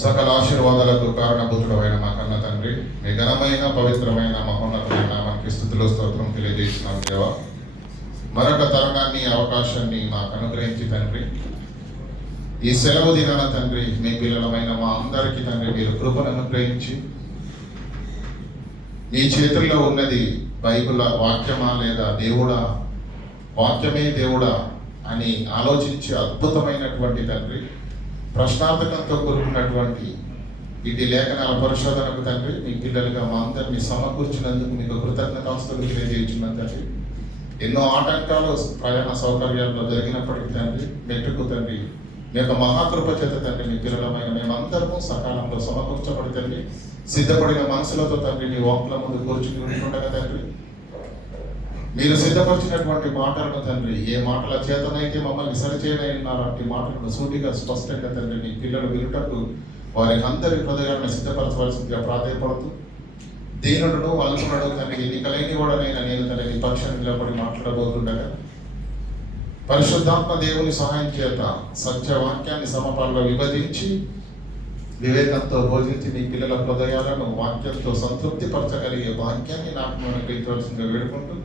సకల ఆశీర్వాదాలకు కారణభూతుడమైన మా కన్న తండ్రి, మీ ఘనమైన పవిత్రమైన మహోన్నతమైన నామానికి స్తుతులు స్తోత్రం తెలియజేస్తున్నాం దేవా. మరొక తరుణాన్ని అవకాశాన్ని మాకు అనుగ్రహించి తండ్రి, ఈ సెలవు దినాన తండ్రి మీ పిల్లలమైన మా అందరికీ తండ్రి మీరు కృపను అనుగ్రహించి, మీ చేతుల్లో ఉన్నది బైబిల్ వాక్యమా లేదా దేవుడా, వాక్యమే దేవుడా అని ఆలోచించి అద్భుతమైనటువంటి తండ్రి ప్రశ్నార్థకంతో కూరుకున్నటువంటి ఇటు లేఖనాల పరిశోధనకు తండ్రి మీ పిల్లలుగా మా అందరినీ సమకూర్చినందుకు మీకు కృతజ్ఞతాస్తులు తెలియజేస్తున్నాను తండ్రి. ఎన్నో ఆటంకాలు ప్రయాణ సౌకర్యాల్లో జరిగినప్పటికీ తండ్రి మెట్టుకు తండ్రి మీ యొక్క మహాకృప చేత తండ్రి మీ పిల్లలమైన మేమందరము సకాలంలో సమకూర్చబడి తండ్రి సిద్ధపడిన మనసులతో తండ్రి మీ వాక్కుల ముందు కూర్చుని ఉంటుండగా తండ్రి మీరు సిద్ధపరిచినటువంటి మాటలను తండ్రి ఏ మాటల చేతనైతే మమ్మల్ని సరిచేయనన్నారు అట్టి మాటలను సూటిగా స్పష్టంగా తండ్రి మీ పిల్లలు వినుటకు వారి అందరి హృదయాలను సిద్ధపరచవలసిందిగా ప్రాధాన్యపడుతూ దీనుడును అల్పునుడు తండ్రి ఎన్నికలేని వాడనైనా నేను తండ్రి నీ పక్షాన్ని నిలబడి మాట్లాడబోతుండగా పరిశుద్ధాత్మ దేవుని సహాయం చేత సత్యవాక్యాన్ని సమపాల్లో విభజించి వివేకంతో బోధించి మీ పిల్లల హృదయాలను వాక్యంతో సంతృప్తి పరచగలిగే వాక్యాన్ని నాకు మనం గ్రహించవలసిందిగా వేడుకుంటూ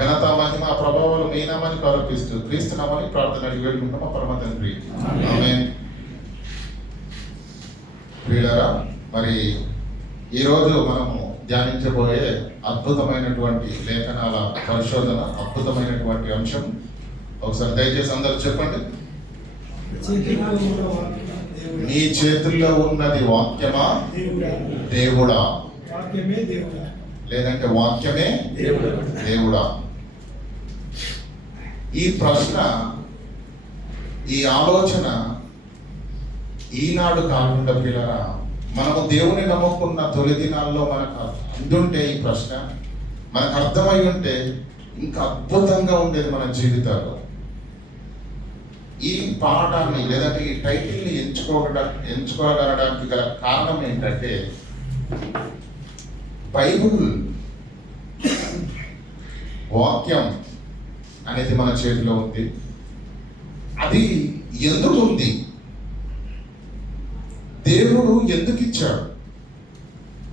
ఘనత మహిమ ప్రభావాలు మీ నామానికి ఆరోపిస్తూ క్రీస్తు నామానికి ప్రార్థన అడిగి వేడుకుంటాం మా పరమ తండ్రి ఆమేన్. ప్రియులారా, మరి ఈరోజు మనము ధ్యానించబోయే అద్భుతమైనటువంటి లేఖనాల పరిశోధన, అద్భుతమైనటువంటి అంశం ఒకసారి దయచేసి అందరూ చెప్పండి. నీ చేతుల్లో ఉన్నది వాక్యమా దేవుడా, లేదంటే వాక్యమే దేవుడా? ఈ ప్రశ్న, ఈ ఆలోచన ఈనాడు కాకుండా పిల్లరా మనము దేవుని నమ్ముకున్న తొలి దినాల్లో మనకు అందుంటే ఈ ప్రశ్న మనకు అర్థమై ఉంటే ఇంకా అద్భుతంగా ఉండేది మన జీవితాల్లో. ఈ పాఠాన్ని లేదంటే ఈ టైటిల్ని ఎంచుకోగలడానికి గల కారణం ఏంటంటే బైబుల్ వాక్యం అనేది మన చేతిలో ఉంది. అది ఎందుకు ఉంది? దేవుడు ఎందుకు ఇచ్చాడు?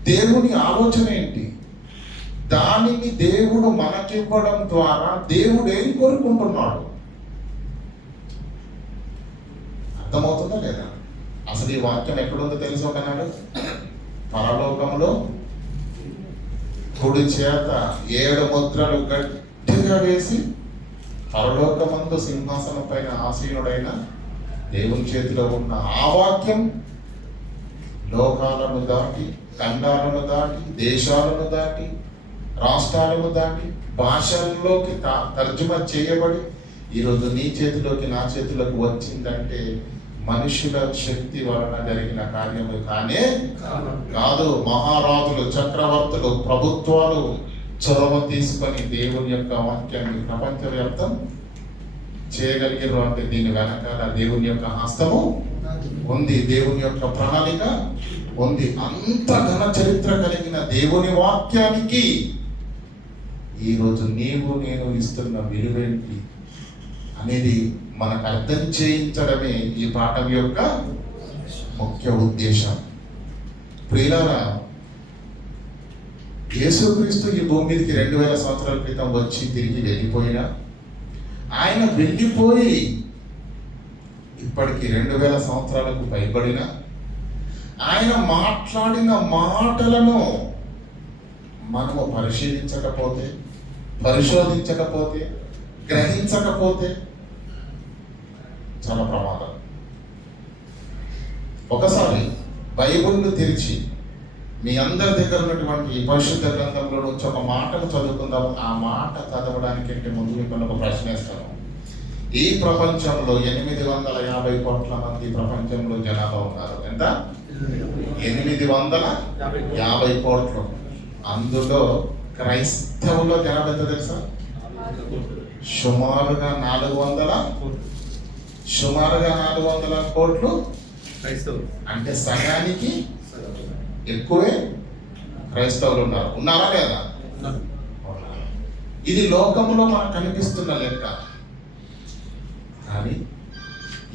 దేవుని ఆలోచన ఏంటి? దానిని దేవుడు మనకివ్వడం ద్వారా దేవుడు ఏం కోరుకుంటున్నాడు? అర్థమవుతుందా లేదా? అసలు ఈ వాక్యం ఎక్కడుందో తెలుసు ఒకనాడు పరలోకంలో కుడి చేత 7 ముద్రలు గట్టిగా వేసి పరలోకమందు సింహాసనం పైన ఆసీనుడైన దేవుని చేతిలో ఉన్న ఆ వాక్యం లోకాలను దాటి, ఖండాలను దాటి, దేశాలను దాటి, రాష్ట్రాలను దాటి, భాషల్లోకి తర్జుమా చేయబడి ఈరోజు నీ చేతిలోకి నా చేతిలోకి వచ్చిందంటే మనుషుల శక్తి వలన జరిగిన కార్యము కానే కాదు. మహారాజులు, చక్రవర్తులు, ప్రభుత్వాలు చొరవ తీసుకొని దేవుని యొక్క వాక్యాన్ని ప్రపంచవ్యాప్తం చేయగలిగారు అంటే దీని వెనకాల దేవుని యొక్క హస్తము ఉంది, దేవుని యొక్క ప్రణాళిక ఉంది. అంత ఘన చరిత్ర కలిగిన దేవుని వాక్యానికి ఈరోజు నీవు నేను ఇస్తున్న విలువేంటి అనేది మనకు అర్థం చేయించడమే ఈ పాఠం యొక్క ముఖ్య ఉద్దేశం. ప్రియులారా, యేసుక్రీస్తు ఈ భూమి మీదకి 2000 సంవత్సరాల క్రితం వచ్చి తిరిగి వెళ్ళిపోయినా, ఆయన వెళ్ళిపోయి ఇప్పటికి 2000 సంవత్సరాలకు పైబడిన ఆయన మాట్లాడిన మాటలను మనము పరిశీలించకపోతే, పరిశోధించకపోతే, గ్రహించకపోతే చాలా ప్రమాదం. ఒకసారి బైబిల్ను తెరిచి మీ అందరి దగ్గర ఉన్నటువంటి పరిశుద్ధ గ్రంథంలో నుంచి ఒక మాటను చదువుకుందాము. ఆ మాట చదవడానికంటే ముందు మిమ్మల్ని ఒక ప్రశ్న వేస్తాను. ఈ ప్రపంచంలో 850 కోట్ల మంది ప్రపంచంలో జనాభా ఉన్నారు. ఎంత? 850 కోట్లు. అందులో క్రైస్తవుల జనాభా ఎంత తెలుసా? సుమారుగా 400 కోట్లు. అంటే సగానికి ఎక్కువే క్రైస్తవులు ఉన్నారా లేదా? ఇది లోకంలో మనకు కనిపిస్తున్న లెక్క. కానీ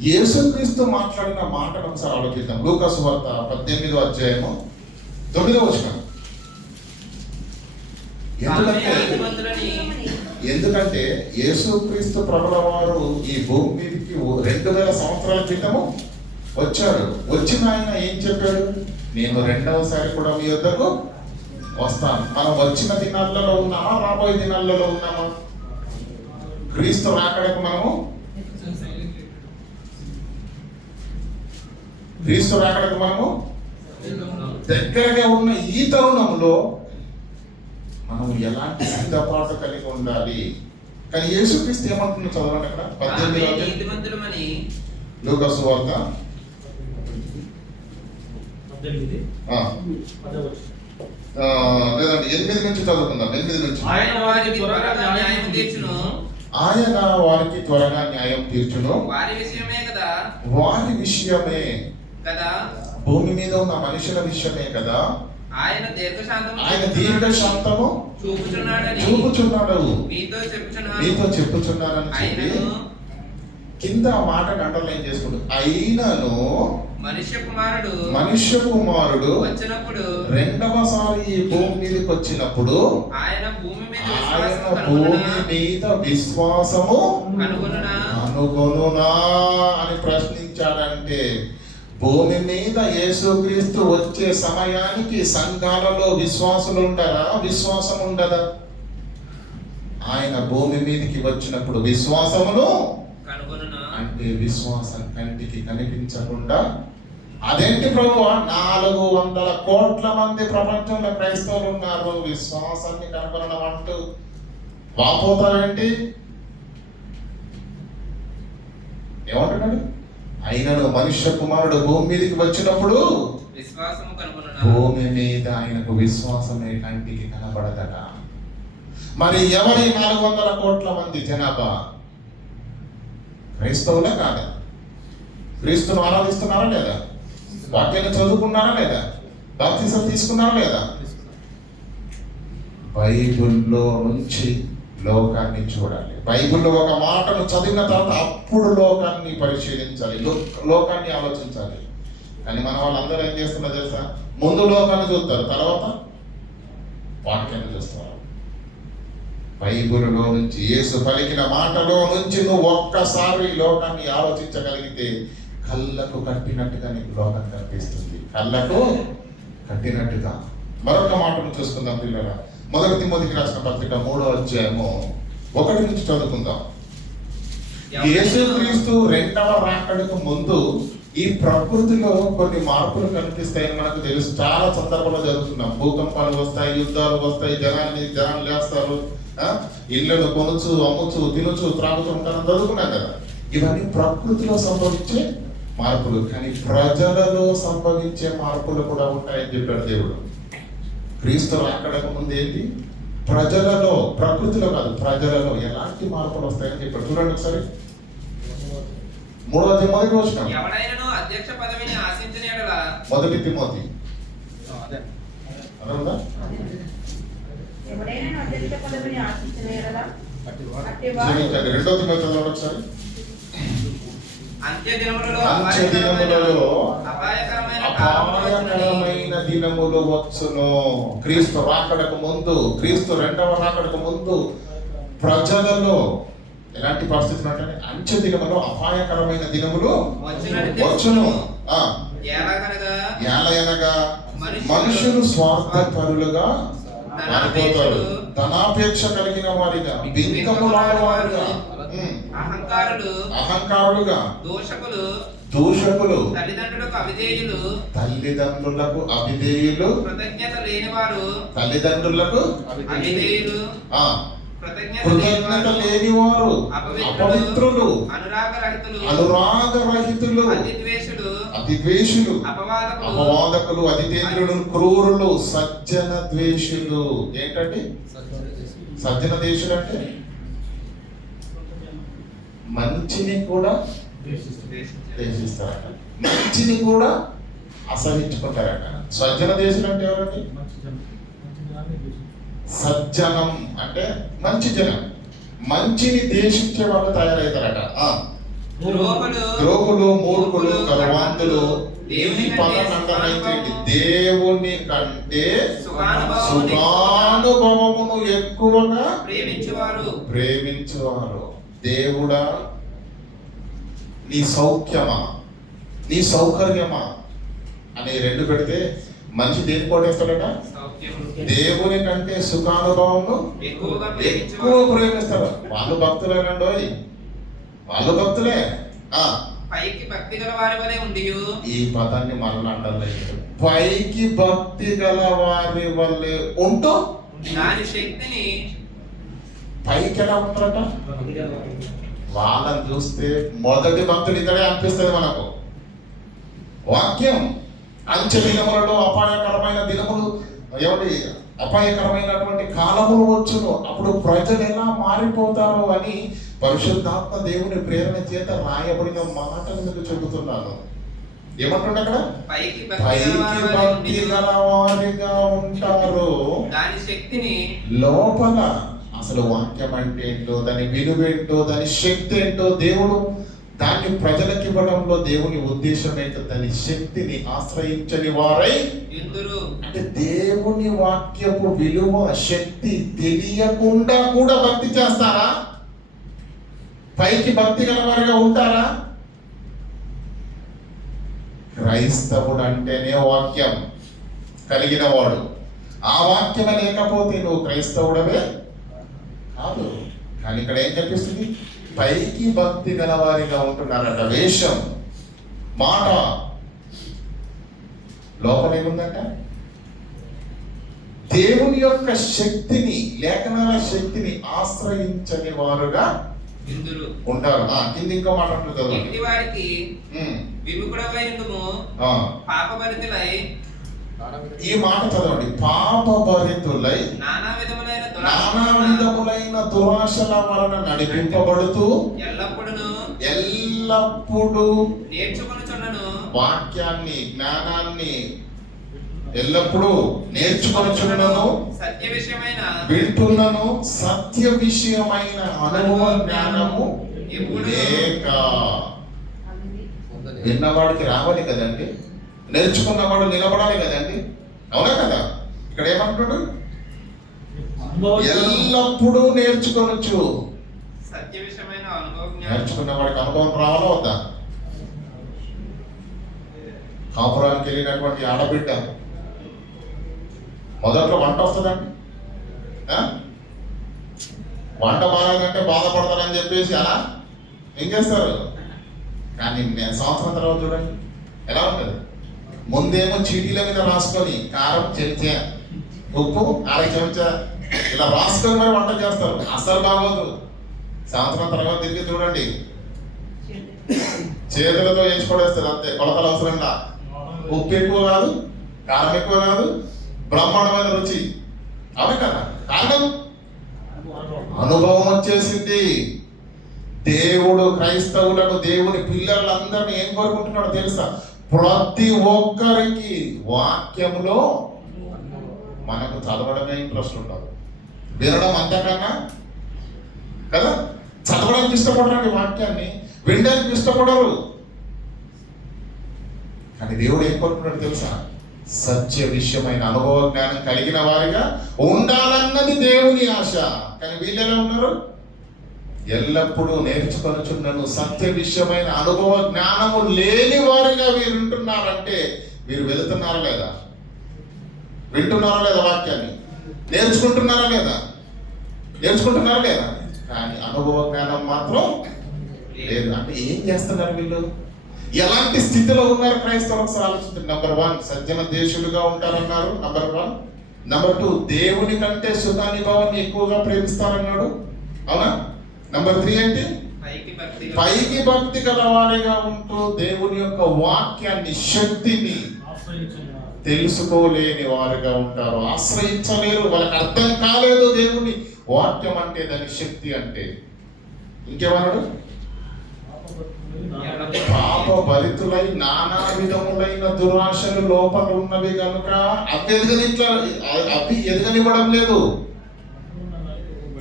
యేసుక్రీస్తు మాట్లాడిన మాటను ఒకసారి ఆలోచిద్దాం. లూకా సువార్త 18వ అధ్యాయము 9వ వచనం. ఎందుకంటే యేసుక్రీస్తు ప్రభుల వారు ఈ భూమి మీదకి 2000 సంవత్సరాల క్రితము వచ్చాడు. వచ్చిన ఆయన ఏం చెప్పాడు? నేను రెండవసారి కూడా మీ వద్దకు వస్తాను. మనం వచ్చిన దినాలలో ఉన్నామా, రాబోయే దినాలలో ఉన్నామా? క్రీస్తు రాకడకు మనము దగ్గరగా ఉన్న ఈ తరుణంలో మనం ఎలాంటి సిద్ధపాటు కలిగి ఉండాలి? కానీ యేసుక్రీస్తు ఏమంటున్నా చదవండి అక్కడ 18 లూకా సువార్త లేదండి 8 నుంచి చదువుకుందాం. 8 నుంచి. ఆయన వారికి త్వరగా న్యాయం తీర్చును. వారి విషయమే కదా, భూమి మీద ఉన్న మనుషుల విషయమే కదా. ఆయన దీర్ఘశాంతము చూపుచున్నాడు మీతో చెప్పుచున్నాడని చెప్పి కింద మాట అండర్లైన్ చేసుకుంటూ, అయినను మనుష్య కుమారుడు వచ్చినప్పుడు రెండవసారి ఈ భూమి మీదకి వచ్చినప్పుడు ఆయన భూమి మీద విశ్వాసము కనుగొనునా అని ప్రశ్నించాడంటే, భూమి మీద యేసుక్రీస్తు వచ్చే సమయానికి సంఘాలలో విశ్వాసులు ఉండరా? విశ్వాసం ఉండదా? ఆయన భూమి మీదకి వచ్చినప్పుడు విశ్వాసమును అంటే విశ్వాసం కంటికి కనిపించకుండా, అదేంటి ప్రభువా 400 కోట్ల మంది ప్రపంచంలో క్రైస్తవులు ఉన్నారు, విశ్వాసాన్ని కనుగొనడం అంటూ వాపోతారేంటి? ఏమంటున్నాడు? అయినను మనుష్య కుమారుడు భూమి మీదకి వచ్చినప్పుడు భూమి మీద ఆయనకు విశ్వాసమే కంటికి కనబడదట. మరి ఎవరి 400 కోట్ల మంది జనాభా? క్రైస్తవులే కాదా? క్రీస్తును ఆరాధిస్తున్నారా లేదా? వాక్యాన్ని చదువుకున్నారా లేదా? బాప్తిసం తీసుకున్నారా లేదా? బైబిల్లో నుంచి లోకాన్ని చూడాలి. బైబిల్లో ఒక మాటను చదివిన తర్వాత అప్పుడు లోకాన్ని పరిశీలించాలి, లోకాన్ని ఆలోచించాలి. కానీ మన వాళ్ళందరూ ఏం చేస్తున్నారు తెలుసా? ముందు లోకాన్ని చూస్తారు, తర్వాత వాక్యాన్ని చూస్తారు. బైబిల్లో నుంచి, యేసు పలికిన మాటలో నుంచి నువ్వు ఒక్కసారి లోకాన్ని ఆలోచించగలిగితే కళ్ళకు కట్టినట్టుగా నీకు లోకం కనిపిస్తుంది. కళ్ళకు కట్టినట్టుగా. మరొక మాటను చూసుకుందాం పిల్లల. 1 తిమోతికి రాసిన పత్రిక 3వ అధ్యాయము 1 నుంచి చదువుకుందాం. యేసుక్రీస్తు రెండవ రాకడకు ముందు ఈ ప్రకృతిలో కొన్ని మార్పులు కనిపిస్తాయని మనకు తెలుసు. చాలా సందర్భాల్లో జరుగుతున్నాం. భూకంపాలు వస్తాయి, యుద్ధాలు వస్తాయి, జనాలు లేస్తారు, ఇళ్ళను కొనుచు, అమ్ముచు, తినుచు, త్రాగుతూ ఉంటారని చదువుకున్నాం కదా. ఇవన్నీ ప్రకృతిలో సంభవించే మార్పులు. కానీ ప్రజలలో సంభవించే మార్పులు కూడా ఉంటాయని చెప్పాడు దేవుడు. క్రీస్తు రాకడకు ముందు ఏంటి? ప్రజలలో, ప్రకృతిలో కాదు, ప్రజలలో ఎలాంటి మార్పులు వస్తాయని చెప్పాడు. చూడండి ఒకసారి 3వ తిమోతికి వచ్చినాం. 1 తిమోతి అర్థందా? 2వ తిమోతి ఒకసారి. అంత్య దినములలో అపాయకరమైన దినములు వచ్చును. క్రీస్తు రాకడకు ముందు, క్రీస్తు రెండవ రాకడకు ముందు ప్రజలలో ఎలాంటి పరిస్థితులు అంటే, అంత్య దినములో అపాయకరమైన దినములు వచ్చును. ఎలాగనగా మనుషులు స్వార్థపరులుగా మారిపోతారు, ధనాపేక్ష కలిగిన వారిగా, బింకములాడేవారుగా, అహంకారులుగా, దూషకులు, తల్లిదండ్రులకు అవిధేయులు, తల్లిదండ్రులకు కృతజ్ఞత లేనివారు, అపవిత్రులు, అనురాగరహితులు, అతిద్వేషులు, అపవాదకులు, అతితేంద్రులు, క్రూరులు, సజ్జన ద్వేషులు. ఏంటండి సజ్జన ద్వేషులు? అంటే మంచిని కూడా ద్వేషిస్తారట, మంచిని కూడా అసహించుకుంటారట. సజ్జన ద్వేషులు అంటే ఎవరండి? సజ్జనం అంటే మంచి జనం, మంచిని ద్వేషించే వాళ్ళు తయారవుతారట. ద్రోహులు, మూర్ఖులు, గర్వాంతులు. ఈ పదం అండర్లైన్. దేవుని కంటే సుఖానుభవమును ఎక్కువగా ప్రేమించువారు. దేవుడా, నీ సౌఖ్యమా, నీ సౌకర్యమా అని రెండు పెడితే మనిషి దేని కోటేస్తాడట? దేవుని కంటే సుఖానుభవము ఎక్కువ ప్రేమిస్తారు. వాళ్ళు భక్తులేనండి, వాళ్ళు భక్తులే. పైకి భక్తి గల వారి వలె ఉండి, ఈ పదాన్ని మరలా అండర్లైన్. పైకి భక్తి గల వారి వల్లే ఉంటూ దాని శక్తిని పైకి ఎలా ఉంటారట? వాళ్ళని చూస్తే మొదటి భక్తులు ఇక్కడే అనిపిస్తుంది మనకు. వాక్యం అంచె దినములలో అపాయకరమైన దినములు, అపాయకరమైనటువంటి కాలములు వచ్చును, అప్పుడు ప్రజలు ఎలా మారిపోతారో అని పరిశుద్ధాత్మ దేవుని ప్రేరణ చేత రాయబడిన మాటలు మీకు చెబుతున్నాను. ఏమంటుండ అక్కడ? పైకి భక్తి గల వారిగా ఉంటారు. దాని శక్తిని లోపల అసలు వాక్యం అంటే ఏంటో, దాని విలువేంటో, దాని శక్తి ఏంటో, దేవుడు దాన్ని ప్రజలకు ఇవ్వడంలో దేవుని ఉద్దేశం ఏంటో, దాని శక్తిని ఆశ్రయించని వారై అంటే దేవుని వాక్యపు విలువ, శక్తి తెలియకుండా కూడా భక్తి చేస్తారా? పైకి భక్తి గల వారిగా ఉంటారా? క్రైస్తవుడు అంటేనే వాక్యం కలిగిన వాడు. ఆ వాక్యమే లేకపోతే నువ్వు క్రైస్తవుడవే కాదు. కానీ ఇక్కడ ఏం కనిపిస్తుంది? పైకి భక్తి గలవారిగా ఉంటున్నారట. వేషం, మాట, లోపల ఏముందట? దేవుని యొక్క శక్తిని, లేఖనాల శక్తిని ఆశ్రయించని వారుగా ఉంటారు. కింద ఇంకో మాట ఉంటుంది. వారికి విముఖుడవైనము పాపభరితులై, ఈ మాట చదవండి. పాపభరితులై నానా విధములైన దురాశల వలన నడిపింపబడుతూ ఎల్లప్పుడూ నేర్చుకొనుచున్నను, వాక్యాన్ని, జ్ఞానాన్ని ఎల్లప్పుడూ నేర్చుకొనుచున్నను, సత్య విషయమైన వింటున్నను, సత్య విషయమైన అనుభవ జ్ఞానము లేక. విన్నవాడికి రావాలి కదండి, నేర్చుకున్నవాడు నిలబడాలి కదండి, అవునా కదా? ఇక్కడ ఏమంటున్నాడు? ఎల్లప్పుడూ నేర్చుకొనొచ్చు. సత్య విషయమైన అనుభవం. నేర్చుకున్న వాడికి అనుభవం రావాలా వద్దా? కాపురానికి వెళ్ళినటువంటి ఆడబిడ్డ మొదట్లో వంట వస్తుందండి, వంట బాగాలంటే బాధపడతారని చెప్పేసి అలా ఏం చేస్తారు. కానీ నేను సంవత్సరం తర్వాత చూడండి ఎలా ఉంటుంది. ముందేమో చీటీల మీద రాసుకొని కారం చెంచా, ఉప్పు అర చెంచా ఇలా రాసుకొని మరి వంట చేస్తారు. అస్సలు బాగోదు. సంవత్సరం తర్వాత తిరిగి చూడండి, చేతులతో వేసి పడేస్తారు అంతే. కొలతలు అవసరంగా. ఉప్పు ఎక్కువ కాదు, కారం ఎక్కువ కాదు, బ్రహ్మాండమైన రుచి. అవును కదా? కారణం అనుభవం వచ్చేసింది. దేవుడు క్రైస్తవులను, దేవుని పిల్లలందరినీ ఏం కోరుకుంటున్నాడో తెలుసా? ప్రతి ఒక్కరికి వాక్యంలో మనకు చదవడమే ఇంట్రెస్ట్ ఉండదు, వినడం అంతకన్నా కదా. చదవడానికి ఇష్టపడరండి, వాక్యాన్ని వినడానికి ఇష్టపడరు. కానీ దేవుడు ఏం కోరుకున్నాడు తెలుసా? సత్య విషయమైన అనుభవ జ్ఞానం కలిగిన వారిగా ఉండాలన్నది దేవుని ఆశ. కానీ వీళ్ళు ఎలా ఉన్నారు? ఎల్లప్పుడూ నేర్చుకొనుచున్నను, సత్య విషయమైన అనుభవ జ్ఞానము లేని వారిగా వీరు ఉంటున్నారంటే వీరు వెళుతున్నారా లేదా? వింటున్నారా లేదా? వాక్యాన్ని నేర్చుకుంటున్నారా లేదా? నేర్చుకుంటున్నారా లేదా? కానీ అనుభవ జ్ఞానం మాత్రం లేదు. అంటే ఏం చేస్తున్నారు వీళ్ళు? ఎలాంటి స్థితిలో ఉన్నారు క్రైస్తవులు? ఒకసారి ఆలోచించండి. నంబర్ 1, సజ్జన దేశులుగా ఉంటారన్నారు. నంబర్ 1. నంబర్ 2, దేవుని కంటే సుఖానుభవాన్ని ఎక్కువగా ప్రేమిస్తారన్నాడు. అవునా? నంబర్ 3 ఏంటి? పైకి భక్తి గలవారిగా ఉంటూ దేవుని యొక్క వాక్యాన్ని, శక్తిని తెలుసుకోలేని వారిగా ఉంటారు. ఆశ్రయించలేరు, వాళ్ళకి అర్థం కాలేదు దేవుని వాక్యం అంటే, దాని శక్తి అంటే. ఇంకేమన్నాడు? పాప భరితులై నానా విధములైన దురాశలు లోపల ఉన్నవి కనుక అవి ఎదగనివ్వడం లేదు.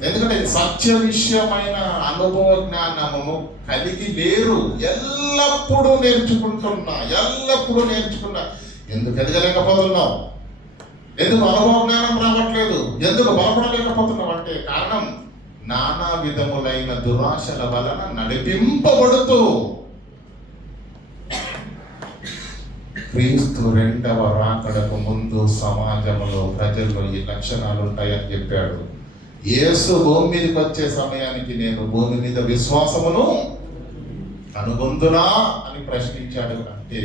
ఎందుకంటే సత్య విషయమైన అనుభవ జ్ఞానము కలిగి లేరు. ఎల్లప్పుడూ నేర్చుకుంటున్నా. ఎందుకు ఎదగలేకపోతున్నావు? ఎందుకు అనుభవ జ్ఞానం రావట్లేదు? ఎందుకు బలపడలేకపోతున్నావు అంటే కారణం నానా విధములైన దురాశల వలన నడిపింపబడుతూ క్రీస్తు రెండవ రాకడకు ముందు సమాజంలో ప్రజల్లో ఈ లక్షణాలు ఉంటాయని చెప్పాడు. యేసు భూమి మీదకి వచ్చే సమయానికి నేను భూమి మీద విశ్వాసమును కనుగొందునా అని ప్రశ్నించాడు. అంటే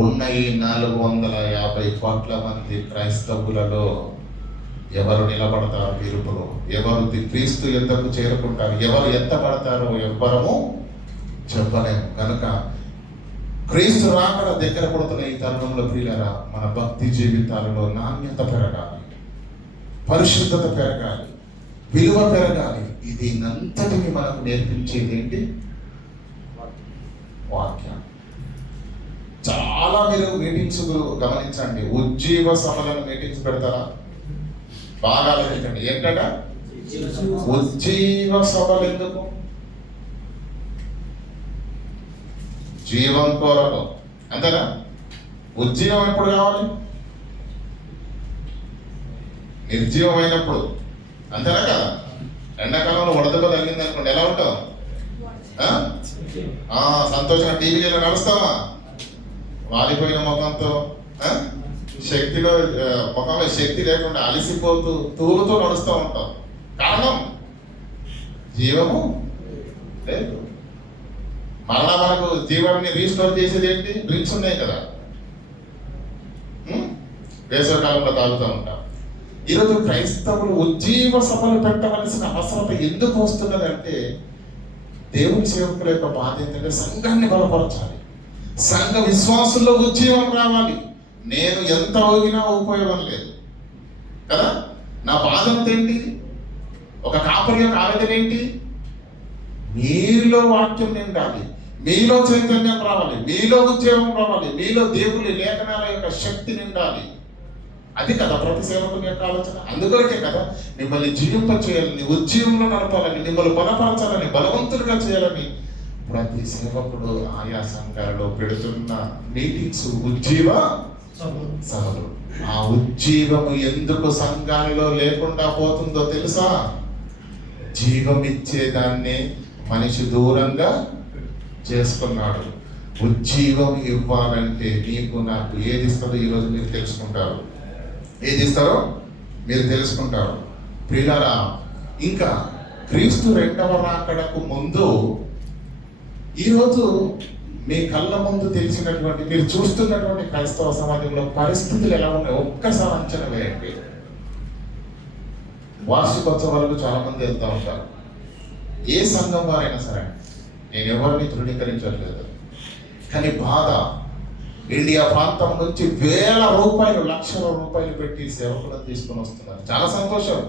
ఉన్న ఈ 450 కోట్ల మంది క్రైస్తవులలో ఎవరు నిలబడతారు తీర్పులో? ఎవరు క్రీస్తు యొద్దకు చేరుకుంటారు? ఎవరు ఎత్తబడతారో ఎవ్వరము చెప్పలేము. కనుక క్రీస్తు రాకడ దగ్గర పడుతున్న ఈ తరుణంలో ప్రియులారా, మన భక్తి జీవితాలలో నాణ్యత పెరగాలి, పరిశుద్ధత పెరగాలి, విలువ పెరగాలి. ఇది నంతటిని మనకు నేర్పించేది ఏంటి? వాక్యం. చాలా మీరు మీటింగ్స్ గమనించండి. ఉజ్జీవ సభలను మీటింగ్స్ పెడతారా? బాగా ఆలోచించండి. ఏంటంట ఉజ్జీవ సభలు ఎందుకు? జీవం కొరకు, అంతేనా? ఉజ్జీవం ఎప్పుడు కావాలి? నిర్జీవమైనప్పుడు, అంతేనా కదా? ఎండాకాలంలో వడదెబ్బ తగిలింది అనుకోండి, ఎలా ఉంటావు? సంతోషంగా టీవీలో నడుస్తావా? వాలిపోయిన ముఖంతో, శక్తిలో ముఖంలో శక్తి లేకుండా అలిసిపోతూ తూలుతో నడుస్తూ ఉంటాం. కారణం జీవము లేదు. మరలా మనకు జీవాన్ని రీస్టోర్ చేసేది ఏంటి? డ్రింక్స్ ఉన్నాయి కదా, వేసవికాలంలో తాగుతూ ఉంటాం. ఈరోజు క్రైస్తవులు ఉజ్జీవ సభలు పెట్టవలసిన అవసరం ఎందుకు వస్తున్నది అంటే, దేవుని సేవకుల యొక్క బాధ్యత ఏంటంటే సంఘాన్ని బలపరచాలి, సంఘ విశ్వాసుల్లో ఉజ్జీవం రావాలి. నేను ఎంత ఊగినా ఉపయోగం లేదు కదా. నా బాధ ఏంటి? ఒక కాపరి యొక్క ఆవేదన ఏంటి? మీలో వాక్యం నిండాలి, మీలో చైతన్యం రావాలి, మీలో ఉద్యోగం రావాలి, మీలో దేవుని లేఖనాల యొక్క శక్తి నిండాలి. అది కదా ప్రతి సేవకుని యొక్క ఆలోచన. అందుకొరకే కదా మిమ్మల్ని జీవింప చేయాలని, ఉద్యమంలో నడపాలని, మిమ్మల్ని బలపరచాలని, బలవంతులుగా చేయాలని ప్రతి సేవకుడు ఆయా సంఘాలలో పెడుతున్న మీటింగ్స్ ఉజ్జీవ సభలు. ఆ ఉజ్జీవము ఎందుకు సంఘాలలో లేకుండా పోతుందో తెలుసా? జీవం ఇచ్చేదాన్ని మనిషి దూరంగా చేసుకున్నాడు. ఉజ్జీవం ఇవ్వాలంటే నీకు నాకు ఏది ఇస్తారో ఈరోజు మీరు తెలుసుకుంటారు. ఏది ఇస్తారో మీరు తెలుసుకుంటారు. ప్రియులారా, ఇంకా క్రీస్తు రెండవ రాకడకు ముందు ఈరోజు మీ కళ్ళ ముందు తెలిసినటువంటి, మీరు చూస్తున్నటువంటి క్రైస్తవ సమాజంలో పరిస్థితులు ఎలా ఉన్నాయి ఒక్కసారి అంచనా వేయండి. వార్షికోత్సవాలకు చాలా మంది వెళ్తూ ఉంటారు. ఏ సంఘం వారైనా సరే, నేను ఎవరిని తృణీకరించట్లేదు, కానీ బాధ ఇండియా ప్రాంతం నుంచి వేల రూపాయలు, లక్షల రూపాయలు పెట్టి సేవకులను తీసుకొని వస్తున్నారు. చాలా సంతోషం,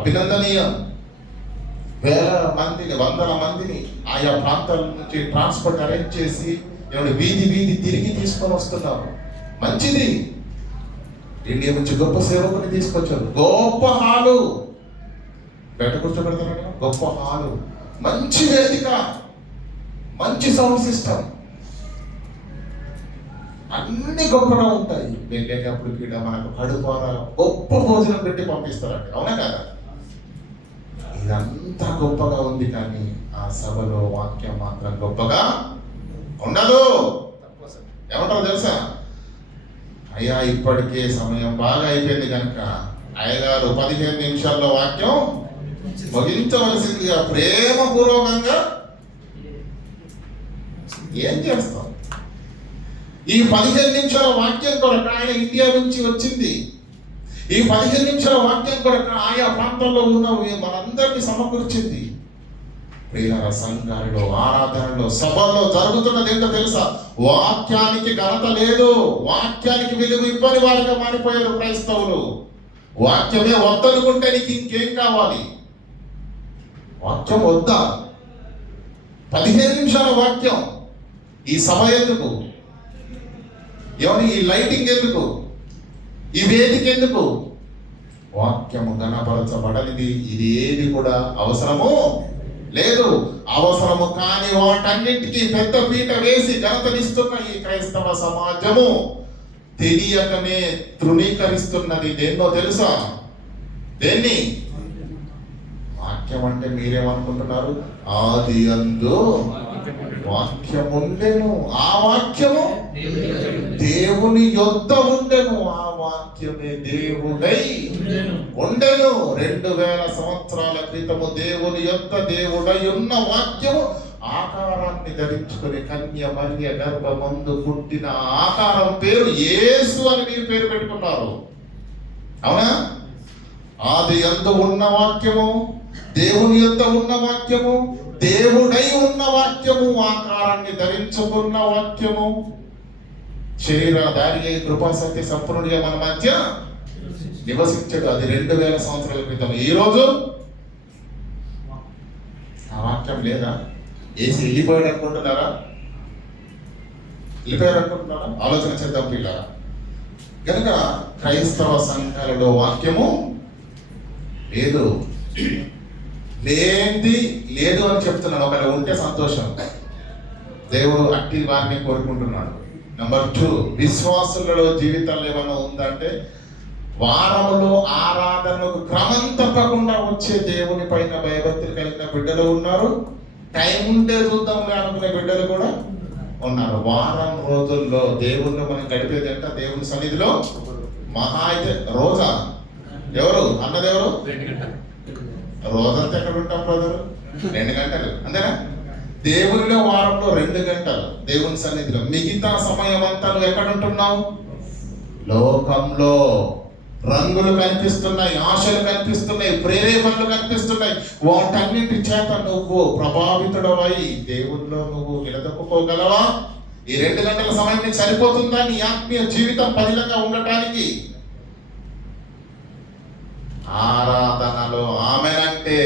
అభినందనీయం. వేల మందిని, వందల మందిని ఆయా ప్రాంతాల నుంచి ట్రాన్స్పోర్ట్ అరేంజ్ చేసి వీధి వీధి తిరిగి తీసుకొని వస్తున్నారు. మంచిది. ఇండియా నుంచి గొప్ప సేవకుని తీసుకొచ్చారు. గొప్ప హాలు, బయట కూర్చోబెడతారు, గొప్ప హాలు, మంచి వేదిక, మంచి సౌండ్ సిస్టమ్, అన్ని గొప్పగా ఉంటాయి. వెళ్ళేటప్పుడు కూడా మనకు కడుపార గొప్ప భోజనం పెట్టి పంపిస్తారండి, అవునా కదా? ఇదంతా గొప్పగా ఉంది, కానీ ఆ సభలో వాక్యం మాత్రం గొప్పగా ఉండదు. ఏమంటారు తెలుసా? అయ్యా ఇప్పటికే సమయం బాగా అయిపోయింది కనుక అయ్యగారు 15 నిమిషాల్లో వాక్యం ముగించవలసిందిగా ప్రేమపూర్వకంగా ఏం చేస్తాం? ఈ 15 నిమిషాల వాక్యం కొరకు ఆయన ఇండియా నుంచి వచ్చింది. ఈ 15 నిమిషాల వాక్యం కొరకు ఆయా ప్రాంతాల్లో ఉన్న మనందరినీ సమకూర్చింది. ప్రియులారా, సంఘాలలో, ఆరాధనలో, సభల్లో జరుగుతున్నది ఏంటో తెలుసా? వాక్యానికి ఘనత లేదు, వాక్యానికి విలువ ఇవ్వని వారిగా మారిపోయారు క్రైస్తవులు. వాక్యమే వద్దనుకుంటే నీకు ఇంకేం కావాలి? వాక్యం వద్దా? 15 నిమిషాల వాక్యం. ఈ సభ ఎందుకు? ఎవరి ఈ లైటింగ్ ఎందుకు? ఈ వేదిక ఎందుకు? వాక్యము ఘనపరచబడనిది ఇది ఏది కూడా అవసరము లేదు. అవసరము కాని వాటన్నింటికీ పెద్ద పీట వేసి ఘనతనిస్తున్న ఈ క్రైస్తవ సమాజము తెలియకనే తృణీకరిస్తున్నది దేన్నో తెలుసా? దేన్ని? వాక్యం అంటే మీరేమనుకుంటున్నారు? ఆది అందు వాక్యముండెను, ఆ వాక్యము దేవుని యొద్ద ఉండెను, ఆ వాక్యమే దేవుడై ఉండెను. 2000 సంవత్సరాల క్రితము దేవుని యొద్ద దేవుడై ఉన్న వాక్యము ఆకారాన్ని ధరించుకుని కన్య మరియ గర్భమందు పుట్టిన ఆకారం పేరు యేసు అని మీరు పేరు పెట్టుకున్నారు. అవునా? ఆది యందు ఉన్న వాక్యము, దేవుని యొద్ద ఉన్న వాక్యము, దేవుడై ఉన్న వాక్యము, ఆకారాన్ని ధరించుకున్న వాక్యము, శరీరధారి అయి కృపా సత్య సంపూర్ణుడిగా మన మధ్య నివసించడు. అది 2000 సంవత్సరాల క్రితం. ఈ రోజు ఆ వాక్యం లేదా? ఏసి వెళ్ళిపోయాడు అనుకుంటున్నారా? వెళ్ళిపోయారు అనుకుంటున్నారా? ఆలోచన చేద్దాం పిల్లరా. కనుక క్రైస్తవ సంఘాలలో వాక్యము లేదు. లేనిది లేదు అని చెప్తున్నాను. ఒకవేళ ఉంటే సంతోషం, దేవుడు అట్టి వారిని కోరుకుంటున్నాడు. నెంబర్ 2, విశ్వాసులలో జీవితంలో ఏమైనా ఉందంటే వారములో ఆరాధనకు క్రమం తప్పకుండా వచ్చే దేవుని పైన భయభక్తులు కలిగిన బిడ్డలు ఉన్నారు. టైం ఉంటే చూద్దాంలే అనుకునే బిడ్డలు కూడా ఉన్నారు. వారం రోజుల్లో దేవుళ్ళు మనం గడిపేది అంటే దేవుని సన్నిధిలో మహా అయితే రోజా ఎవరు అన్నది ఎవరు? రోజంతా ఎక్కడ ఉంటాం బ్రదరు? 2 గంటలు అంతేనా? దేవునిలో వారంలో 2 గంటలు దేవుని సన్నిధిలో. మిగతా సమయం అంతా నువ్వు ఎక్కడ ఉంటున్నావు? లోకంలో. రంగులు కనిపిస్తున్నాయి, ఆశలు కనిపిస్తున్నాయి, ప్రేరేపణలు కనిపిస్తున్నాయి. వాటన్నిటి చేత నువ్వు ప్రభావితుడవై దేవుల్లో నువ్వు నిలదొక్కుకోగలవా? ఈ 2 గంటల సమయం నీకు సరిపోతుందా నీ ఆత్మీయ జీవితం పదిలంగా ఉండటానికి? ఆరాధనలో ఆమెనంటే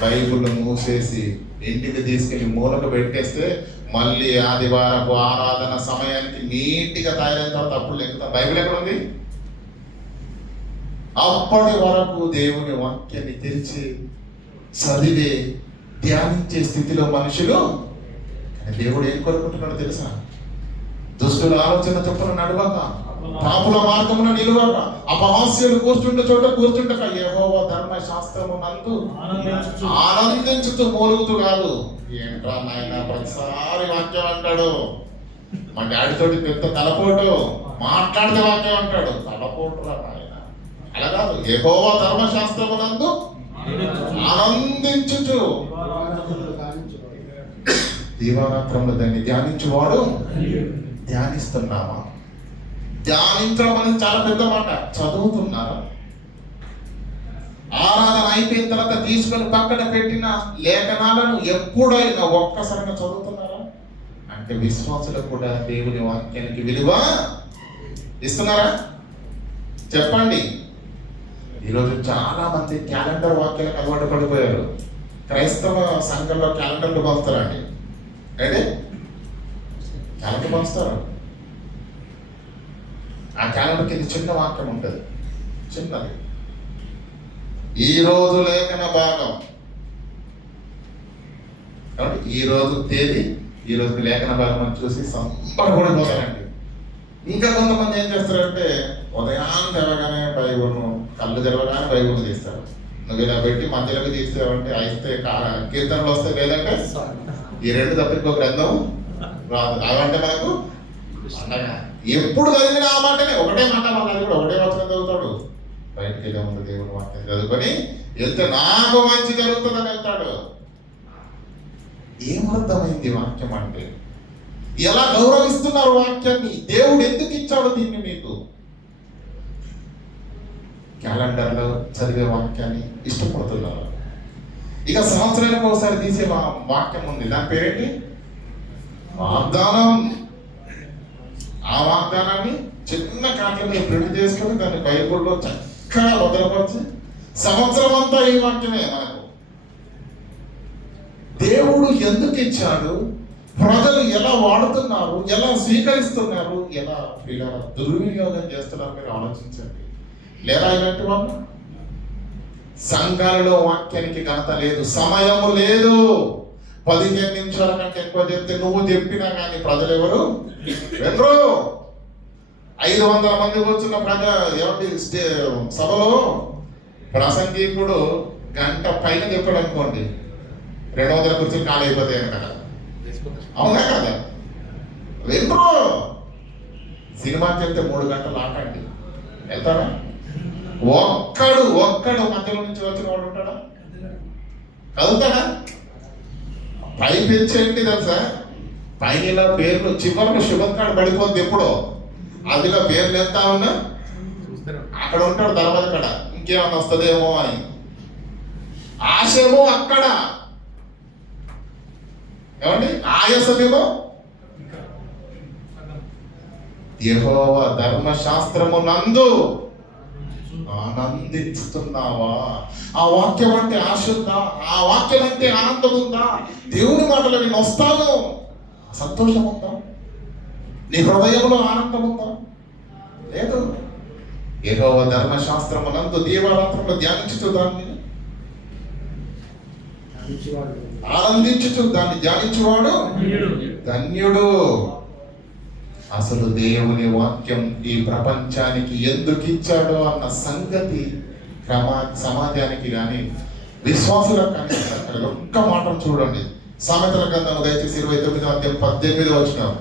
బైబిల్ మూసేసి ఇంటికి తీసుకెళ్లి మూలకు పెట్టేస్తే మళ్ళీ ఆదివారపు ఆరాధన సమయానికి నీట్గా తయారైన తర్వాత అప్పుడు లెక్కుతా. బైబిల్ ఎక్కడ ఉంది? అప్పటి వరకు దేవుని వాక్యాన్ని తెరిచి చదివే ధ్యానించే స్థితిలో మనుషులు. కానీ దేవుడు ఏం కోరుకుంటున్నాడు తెలుసా? దుష్టుల ఆలోచన చొప్పున నడవక, పాపుల మార్గమున నిలువక, అపహాస్యులు కూర్చుంటే చోట కూర్చుంటక, యెహోవా ధర్మశాస్త్రము నందు ఆనందించుతూ మూలుగుతూ కాదు. ఏంట్రా నాయన ప్రతిసారి వాక్యం అంటాడు. మా డాడీ తోటి పెద్ద తలపోటు మాట్లాడితే వాక్యం అంటాడు. తలపోటురా నాయన. అలా కాదు. యెహోవా ధర్మశాస్త్రము నందు ఆనందించుచు దీవారాత్రంలో దాన్ని ధ్యానించువాడు. ధ్యానిస్తున్నామా? ధ్యానించడం అనేది చాలా పెద్ద మాట. చదువుతున్నారా? ఆరాధన అయిపోయిన తర్వాత తీసుకొని పక్కన పెట్టిన లేఖనాలను ఎప్పుడైనా ఒక్కసారిగా చదువుతున్నారా? అంటే విశ్వాసులకు కూడా దేవుని వాక్యానికి విలువ ఇస్తున్నారా? చెప్పండి. ఈరోజు చాలా మంది క్యాలెండర్ వాక్యాలకు అలవాటు పడిపోయారు. క్రైస్తవ సంఘంలో క్యాలెండర్లు పంపుతారండి. అంటే క్యాలెండర్ పంచుతారు. ఆ క్యాలెండర్ కింద చిన్న వాక్యం ఉంటుంది, చిన్నది. ఈ రోజు లేఖన భాగం కాబట్టి ఈ రోజు తేదీ, ఈ రోజు లేఖన భాగం అని చూసి సంబరపడిపోతారండి. ఇంకా కొంతమంది ఏం చేస్తారంటే ఉదయాన్ని తెరవగానే బైబుల్ను, కళ్ళు తెరవగానే బైబుల్ తీస్తారు. నువ్వు ఇలా పెట్టి మధ్యలోకి తీస్తావంటే అయితే కీర్తనలు వస్తాయి, లేదంటే ఈ 2 తప్ప గ్రంథం రాదు. అవంటే మనకు ఎప్పుడు చదివిన ఆ మాటనే ఒకటే మాట. అది కూడా ఒకటే వచనం చదువుతాడు. బయటికి వెళ్ళే ముందు దేవుని వాక్యం చదువుకొని వెళ్తే నాకు మంచి జరుగుతుందని వెళ్తాడు. ఏమర్థమైంది వాక్యం అంటే? ఎలా గౌరవిస్తున్నారు వాక్యాన్ని? దేవుడు ఎందుకు ఇచ్చాడు దీన్ని మీకు? క్యాలెండర్లో చదివే వాక్యాన్ని ఇష్టపడుతున్నారు. ఇక సంవత్సరానికి ఒకసారి తీసే వాక్యం ఉంది, దాని పేరేంటి? వాగ్దానం. ఆ వాగ్దానాన్ని చిన్న కాట్ల మీద ప్రింట్ చేసుకొని దాన్ని బైబుల్లో చక్కగా భద్రపరిచి సంవత్సరం అంతా ఈ వాక్యమే మనకు. దేవుడు ఎందుకు ఇచ్చాడు? ప్రజలు ఎలా వాడుతున్నారు, ఎలా స్వీకరిస్తున్నారు, ఎలా దుర్వినియోగం చేస్తున్నారు మీరు ఆలోచించండి. లేదా ఇలాంటి వాళ్ళు సంఘాలలో వాక్యానికి ఘనత లేదు, సమయము లేదు. 15 నిమిషాల కంటే ఎక్కువ చెప్తే నువ్వు చెప్పినా కానీ ప్రజలు ఎవరు వినరు. 500 మంది కూర్చున్న సభలో ప్రసంగికుడు గంట పైన చెప్పాడు అనుకోండి, 200 కూర్చొని ఖాళీ అయిపోతాయి కదా. అవునా కదా? వినరు. సినిమా చెప్తే 3 గంటలు ఆటండి, వెళ్తారా? ఒక్కడు మధ్యలో నుంచి వచ్చిన వాడు ఉంటాడా? కదులుతాడా? పై పెంచేంటి తెలుసా? పైన ఇలా పేర్లు చివరిలో శుభం కాడ పడిపోద్ది ఎప్పుడో, అదిలో పేర్లు ఎంత ఉన్నా అక్కడ ఉంటాడు తర్వాత కడ, ఇంకేమన్నా వస్తుందేమో అని ఆశేమో అక్కడ. ఏమండి? ఆయాసమేమో యెహోవా ధర్మశాస్త్రము నందు ఆనందించుతున్నావా? ఆ వాక్యం అంటే ఆశ ఉందా? ఆ వాక్యం అంటే ఆనందం ఉందా? దేవుని మాటలు నేను వస్తాను, సంతోషం ఉందా? నీ హృదయంలో ఆనందం ఉందా? లేదు. యెహోవా ధర్మశాస్త్రము నందు దీవారాత్రంలో ధ్యానించుతూ దాన్ని ఆనందించుతూ దాన్ని ధ్యానించువాడు ధన్యుడు. అసలు దేవుని వాక్యం ఈ ప్రపంచానికి ఎందుకు ఇచ్చాడో అన్న సంగతి సమాజానికి కానీ విశ్వాసులకు కానీ ఒక్క మాటను చూడండి. సామెతల గ్రంథం దయచేసి 29:18 వచనం.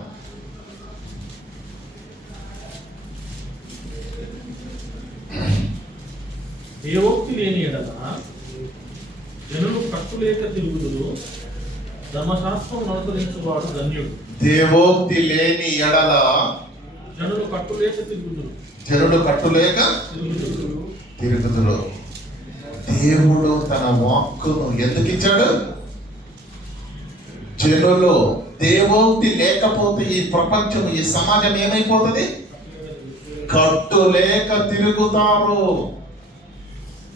దేవోక్తి లేని ఎడల జనులు కట్టులేక తిరుగుదురు, ధర్మశాస్త్రం అనుసరించువాడు ధన్యుడు. దేవోక్తి లేని ఎడల జనులు కట్టులేక తిరుగుదురు, జనులు కట్టులేక తిరుగుదురు. దేవుడు తన వాక్కును ఎందుకు ఇచ్చాడు? జనులు దేవోక్తి లేకపోతే ఈ ప్రపంచం, ఈ సమాజం ఏమైపోతుంది? కట్టులేక తిరుగుతారు.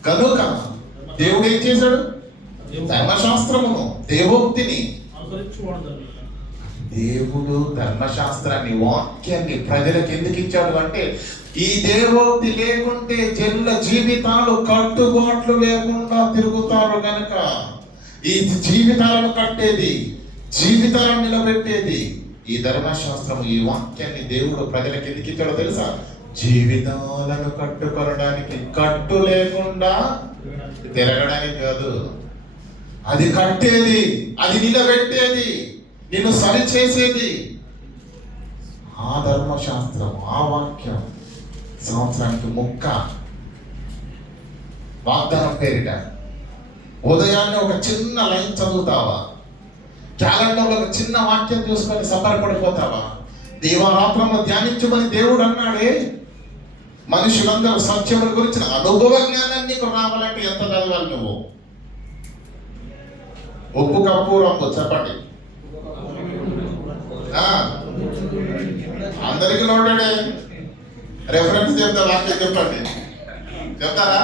కనుక దేవుడు ఏం చేశాడు? ధర్మశాస్త్రమును, దేవోక్తిని, దేవుడు ధర్మశాస్త్రాన్ని, వాక్యాన్ని ప్రజలకు ఎందుకు ఇచ్చాడు అంటే, ఈ దేవోక్తి లేకుంటే జనుల జీవితాలు కట్టుబాట్లు లేకుండా తిరుగుతారు. కనుక ఈ జీవితాలను కట్టేది, జీవితాలను నిలబెట్టేది ఈ ధర్మశాస్త్రము, ఈ వాక్యాన్ని దేవుడు ప్రజలకు ఎందుకు ఇచ్చాడో తెలుసా? జీవితాలను కట్టుకొనడానికి, కట్టు లేకుండా తిరగడానికి కాదు. అది కట్టేది, అది నిలబెట్టేది, నిన్ను సరిచేసేది ఆ ధర్మశాస్త్రం, ఆ వాక్యం. సంవత్సరానికి ముక్క వాగ్దానం పేరిట ఉదయాన్నే ఒక చిన్న లైన్ చదువుతావా? క్యాలెండర్లో ఒక చిన్న వాక్యం చూసుకొని సంబరపడిపోతావా? దీవారాత్రంలో ధ్యానించమని దేవుడు అన్నాడే. మనుషులందరూ సత్యముల గురించిన అనుభవ జ్ఞానాన్ని నీకు రావాలంటే ఎంత చదవాలి నువ్వు? ఉప్పు కప్పు రంపు చెప్పండి. అందరికి నోటాడే రెఫరెన్స్ చెప్తా, వాక్యం చెప్పండి. చెప్తారా?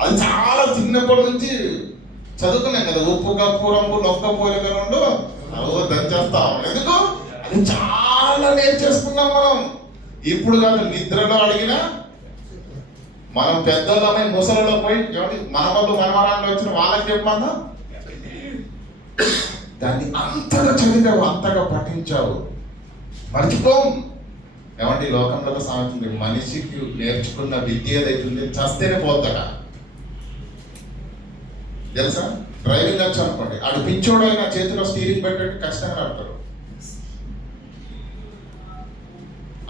అది చాలా చిన్నప్పటి నుంచి చదువుకున్నాం కదా. ఉప్పు కప్పు రంపు నొక్క పోలిక రెండు దంచేస్తాం. ఎందుకు? అది చాలా నేర్చేసుకున్నాం మనం. ఇప్పుడు కాదు, నిద్రలో అడిగినా మనం పెద్దోళ్ళమై ముసలిలో పోయి మన వాళ్ళు మనవరాళ్ళు వచ్చిన వాళ్ళకి చెప్పమన్నా దాన్ని అంతగా చదివావు, అంతగా పఠించావు, మర్చిపోం. ఏమంటే లోకంలో సాగుతుంది, మనిషికి నేర్చుకున్న విద్య ఏదైతుంది చస్తేనే పోతాడా తెలుసా? డ్రైవింగ్ వచ్చు అనుకోండి, ఆడు పిచ్చోడైనా చేతిలో స్టీరింగ్ పెట్టండి ఖచ్చితంగా నడుపుతాడు.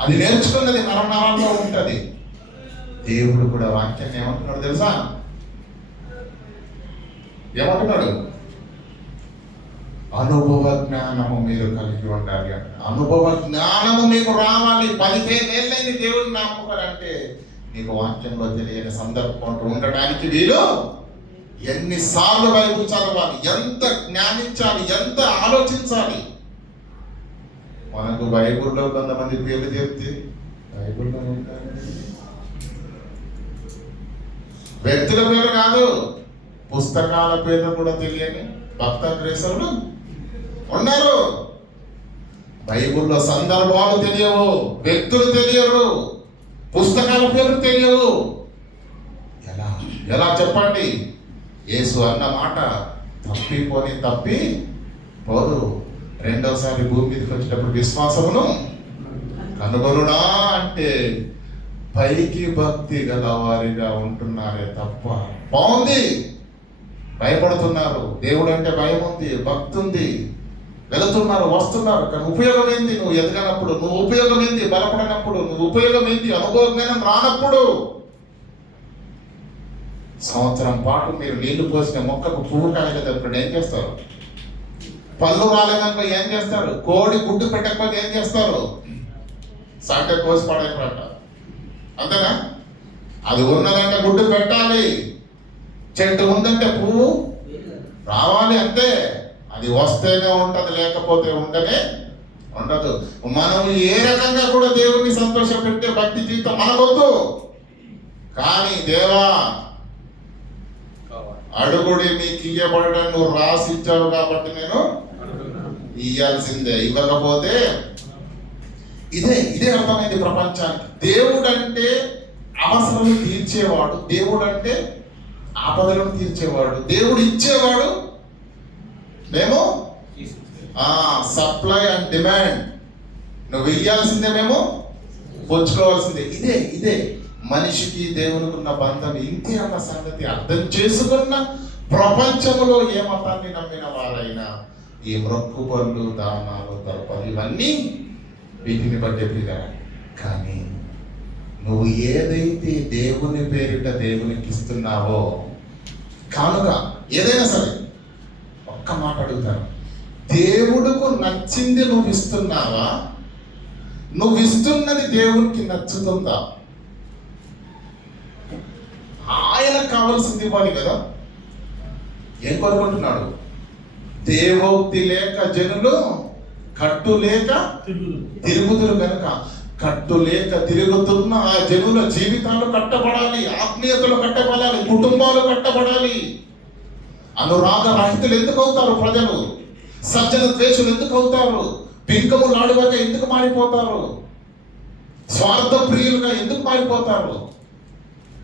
అది నేర్చుకున్నది నరంలో ఉంటుంది. దేవుడు కూడా వాక్యాన్ని ఏమంటున్నాడు తెలుసా? ఏమంటున్నాడు? అనుభవ జ్ఞానము మీరు కలిగి ఉండాలి అంట. అనుభవ జ్ఞానము మీకు రావాలి. 15 ఏళ్ళైంది దేవుడిని నమ్ముకోరంటే నీకు వాక్యంలో తెలియని సందర్భం ఉండడానికి వీలు. ఎన్నిసార్లు బైబిల్ చదవాలి, ఎంత జ్ఞానించాలి, ఎంత ఆలోచించాలి. మనకు బైబిల్లో కొంతమంది పేర్లు చెప్తే బైబిల్లో వ్యక్తుల పేరు కాదు, పుస్తకాల పేర్లు కూడా తెలియని భక్త గ్రేసరులు ఉన్నారు. బైబిల్లో సందర్భాలు తెలియవు, వ్యక్తులు తెలియరు, పుస్తకాల పేర్లు తెలియవు. ఎలా చెప్పండి? యేసు అన్న మాట తప్పి పోదు. రెండోసారి భూమి మీదకి వచ్చేటప్పుడు విశ్వాసమును కనుగొనుడా అంటే పైకి భక్తి గల వారిగా ఉంటున్నారే తప్ప, బాగుంది, భయపడుతున్నారు, దేవుడు అంటే భయం ఉంది, భక్తి ఉంది, వెళుతున్నారు, వస్తున్నారు, కానీ ఉపయోగం ఏంది? నువ్వు ఎదగనప్పుడు, నువ్వు ఉపయోగం ఏంది? బలపడినప్పుడు, నువ్వు ఉపయోగం ఏంది? అనుభవం రానప్పుడు. సంవత్సరం పాటు మీరు నీళ్లు పోసిన మొక్కకు పువ్వు కాయలేదప్పుడు ఏం చేస్తారు? పళ్ళు రాలేదనుకో ఏం చేస్తారు? కోడి గుడ్డు పెట్టకపోతే ఏం చేస్తారు? సంటే కోసి పడేయట. అంతేనా? అది ఉన్నదంటే గుడ్డు పెట్టాలి, చెట్టు ఉందంటే పువ్వు రావాలి, అంతే. అది వస్తేనే ఉంటది, లేకపోతే ఉండనే ఉండదు. మనం ఏ రకంగా కూడా దేవుని సంతోషపెట్టే భక్తి జీవితం మనకొద్దు. కానీ దేవా, అడుగుడి నీకు ఇయ్యబడడం నువ్వు రాసిచ్చావు కాబట్టి నేను ఇయ్యాల్సిందే, ఇవ్వకపోతే ఇదే అర్థమైంది ప్రపంచానికి. దేవుడు అంటే అవసరాలు తీర్చేవాడు, దేవుడు అంటే ఆపదలను తీర్చేవాడు, దేవుడు ఇచ్చేవాడు, మేము సప్లై అండ్ డిమాండ్. నువ్వు ఇయ్యాల్సిందే, మేము పుచ్చుకోవాల్సిందే. ఇదే మనిషికి దేవునికి ఉన్న బంధం. ఇంతే అన్న సంగతి అర్థం చేసుకున్న ప్రపంచంలో ఏ మతాన్ని నమ్మిన వారైనా ఈ మొక్కుబళ్ళు, దానాలు, తరపలు ఇవన్నీ వీటిని బట్టి ఎదిగారు. కానీ నువ్వు ఏదైతే దేవుని పేరిట దేవునికి ఇస్తున్నావో కానుక ఏదైనా సరే, ఒక్క మాట అడుగుతాను, దేవుడుకు నచ్చింది నువ్వు ఇస్తున్నావా? నువ్వు ఇస్తున్నది దేవునికి నచ్చుతుందా? ఆయనకు కావాల్సింది ఇవ్వాలి కదా. ఏం కోరుకుంటున్నాడు? దేవోక్తి లేక జనులు కట్టు లేక తిరుగుతురు కనుక, కట్టు లేక తిరుగుతున్న ఆ జనుల జీవితాలు కట్టబడాలి, ఆత్మీయతలు కట్టబడాలి, కుటుంబాలు కట్టబడాలి. అనురాగ రహితులు ఎందుకు అవుతారు ప్రజలు? సజ్జన ద్వేషులు ఎందుకు అవుతారు? పింకము లాడుగా ఎందుకు మారిపోతారు? స్వార్థ ప్రియులుగా ఎందుకు మారిపోతారు?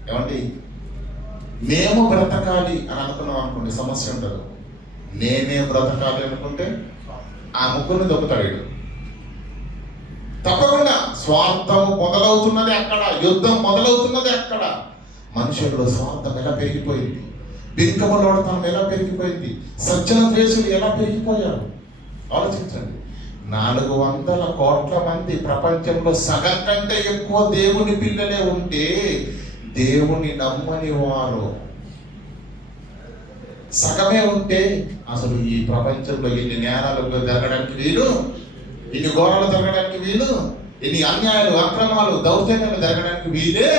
ఏమండి, మేము బ్రతకాలి అని అనుకున్నాం అనుకోండి, సమస్య ఉండదు. నేనే బ్రతకాలి అనుకుంటే ఆ ముగ్గురిని దొక్కుతాడు. తప్పకుండా స్వార్థం మొదలవుతున్నది అక్కడ, యుద్ధం మొదలవుతున్నది అక్కడ. మనుషుల్లో స్వార్థం ఎలా పెరిగిపోయింది, బింకములోడతనం ఎలా పెరిగిపోయింది, సజ్జన ద్వేషులు ఎలా పెరిగిపోయారు ఆలోచించండి. 400 కోట్ల మంది ప్రపంచంలో సగం కంటే ఎక్కువ దేవుని పిల్లలే ఉంటే దేవుని నమ్మని వారు సగమే ఉంటే అసలు ఈ ప్రపంచంలో ఇన్ని నేరాలు జరగడానికి వీలు, ఇన్ని ఘోరాలు జరగడానికి వీలు, ఇన్ని అన్యాయాలు, అక్రమాలు, దౌర్జన్యాలు జరగడానికి వీలే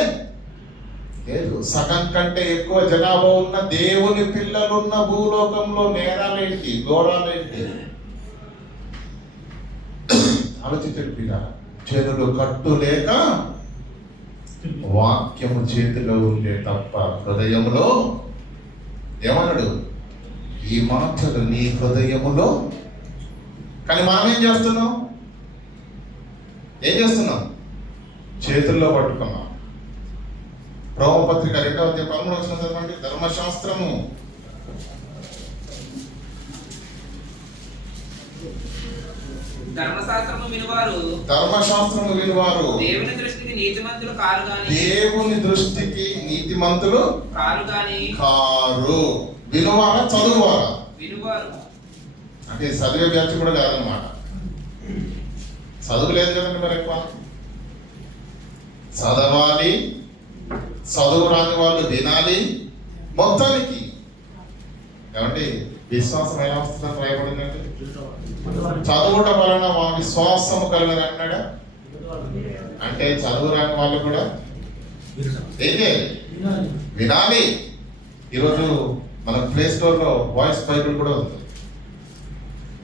లేదు. సగం కంటే ఎక్కువ జనాభా ఉన్న దేవుని పిల్లలున్న భూలోకంలో నేరాలేంటి, ఘోరాలేంటి ఆలోచించండి పిల్ల. జనులు కట్టు లేక వాక్యము చేతిలో ఉండే తప్ప హృదయములో, ఏమన్నాడు? ఈ మాటలు నీ హృదయములో. కానీ మనం ఏం చేస్తున్నాం? చేతుల్లో పట్టుకున్నాం. రోమపత్రిక 2వ అధ్యాయం 13వ వచనం చదవండి. ధర్మశాస్త్రము వినువారు దేవుని దృష్టికి నీతిమంతులు కారు గాని, దేవుని దృష్టికి నీతిమంతులు కారు గాని. కారు వినువారా, చదువువారా? వినువారు అంటే చదివే బ్యాచ్ కూడా కాదనమాట. చదువు లేదు కదండి మరి ఎక్కువ. చదవాలి, చదువు రాని వాళ్ళు వినాలి. మొత్తానికి ఏమంటే విశ్వాసం ఎలా వస్తుందని రాయబడిందంటే, చదువుట వలన మా విశ్వాసము కలగని అన్నాడా? అంటే చదువు రాని వాళ్ళు కూడా ఏం చేయాలి? వినాలి. ఈరోజు మన ప్లే స్టోర్లో వాయిస్ బైబిల్ కూడా ఉంది.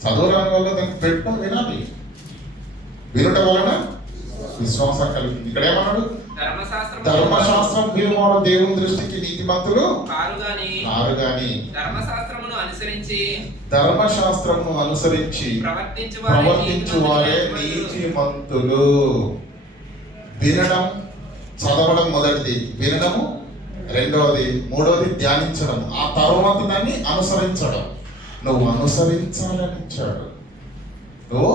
చదువు రాని వాళ్ళు దానికి పెట్టుకొని వినాలి. వినుట వలన విశ్వాసం కలుగుతుంది. ఇక్కడ ఏమన్నాడు? ధర్మశాస్త్రం వినువాడు దేవుని దృష్టికి నీతిమంతులు కారు గాని, ధర్మశాస్త్రమును అనుసరించి ప్రవర్తించు వారే నీతిమంతులు. వినడం, చదవడం మొదటిది, వినడము రెండవది, మూడవది ధ్యానించడం, ఆ తర్వాత దాన్ని అనుసరించడం. నువ్వు అనుసరించాలని ఇచ్చాడు, నువ్వు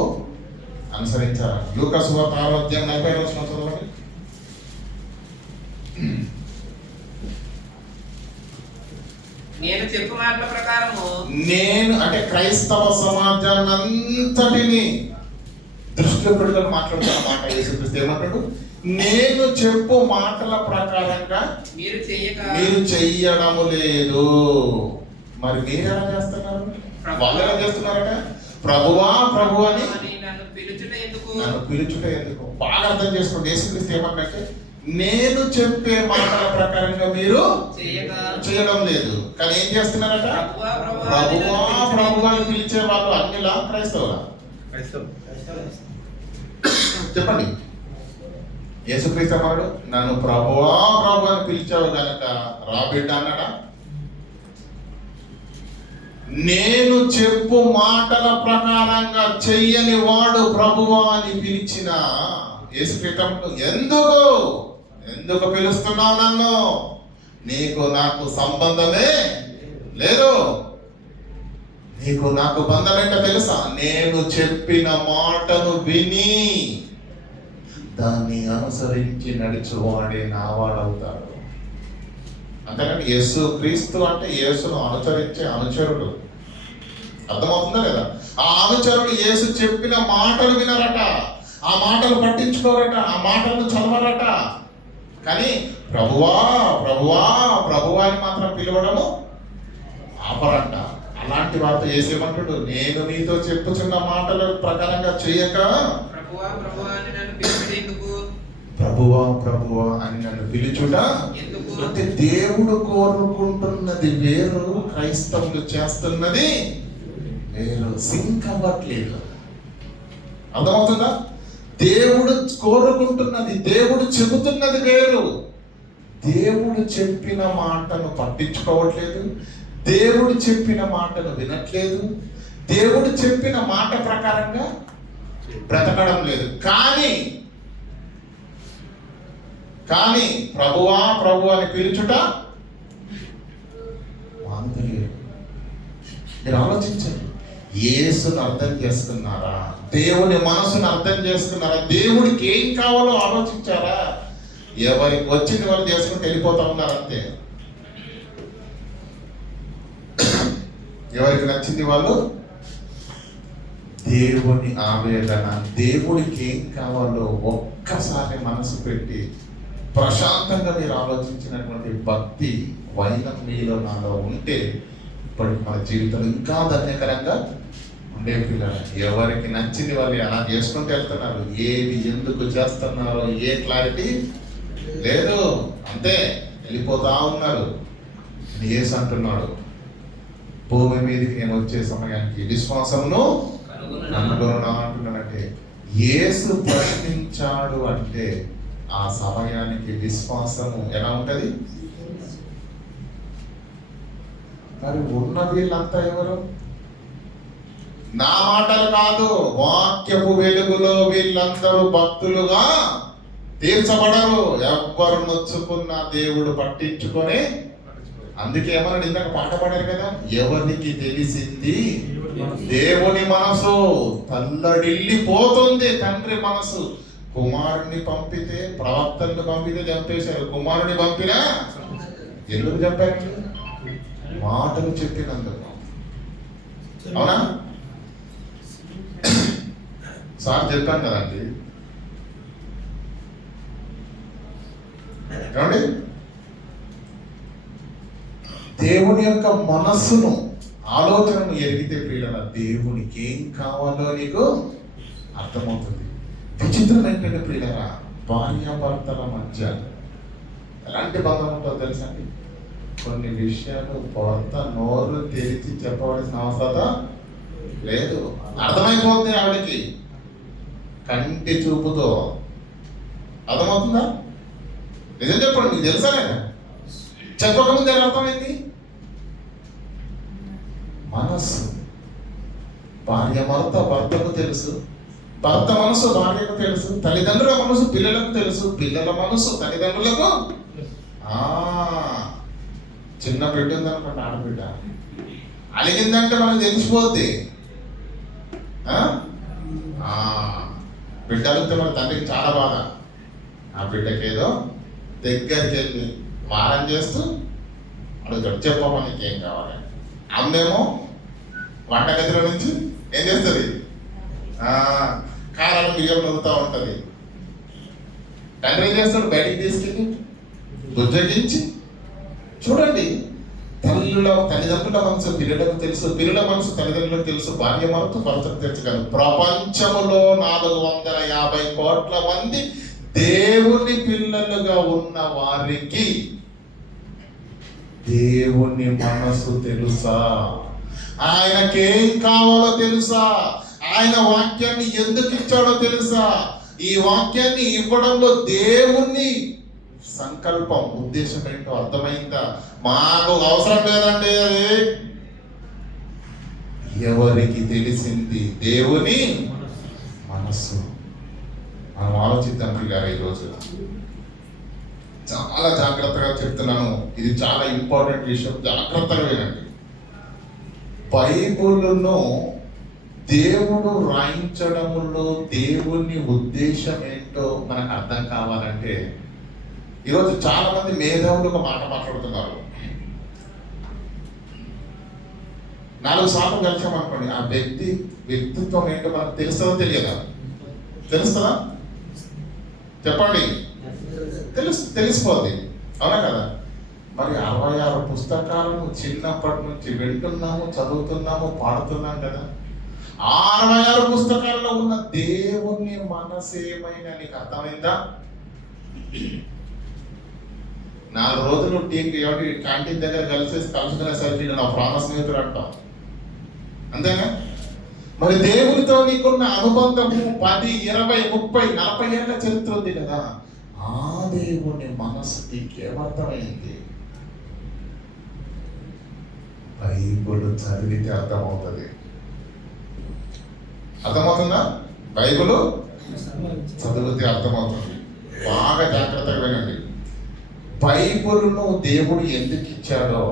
అనుసరించాలి. లూకా సువార్త 6:40 చదవండి. నేను చెప్పు మాటల ప్రకారము నేను అంటే క్రైస్తవ సమాజాన్ని అంతటిని దృష్టిలో పెట్టుకొని మాట్లాడుతున్న మాట యేసుక్రీస్తు ఏమంటాడు? నేను చెప్పు మాటల ప్రకారంగా మీరు చెయ్యడము లేదు. మరి మీరు ఎలా చేస్తున్నారు? వాళ్ళు ఎలా చేస్తున్నారట? ప్రభువా ప్రభు అని నన్ను పిలుచుట ఎందుకు? బాగా అర్థం చేసుకోండి. యేసుక్రీస్తు ఏమంటే నేను చెప్పే మాటల ప్రకారంగా మీరు చేయడం లేదు. కానీ ఏం చేస్తున్నారట? ప్రభువా ప్రభు అని పిలిచే వాళ్ళు అన్నిలా క్రైస్తవులా? చెప్పండి. యేసుక్రీస్తు అన్నాడు, నన్ను ప్రభువా ప్రభు అని పిలిచావు కనుక రా బిడ్డ అన్నాడా? నేను చెప్పు మాటల ప్రకారంగా చెయ్యని వాడు ప్రభువా అని పిలిచిన యేసుక్రీస్తు ఎందుకు పిలుస్తున్నావు నన్ను? నీకు నాకు సంబంధమే లేదు. నీకు నాకు బంధం ఏంటో తెలుసా? నేను చెప్పిన మాటను విని దాన్ని అనుసరించి నడిచేవాడే నావాడవుతాడు. అంతేనండి. యేసు క్రీస్తు అంటే యేసును అనుసరించే అనుచరుడు. అర్థమవుతుందా లేదా? ఆ అనుచరుడు యేసు చెప్పిన మాటలు వినరట, ఆ మాటలు పట్టించుకోరట, ఆ మాటలను చదవరట. కానీ ప్రభువా ప్రభువా ప్రభువా అని మాత్రం పిలవడము ఆపరంట. అలాంటి వారితో యేసేమంటాడు? నేను నీతో చెప్పుచున్న మాటల ప్రకారంగా చేయక ప్రభువా ప్రభువా అని నన్ను పిలుచుట అంటే దేవుడు కోరుకుంటున్నది వేరు, క్రైస్తవులు చేస్తున్నది వేరు. సింక్ అవ్వట్లేదు. అర్థమవుతుందా? దేవుడు కోరుకుంటున్నది, దేవుడు చెబుతున్నది వేరు. దేవుడు చెప్పిన మాటను పట్టించుకోవట్లేదు, దేవుడు చెప్పిన మాటను వినట్లేదు, దేవుడు చెప్పిన మాట ప్రకారంగా బ్రతకడం లేదు. కానీ ప్రభువా ప్రభు అని పిలుచుట మానలేదు. మీరు ఆలోచించండి. యేసును అర్థం చేసుకున్నారా? దేవుని మనసును అర్థం చేసుకున్నారా? దేవుడికి ఏం కావాలో ఆలోచించారా? ఎవరికి వచ్చింది వాళ్ళు చేసుకుని వెళ్ళిపోతా ఉన్నారు అంతే. ఎవరికి నచ్చింది వాళ్ళు. దేవుని ఆవేదన, దేవుడికి ఏం కావాలో ఒక్కసారి మనసు పెట్టి ప్రశాంతంగా మీరు ఆలోచించినటువంటి భక్తి వైనం మీలో నాలో ఉంటే ఇప్పటికి మన జీవితం ఇంకా ధన్యకరంగా ఉండే పిల్లలు. ఎవరికి నచ్చింది వాళ్ళు అలా చేసుకుంటూ వెళ్తున్నారు. ఏది ఎందుకు చేస్తున్నారో ఏ క్లారిటీ లేదు, అంతే వెళ్ళిపోతా ఉన్నారు. యేసు అంటున్నాడు, భూమి మీదకి నేను వచ్చే సమయానికి విశ్వాసమును కనుగొనునా అంటున్నాడంటే యేసు ప్రశ్నించాడు అంటే ఆ సమయానికి విశ్వాసము ఎలా ఉంటది? మరి ఉన్న వీళ్ళంతా ఎవరు? నా మాటలు కాదు, వాక్యపు వెలుగులో వీళ్ళందరూ భక్తులుగా తీర్చబడరు. ఎవ్వరు నొచ్చుకున్న దేవుడు పట్టించుకొని. అందుకే ఏమన్నాడు? ఇందాక పాట పాడారు కదా, ఎవరికి తెలిసింది దేవుని మనసు తల్లడిల్లిపోతుంది. తండ్రి మనసు. కుమారుణ్ణి పంపితే, ప్రవక్తలను పంపితే చంపేశారు, కుమారుని పంపినా ఎందుకు చంపారు? మాటలు చెప్పినందుకు. అవునా? సార్ చెప్పాను కదండి. ఏమండి? దేవుని యొక్క మనస్సును, ఆలోచనను ఎరిగితే ప్రియుల దేవునికి ఏం కావాలో నీకు అర్థమవుతుంది. విచిత్రం ఏంటంటే ప్రియులరా, భార్యాభర్తల మధ్య ఎలాంటి బంధం ఉంటుందో తెలుసా అండి? కొన్ని విషయాలు భర్త నోరు తెరిచి చెప్పవలసిన అవసరం లేదు. అర్థమైపోతుంది ఆవిడకి కంటి చూపుతో. అర్థమవుతుందా? నిజం చెప్పండి, మీకు తెలుసా లేదా? చెప్పకముందు ఎలా అర్థమైంది? మనస్సు. భార్య భర్తకు తెలుసు, భర్త మనసు భార్యకు తెలుసు, తల్లిదండ్రుల మనసు పిల్లలకు తెలుసు, పిల్లల మనసు తల్లిదండ్రులకు. చిన్న బిడ్డ ఉందనుకోండి, ఆడబిడ్డ అలిగిందంటే మనకు తెలిసిపోద్ది. బిడ్డ అలిగితే మన తండ్రికి చాలా బాధ. ఆ బిడ్డకి ఏదో దగ్గరికి వెళ్ళి మారం చేస్తూ అడుగుతాడు, చెప్పమ్మా నీకేం కావాలి. అమ్మేమో వంటగదిలో నుంచి ఏం చేస్తుంది, కారాలు బియ్యం నవ్వుతూ ఉంటుంది. తండ్రి ఏం చేస్తాడు, బయటికి తీసుకెళ్ళి బుజ్జగించి. చూడండి, తల్లిదండ్రుల మనసు పిల్లలకు తెలుసు, పిల్లల మనసు తల్లిదండ్రులకు తెలుసు, భార్య మనసు భర్తకు తెలుసు. ప్రపంచములో 450 కోట్ల మంది దేవుని పిల్లలుగా ఉన్న వారికి దేవుని మనసు తెలుసా? ఆయనకేం కావాలో తెలుసా? ఆయన వాక్యాన్ని ఎందుకు ఇచ్చాడో తెలుసా? ఈ వాక్యాన్ని ఇవ్వడంలో దేవుని సంకల్పం, ఉద్దేశం ఏంటో అర్థమైందా? మాకు అవసరం లేదండి అది. ఎవరికి తెలిసింది? దేవుని మనస్సు. మనం ఆలోచిద్దాం పిల్లలు. ఈరోజు చాలా జాగ్రత్తగా చెప్తున్నాను, ఇది చాలా ఇంపార్టెంట్ విషయం, జాగ్రత్తగా వినండి. బైబిలును దేవుడు రాయించడంలో దేవుని ఉద్దేశం ఏంటో మనకు అర్థం కావాలంటే, ఈరోజు చాలా మంది మేధావులు ఒక మాట మాట్లాడుతున్నారు. 4 సార్లు కలిసామనుకోండి, ఆ వ్యక్తిత్వం ఏంటో మనకు తెలుస్తుందో తెలియదా? తెలుస్తుందా? చెప్పండి. తెలిసిపోద్ది, అవునా కదా? మరి 66 పుస్తకాలను చిన్నప్పటి నుంచి వింటున్నాము, చదువుతున్నాము, పాడుతున్నాం కదా. 66 పుస్తకాల్లో ఉన్న దేవుని మనసు ఏమైనా నీకు అర్థమైందా? 4 రోజులు టీకి క్యాంటీన్ దగ్గర కలుసుకునేసరికి నా ప్రాణ స్నేహితుడు అంటాం, అంతేనా? మరి దేవునితో నీకున్న అనుబంధము 10, 20, 30, 40 ఏళ్ళ చరిత్ర ఉంది కదా. ఆ దేవుని మనసు నీకేమర్థమైంది? బైబిల్ చదివితే అర్థమవుతుంది. అర్థమవుతుందా? బైబిల్ చదివితే అర్థమవుతుంది. బాగా జాగ్రత్తగా వినండి. బైబిల్ను దేవుడు ఎందుకు ఇచ్చాడో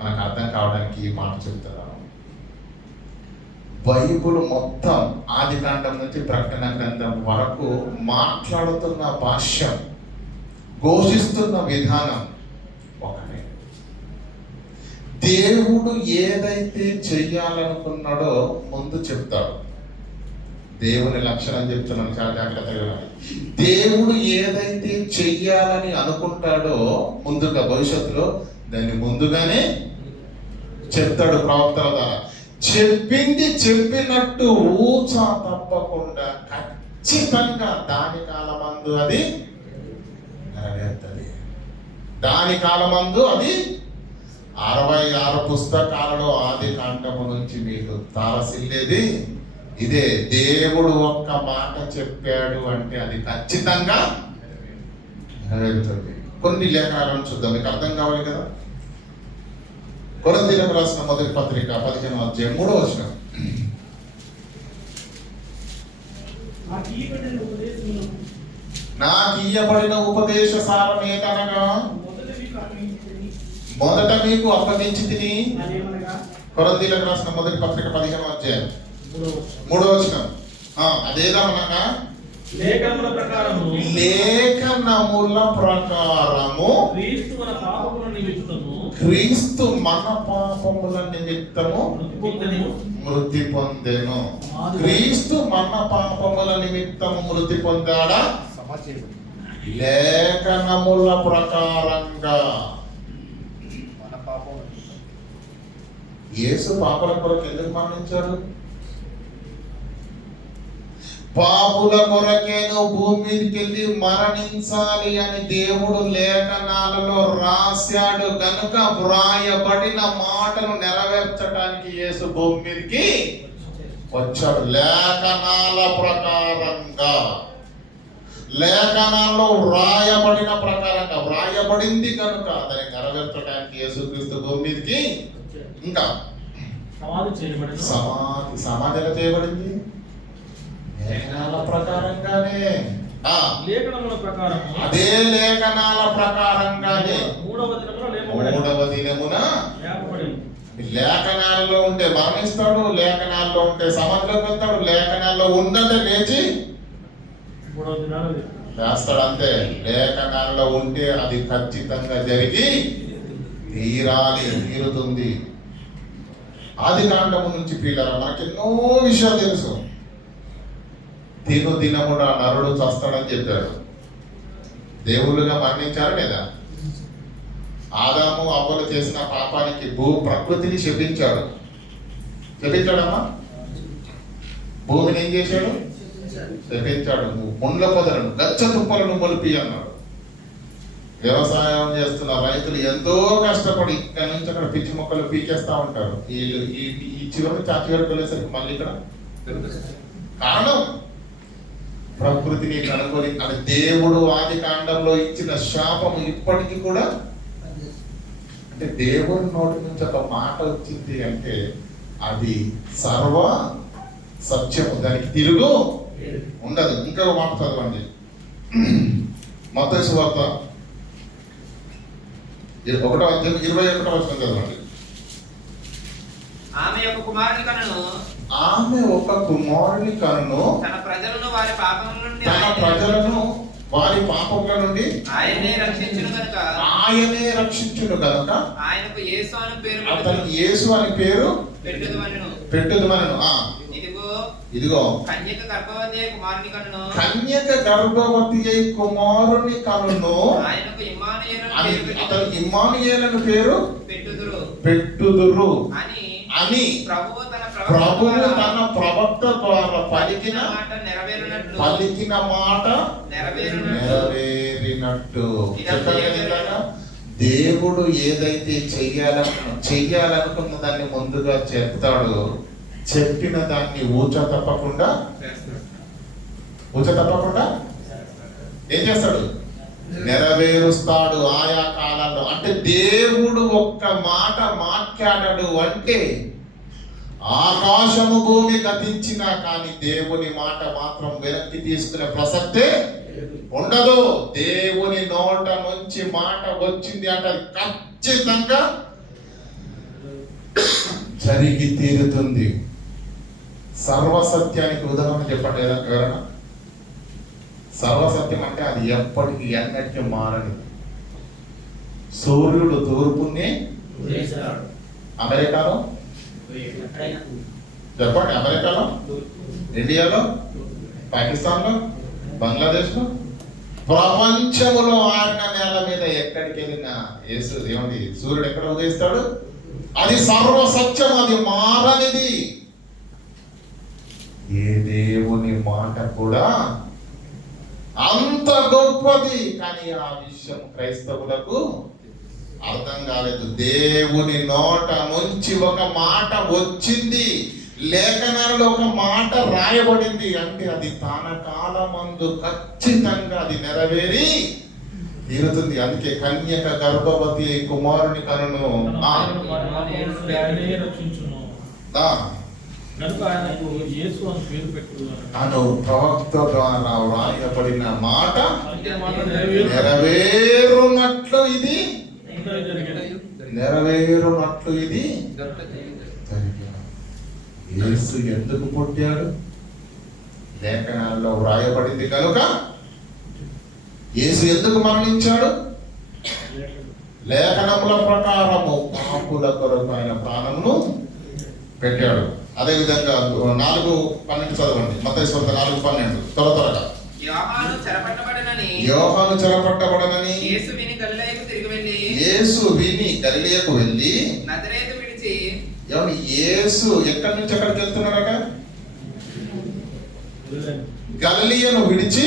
మనకు అర్థం కావడానికి ఈ మాట చెప్తున్నాను. బైబిల్ మొత్తం ఆదికాండం నుంచి ప్రకటన గ్రంథం వరకు మాట్లాడుతున్న భాష్యం, ఘోషిస్తున్న విధానం ఒకటే. దేవుడు ఏదైతే చెయ్యాలనుకున్నాడో ముందు చెప్తాడు. దేవుని లక్షణం చెప్తున్నాను, చాలా జాగ్రత్తగా. దేవుడు ఏదైతే చెయ్యాలని అనుకుంటాడో ముందుగా భవిష్యత్తులో దాన్ని ముందుగానే చెప్తాడు ప్రవక్తల ద్వారా. చెప్పింది చెప్పినట్టు ఊచా తప్పకుండా ఖచ్చితంగా దాని కాలమందు అది నెరవేరుతుంది. దాని కాలమందు అది 66 పుస్తకాలలో ఆది కాండము నుంచి మీకు తారసిల్లేది ఇదే. దేవుడు ఒక్క మాట చెప్పాడు అంటే అది ఖచ్చితంగా నెరవేరుతుంది. కొన్ని లేఖనాలను చూద్దాం, మీకు అర్థం కావాలి కదా. కొరింథీయులకు రాసిన మొదటి పత్రిక 15వ అధ్యాయం 3వ వచనం. నాకు ఇయ్యబడిన ఉపదేశ సారం ఏదనగా మొదట మీకు అప్పగించి తిని. కొరింథీయులకు రాసిన మొదటి పత్రిక 15వ అధ్యాయం 3వ వచనం. అదేదనగా లేఖనముల ప్రకారము క్రీస్తు మన పాపముల నిమిత్తము మృతి పొందెను. క్రీస్తు మన పాపముల నిమిత్తము మృతి పొందాడా? లేఖనముల ప్రకారంగా. యేసు పాపల కొరకు ఎందుకు మరణించాడు? పాపుల కొరకేను భూమి మీదకి వెళ్ళి మరణించాలి అని దేవుడు లేఖనాలలో రాశాడు కనుక వ్రాయబడిన మాటను నెరవేర్చడానికి యేసు భూమి మీదకి వచ్చాడు. లేఖనాల ప్రకారంగా, లేఖనాల్లో వ్రాయబడిన ప్రకారంగా వ్రాయబడింది కనుక దాన్ని నెరవేర్చడానికి యేసుక్రీస్తు భూమి మీదకి. ఇంకా సమాధి ఎలా చేయబడింది? లేఖనాల ప్రకారంగానే. ఆ, లేఖనముల ప్రకారము అదే లేఖనాల ప్రకారంగానే మూడవ దినమున లేపబడెను. 3వ దినమున లేపబడెను. లేఖనాల్లో ఉంటే మరణిస్తాడు, లేఖనాల్లో ఉంటే సమాధిలోకి వెళ్తాడు, లేఖనాల్లో ఉన్నదే లేచి మూడవ దినాన చేస్తాడు. అంతే, లేఖనాల్లో ఉంటే అది ఖచ్చితంగా జరిగి తీరుతుంది. ఆది కాండము నుంచి పిల్లరా మనకి ఎన్నో విషయాలు తెలుసు. దినమున నరుడు చస్తాడని చెప్పాడు. దేవుళ్ళుగా మరణించారు లేదా? ఆదాము అవ్వలు చేసిన పాపానికి ప్రకృతిని శపించాడమ్మా. భూమిని ఏం చేశాడు? శపించాడు. ముండ్ల పొదలను గచ్చ తుప్పలను మొలిపి అన్నాడు. వ్యవసాయం చేస్తున్న రైతులు ఎంతో కష్టపడి ఇక్కడ నుంచి అక్కడ పిచ్చి మొక్కలు పీకేస్తా ఉంటారు. ఈ చివరి నుంచి ఆ చివరికి వెళ్ళేసరికి మళ్ళీ ఇక్కడ కారణం ప్రకృతిని కనుకొని, అది దేవుడు ఆది కాండంలో ఇచ్చిన శాపము ఇప్పటికీ కూడా. అంటే దేవుడి నోటి నుంచి ఒక మాట వచ్చింది అంటే అది సర్వ సత్యము, దానికి తిరుగు ఉండదు. ఇంకొక మాట చదవండి, మత్తయి సువార్త 21వ వచనం చదవండి. ఆమె ఒక కుమారుని కనును ఆమె ఒక కుమారుని కనును తన ప్రజలను వారి పాపముల నుండి ఆయనే రక్షించును గనుక ఆయనకు యేసు అని పేరు అతనికి యేసు అని పేరు పెట్టుదుమనెను. ఇదిగో కన్యక గర్భవతి అయి కుమారుని కనును ఆయనకు అతనికి ఇమ్మానుయేలు పేరు పెట్టుదురు అని ప్రభువు తన ప్రవక్త ద్వారా పలికిన మాట నెరవేరినట్టు. దేవుడు ఏదైతే చెయ్యాలనుకున్న దాన్ని ముందుగా చెప్తాడు. చెప్పిన దాన్ని ఊచ తప్పకుండా ఏం చేస్తాడు? నెరవేరుస్తాడు ఆయా కాలంలో. అంటే దేవుడు ఒక్క మాట మాట్లాడాడు అంటే ఆకాశము భూమి గతించినా కానీ దేవుని మాట మాత్రం వెనక్కి తీసుకునే ప్రసక్తే ఉండదు. దేవుని నోట నుంచి మాట వచ్చింది అంటే అది ఖచ్చితంగా జరిగి తీరుతుంది. సర్వసత్యానికి ఉదాహరణ చెప్పండి ఎవరైనా. సర్వసత్యం అంటే అది ఎప్పటికీ ఎన్నటికీ మారని. సూర్యుడు తూర్పుని అమెరికాలో చెప్పండి, అమెరికాలో, ఇండియాలో, పాకిస్తాన్లో, బంగ్లాదేశ్లో, ప్రపంచంలో ఆడిన నేల మీద ఎక్కడికి వెళ్ళినా ఏమండి సూర్యుడు ఎక్కడ ఉదయిస్తాడు? అది సర్వసత్యం, అది మారనిది. ఏ దేవుని మాట కూడా అంత గొప్పది. కానీ ఆ విషయం క్రైస్తవులకు అర్థం కాలేదు. దేవుని నోట నుంచి ఒక మాట వచ్చింది, లేఖనాలలో ఒక మాట రాయబడింది అంటే అది తన కాలమందు ఖచ్చితంగా అది నెరవేరి తీరుతుంది. అందుకే కన్యక గర్భవతి కుమారుని కనును అను ప్రవక్త ద్వారా వ్రాయబడిన మాట నెరవేరునట్లు ఇది యేసు ఎందుకు పుట్టాడు? లేఖనాల్లో వ్రాయబడింది కనుక. యేసు ఎందుకు మరణించాడు? లేఖనముల ప్రకారము పాపుల కొరకు ఆయన ప్రాణమును పెట్టాడు. అదే విధంగా 4:12 చదవండి. మత్తయి సువార్త 4:12 త్వరగా. యోహాను చెరపట్టబడనని యేసు విని గలిలయకు వెళ్ళి నజరేతు విడిచి. ఏమండి, యేసు ఎక్కడి నుంచి ఎక్కడికి వెళ్తున్నారట? గలిలయను విడిచి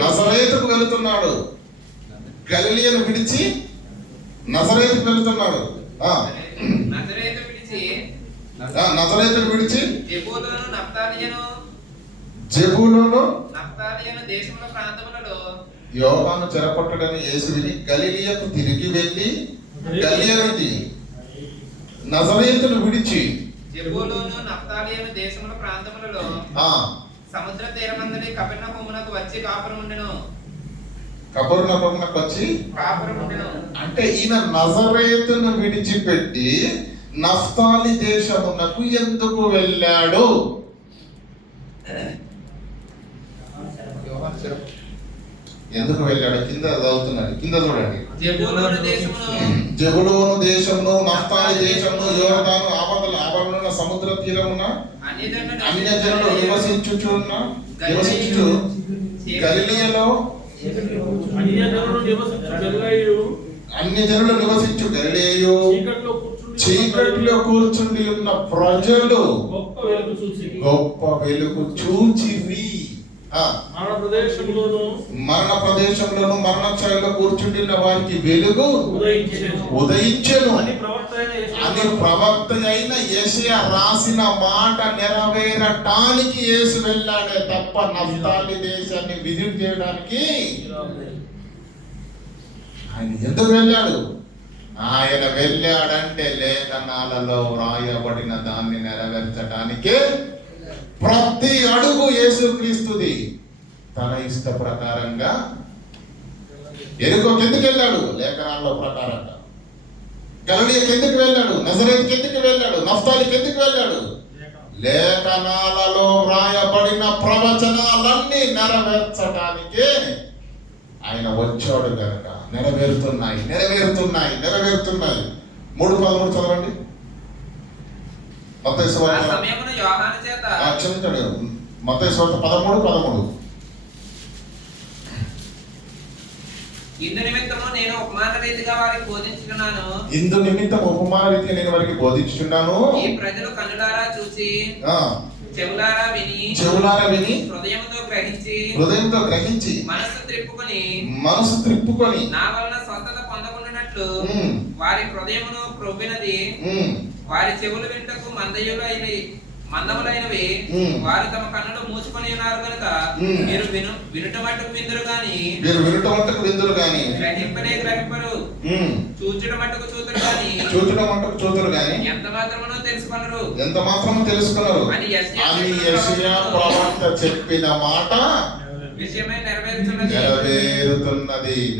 నజరేతుకు వెళుతున్నాడు. గలిలయను విడిచి నజరేతుకు వెళుతున్నాడు. నజరేతును విడిచి జెబూలూను దేశముల ప్రాంతములలో యోహాను చెరపట్టడని యేసు విని గలిలయకు తిరిగి వెళ్ళి గలిలయను నజరేతును విడిచి జెబూలూను నఫ్తాలియను దేశముల ప్రాంతములలో సముద్ర తీరమందలి కపెర్నహూమునకు వచ్చి కాపురం ఉండెను. కపెర్నహూమునకు వచ్చి కాపురం ఉండెను. అంటే ఈయన నజరేతును విడిచిపెట్టి నఫ్తాలి దేశమునకు ఎందుకు వెళ్ళాడు? ఎందుకు వెళ్ళాడు? కింద చదువుతున్నాడు, కింద చూడండి. జెబూలూను దేశమును జెబూలూను దేశమును, నఫ్తాలి దేశమును, యోర్దాను ఆవరణున్న సముద్ర తీరమున అన్యజనులు నివసించుచు గలిలయలో అన్యజనులు నివసించు గలిలయు అన్యజనులు నివసించు గలిలయు చీకటిలో కూర్చుండి చీకటిలో కూర్చుండి ఉన్న ప్రజలు గొప్ప వెలుగు చూసి గొప్ప వెలుగు చూచిరి. మరణ ప్రదేశంలోను మరణఛాయలో కూర్చుండిన వారికి వెలుగు ఉదయించెను అని ప్రవక్త అయిన యెషయా రాసిన మాట నెరవేరటానికి యేసు వెళ్ళాడే తప్ప నఫ్తాలి దేశాన్ని విజిట్ చేయడానికి ఆయన ఎందుకు వెళ్ళాడు? ఆయన వెళ్ళాడంటే లేఖనాలలో వ్రాయబడిన దాన్ని నెరవేర్చడానికే. ప్రతి అడుగు యేసుక్రీస్తుది తన ఇష్ట ప్రకారంగా. ఎరుకోకి ఎందుకు వెళ్ళాడు? లేఖనాల్లో ప్రకారంగా. గలిలయకి ఎందుకు వెళ్ళాడు? నజరేతుకి ఎందుకు వెళ్ళాడు? నఫ్తాలికి ఎందుకు వెళ్ళాడు? లేఖనాలలో వ్రాయబడిన ప్రవచనాలన్నీ నెరవేర్చడానికే ఆయన వచ్చాడు కనుక నెరవేరుతున్నాయి. 3:13 చదవండి. మత్తయి సువార్త సమయమున యోహాను చేత క్షమించండి, మత్తయి సువార్త 13:13. ఇందు నిమిత్తము నేను ఉపమాన రీతిగా వారికి బోధించుచున్నాను. ఇందు నిమిత్తం ఉపమాన రీతిగా నేను వారికి బోధించుచున్నాను. ఈ ప్రజలు కన్నులారా చూసి చెవులారా విని హృదయంతో గ్రహించి మనసు త్రిప్పుకొని నా వలన స్వస్థత పొందకుండానట్లు వారి హృదయమును క్రొవ్వినది, వారి చెవులు వింటకు మందములైనవి, వారు తమ కన్నులు మూసుకొని ఉన్నారు కనుక మీరు వినుట మట్టుకు విందురు గాని గ్రహింపరు, చూచుట మట్టుకు చూతురు గాని ఎంత మాత్రము తెలుసుకొనరు అని యెషయా ప్రవక్త చెప్పిన మాట విషయమై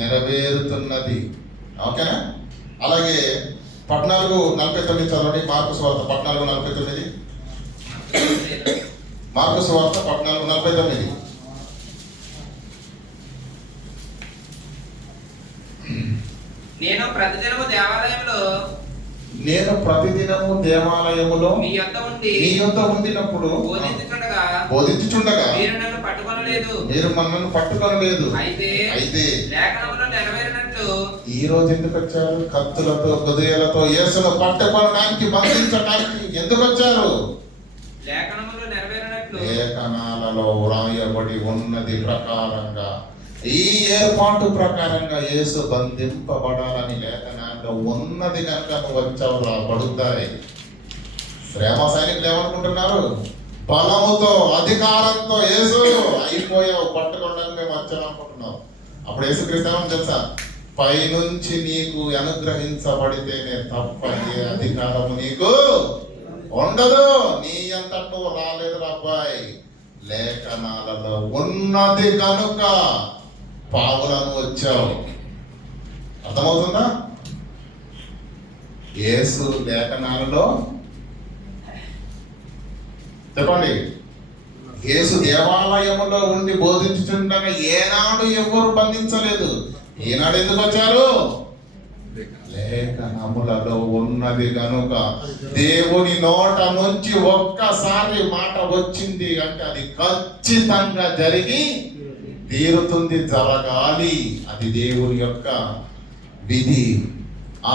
నెరవేరుతున్నది. ఓకేనా? అలాగే 14:49 చదవండి. మార్కు సువార్త 14:49. మార్కు సువార్త 14:49. నేను ప్రతిదినము దేవాలయములో మీ యొద్ద ఉండినప్పుడు బోధించుచుండగా మీరు నన్ను పట్టుకొనలేదు. అయితే లేఖనములో నెరవేరినట్లు ఈ రోజు ఎందుకు వచ్చారు? కత్తులతో గొదయలతో యేసును పట్టుకోవడానికి బంధించడానికి ఎందుకు వచ్చారు? లేఖనములో నెరవేరినట్లు లేఖనాలలో వ్రాయబడి ఉన్నది ప్రకారంగా, ఈ ఏర్పాటు ప్రకారంగా యేసు బంధింపబడాలని లేఖనాల్లో ఉన్నది కనుక నువ్వు వచ్చావు. పడుతాయి. శ్రేమ సైనికులు ఏమనుకుంటున్నారు? బలముతో అధికారంతో యేసు అయిపోయావు, పట్టుకోవడానికి మేము వచ్చామనుకుంటున్నావు. అప్పుడు యేసుక్రీస్తు ఏమని తెలుసా? పైనుంచి నీకు అనుగ్రహించబడితేనే తప్ప ఏ అధికారము నీకు ఉండదు. నీ అంతట నువ్వు రాలేదు అబ్బాయి, లేఖనాలలో ఉన్నది కనుక పావులను వచ్చావు. అర్థమవుతుందా? యేసు లేఖనాలలో చెప్పండి. యేసు దేవాలయములో ఉండి బోధించుతుండగా ఏనాడు ఎవరు బంధించలేదు. ఈనాడు ఎందుకు వచ్చారు? లేఖనములలో ఉన్నది కనుక. దేవుని నోట నుంచి ఒక్కసారి మాట వచ్చింది అంటే అది ఖచ్చితంగా జరిగి తీరుతుంది, జరగాలి. అది దేవుని యొక్క విధి.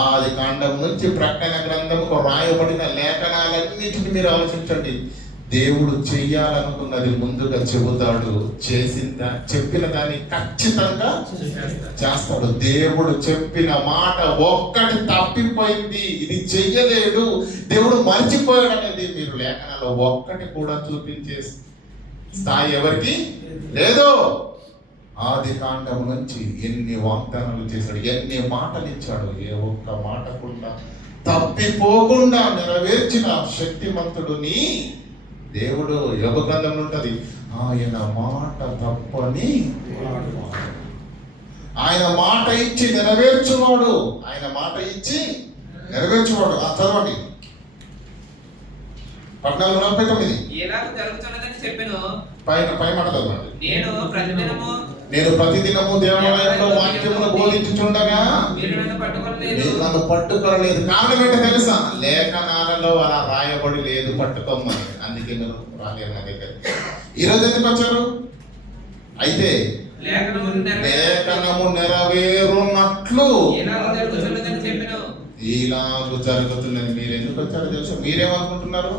ఆది కాండం నుంచి ప్రకటన గ్రంథముకు రాయబడిన లేఖనాలన్నిటిని మీరు ఆలోచించండి. దేవుడు చెయ్యాలనుకున్నది ముందుగా చెబుతాడు, చెప్పిన దాన్ని ఖచ్చితంగా చేస్తాడు. దేవుడు చెప్పిన మాట ఒక్కటి తప్పిపోయింది, ఇది చెయ్యలేడు, దేవుడు మర్చిపోయాడు అనేది మీరు లేఖనాల్లో ఒక్కటి కూడా చూపించే స్థాయి ఎవరికి లేదు. ఆది కాండం నుంచి ఎన్ని వాగ్దానాలు చేశాడు, ఎన్ని మాటలు ఇచ్చాడు, ఏ ఒక్క మాట కూడా తప్పిపోకుండా నెరవేర్చిన శక్తిమంతుడుని దేవుడు. యోగ గ్రంథంలో ఉంటది, ఆయన మాట తప్పని ఆయన మాట ఇచ్చి నెరవేర్చువాడు. ఆయన మాట ఇచ్చి నెరవేర్చువాడు. చదవండి 14:49. ఎలాగ జరుగుతున్నదని చెప్పెను. పై మాట చదవండి. నేను ప్రతిదినము దేవాలయంలో వాక్యమును బోధించుచుండగా మీరు నన్ను పట్టుకోలేదు. మీరు నన్ను పట్టుకోలేదు. కారణం ఏంటో తెలుసా? లేఖనాలలో అలా రాయబడి లేదు పట్టుకోమని. అందుకే మీరు రాలేరు నా దగ్గర. ఈరోజు ఎందుకు వచ్చారు? అయితే లేఖనము నెరవేరున్నట్లు ఎలాగ జరుగుతున్నదని చెప్పెను. ఇలాగ జరుగుతుందని మీరు ఎందుకు వచ్చారో తెలుసు? మీరేమనుకుంటున్నారు?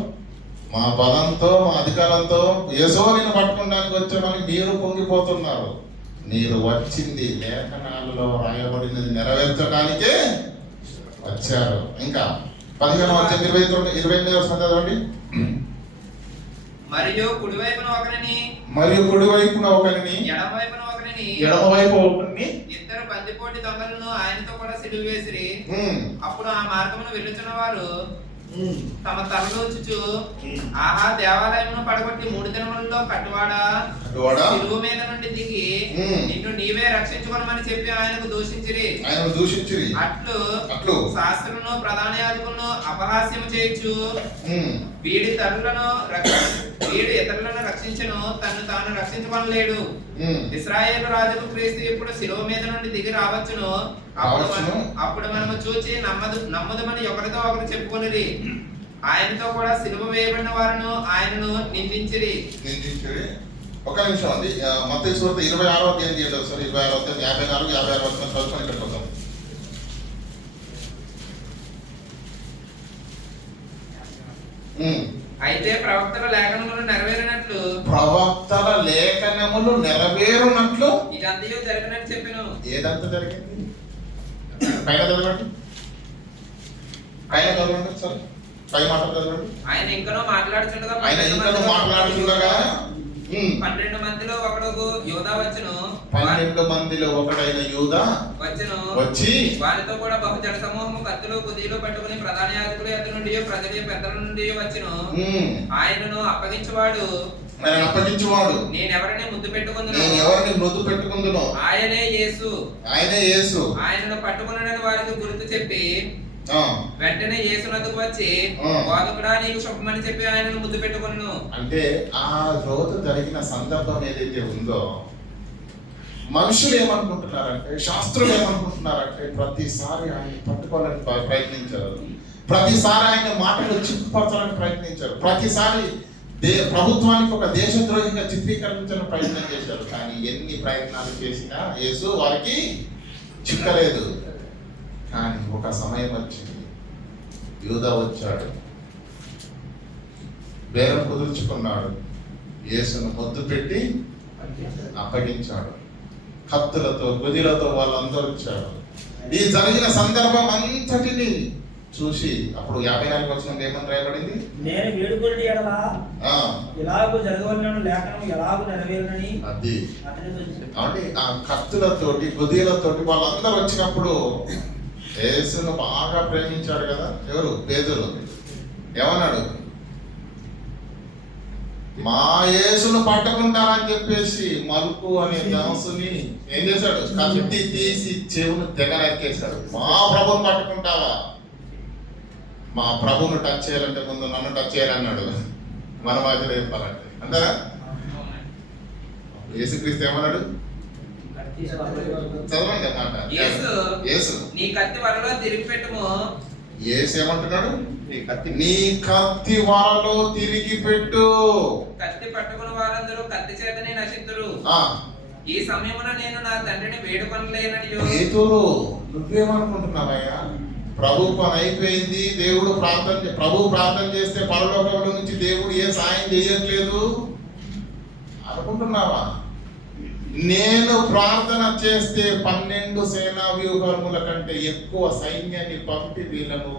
మా బలంతో మా అధికారంతో యేసో నేను పట్టుకోవడానికి వచ్చామని మీరు పొంగిపోతున్నారు. మీరు వచ్చింది లేఖనాలలో రాయబడినది నెరవేర్చడానికే వచ్చారు. ఇంకా 15:28 చదవండి. మరియు కుడివైపున ఒకరిని ఎడమవైపు ఒకరిని ఇద్దరు బందిపోటి దొంగలను ఆయనతో కూడా సిలువ వేసిరి. అప్పుడు ఆ మార్గమును వెళ్ళుచున్న వారు తమ తలలోచుచు, ఆహా, దేవాలయమును పడగొట్టి 3 దినములలో కట్టువాడా, సిలువ మీద నుండి దిగి నిన్ను నీవే రక్షించుకోనమని చెప్పి ఆయనకు దూషించిరి. అట్లు శాస్త్రులను ప్రధాన యాజకులను అపహాస్యము చేయొచ్చు. వీడి ఇతరులను రక్షించను, తను తాను రక్షించుకొనలేడు. ఇశ్రాయేలు రాజుకు క్రీస్తు ఇప్పుడు శిలువ మీద నుండి దిగి రావచ్చును. అప్పుడు మనము చూచి నమ్మదమని ఒకరితో ఒకరు చెప్పుకొనిరి. ఆయనతో కూడా సిలువ వేయబడిన వారును ఆయనను నిందించిరి. ఒక నిమిషం అండి. మత్తయి సువార్త 26వ అధ్యాయం తీయండి ఒకసారి. 26వ అధ్యాయం 54, 56 వచనం చదువుకొని ఇక్కడికి వద్దాం. అయితే ప్రవక్తల లేఖనములు నెరవేరునట్లు ఇదంతయు జరగనని చెప్పెను. ఏదంతా జరిగింది? పైన చదవండి సార్. పై మాట చదవండి. ఆయన ఇంకనూ మాట్లాడుచుండగా 12 మందిలో ఒకడు యూదా వచ్చును. 12 మందిలో ఒకడైన యూదా వచ్చి వారితో కూడా బహు జన సమూహము కత్తులు కుదీలు పట్టుకుని ప్రధాన యాజకుల యొద్ద నుండి ప్రజల పెద్దల నుండి వచ్చును. ఆయనను అప్పగించువాడు నేనెవరిని ముద్దు పెట్టుకుందునో ఆయనే యేసు. ఆయనను పట్టుకున్నాడని వారికి గుర్తు చెప్పి వెంటనే యేసునకు వచ్చి, బోధకుడా, నీకు శుభమని చెప్పి ఆయనను ముద్దు పెట్టుకొను. అంటే ఆ రోజు జరిగిన సందర్భం ఏదైతే ఉందో, మనుషులు ఏమనుకుంటున్నారంటే, శాస్త్రులు ఏమనుకుంటున్నారంటే, ప్రతిసారి ఆయన పట్టుకోవాలని ప్రయత్నించారు, ప్రతిసారి ఆయన మాటలు చిక్కుపరచాలని ప్రయత్నించారు, ప్రతిసారి ప్రభుత్వానికి ఒక దేశద్రోహిగా చిత్రీకరించాలని ప్రయత్నం చేశారు. కానీ ఎన్ని ప్రయత్నాలు చేసినా యేసు వారికి చిక్కలేదు. కానీ ఒక సమయం వచ్చింది, యూదా వచ్చాడు, బేరం కుదుర్చుకున్నాడు, యేసును ముద్దు పెట్టి అప్పగించాడు. కత్తులతో గుదిలతో వాళ్ళందరూ వచ్చారు. ఈ జరిగిన సందర్భం అంతటిని చూసి అప్పుడు 54 వచనం ఏమని రాయబడింది? నేను వేడుకొనిన యెడల ఇలాగూ జరగవలెను, లేఖనము ఎలాగూ నెరవేరునని. అది అంటే ఆ కత్తులతోటి గుదిలతోటి వాళ్ళందరూ వచ్చినప్పుడు యేసును బాగా ప్రేమించాడు కదా. ఎవరు? పేతురు. ఏమన్నాడు? మా యేసును పట్టుకుంటారని చెప్పేసి మలుపు అనే దాసుని ఏం చేశాడు? కత్తి తీసి చెవును తెగనెక్కేశాడు. మా ప్రభుని పట్టుకుంటావా? మా ప్రభును టచ్ చేయాలంటే ముందు నన్ను టచ్ చేయాలన్నాడు. మన బాధ్యత చెప్పాలంటే అంతేనా? యేసుక్రీస్తు ఏమన్నాడు? చదవండి అన్నమాట. యేసు నీ కత్తి వలలో తిరిగి పెట్టుము. యేసు ఏమంటున్నాడు? నీ కత్తి వలలో తిరిగి పెట్టు. కత్తి పట్టుకున్న వారందరూ కత్తి చేతనే నశింతురు. ఈ సమయమున నేను నా తండ్రిని వేడుకొనలేనని. పేతురు, నువ్వేమనుకుంటున్నావయ్యా? ప్రభు పని అయిపోయింది, ప్రభు ప్రార్థన చేస్తే పరలోకంలో నుంచి దేవుడు ఏ సాయం చేయట్లేదు అనుకుంటున్నావా? నేను ప్రార్థన చేస్తే 12 సేనా వ్యూహముల కంటే ఎక్కువ సైన్యాన్ని పంపి వీళ్ళను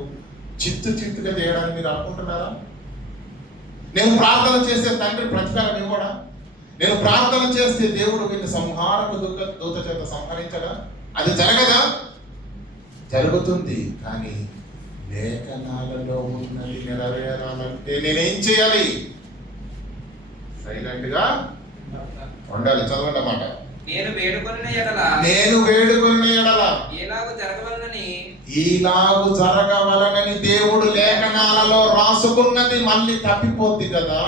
చిత్తుగా చేయడానికి మీరు అనుకుంటున్నారా? నేను ప్రార్థన చేస్తే తండ్రి ప్రతిఫలం ఇవ్వడా? నేను ప్రార్థన చేస్తే దేవుడు వీళ్ళని సంహారపు దూత చేత సంహరించడా? అది జరగదా? జరుగుతుంది. కానీ లేఖనాలలో ఉన్నది నెరవేరాలంటే నేనేం చేయాలి? సైలెంట్ గా ఉండాలి. చదవండి అన్నమాట. నేను వేడుకొనిన ఎడల నేను వేడుకున్న ఎడల ఎలాగూ జరగవలనని ఈలాగు జరగవలనని దేవుడు లేఖనాలలో రాసుకున్నది మళ్ళీ తప్పిపోద్ది కదా.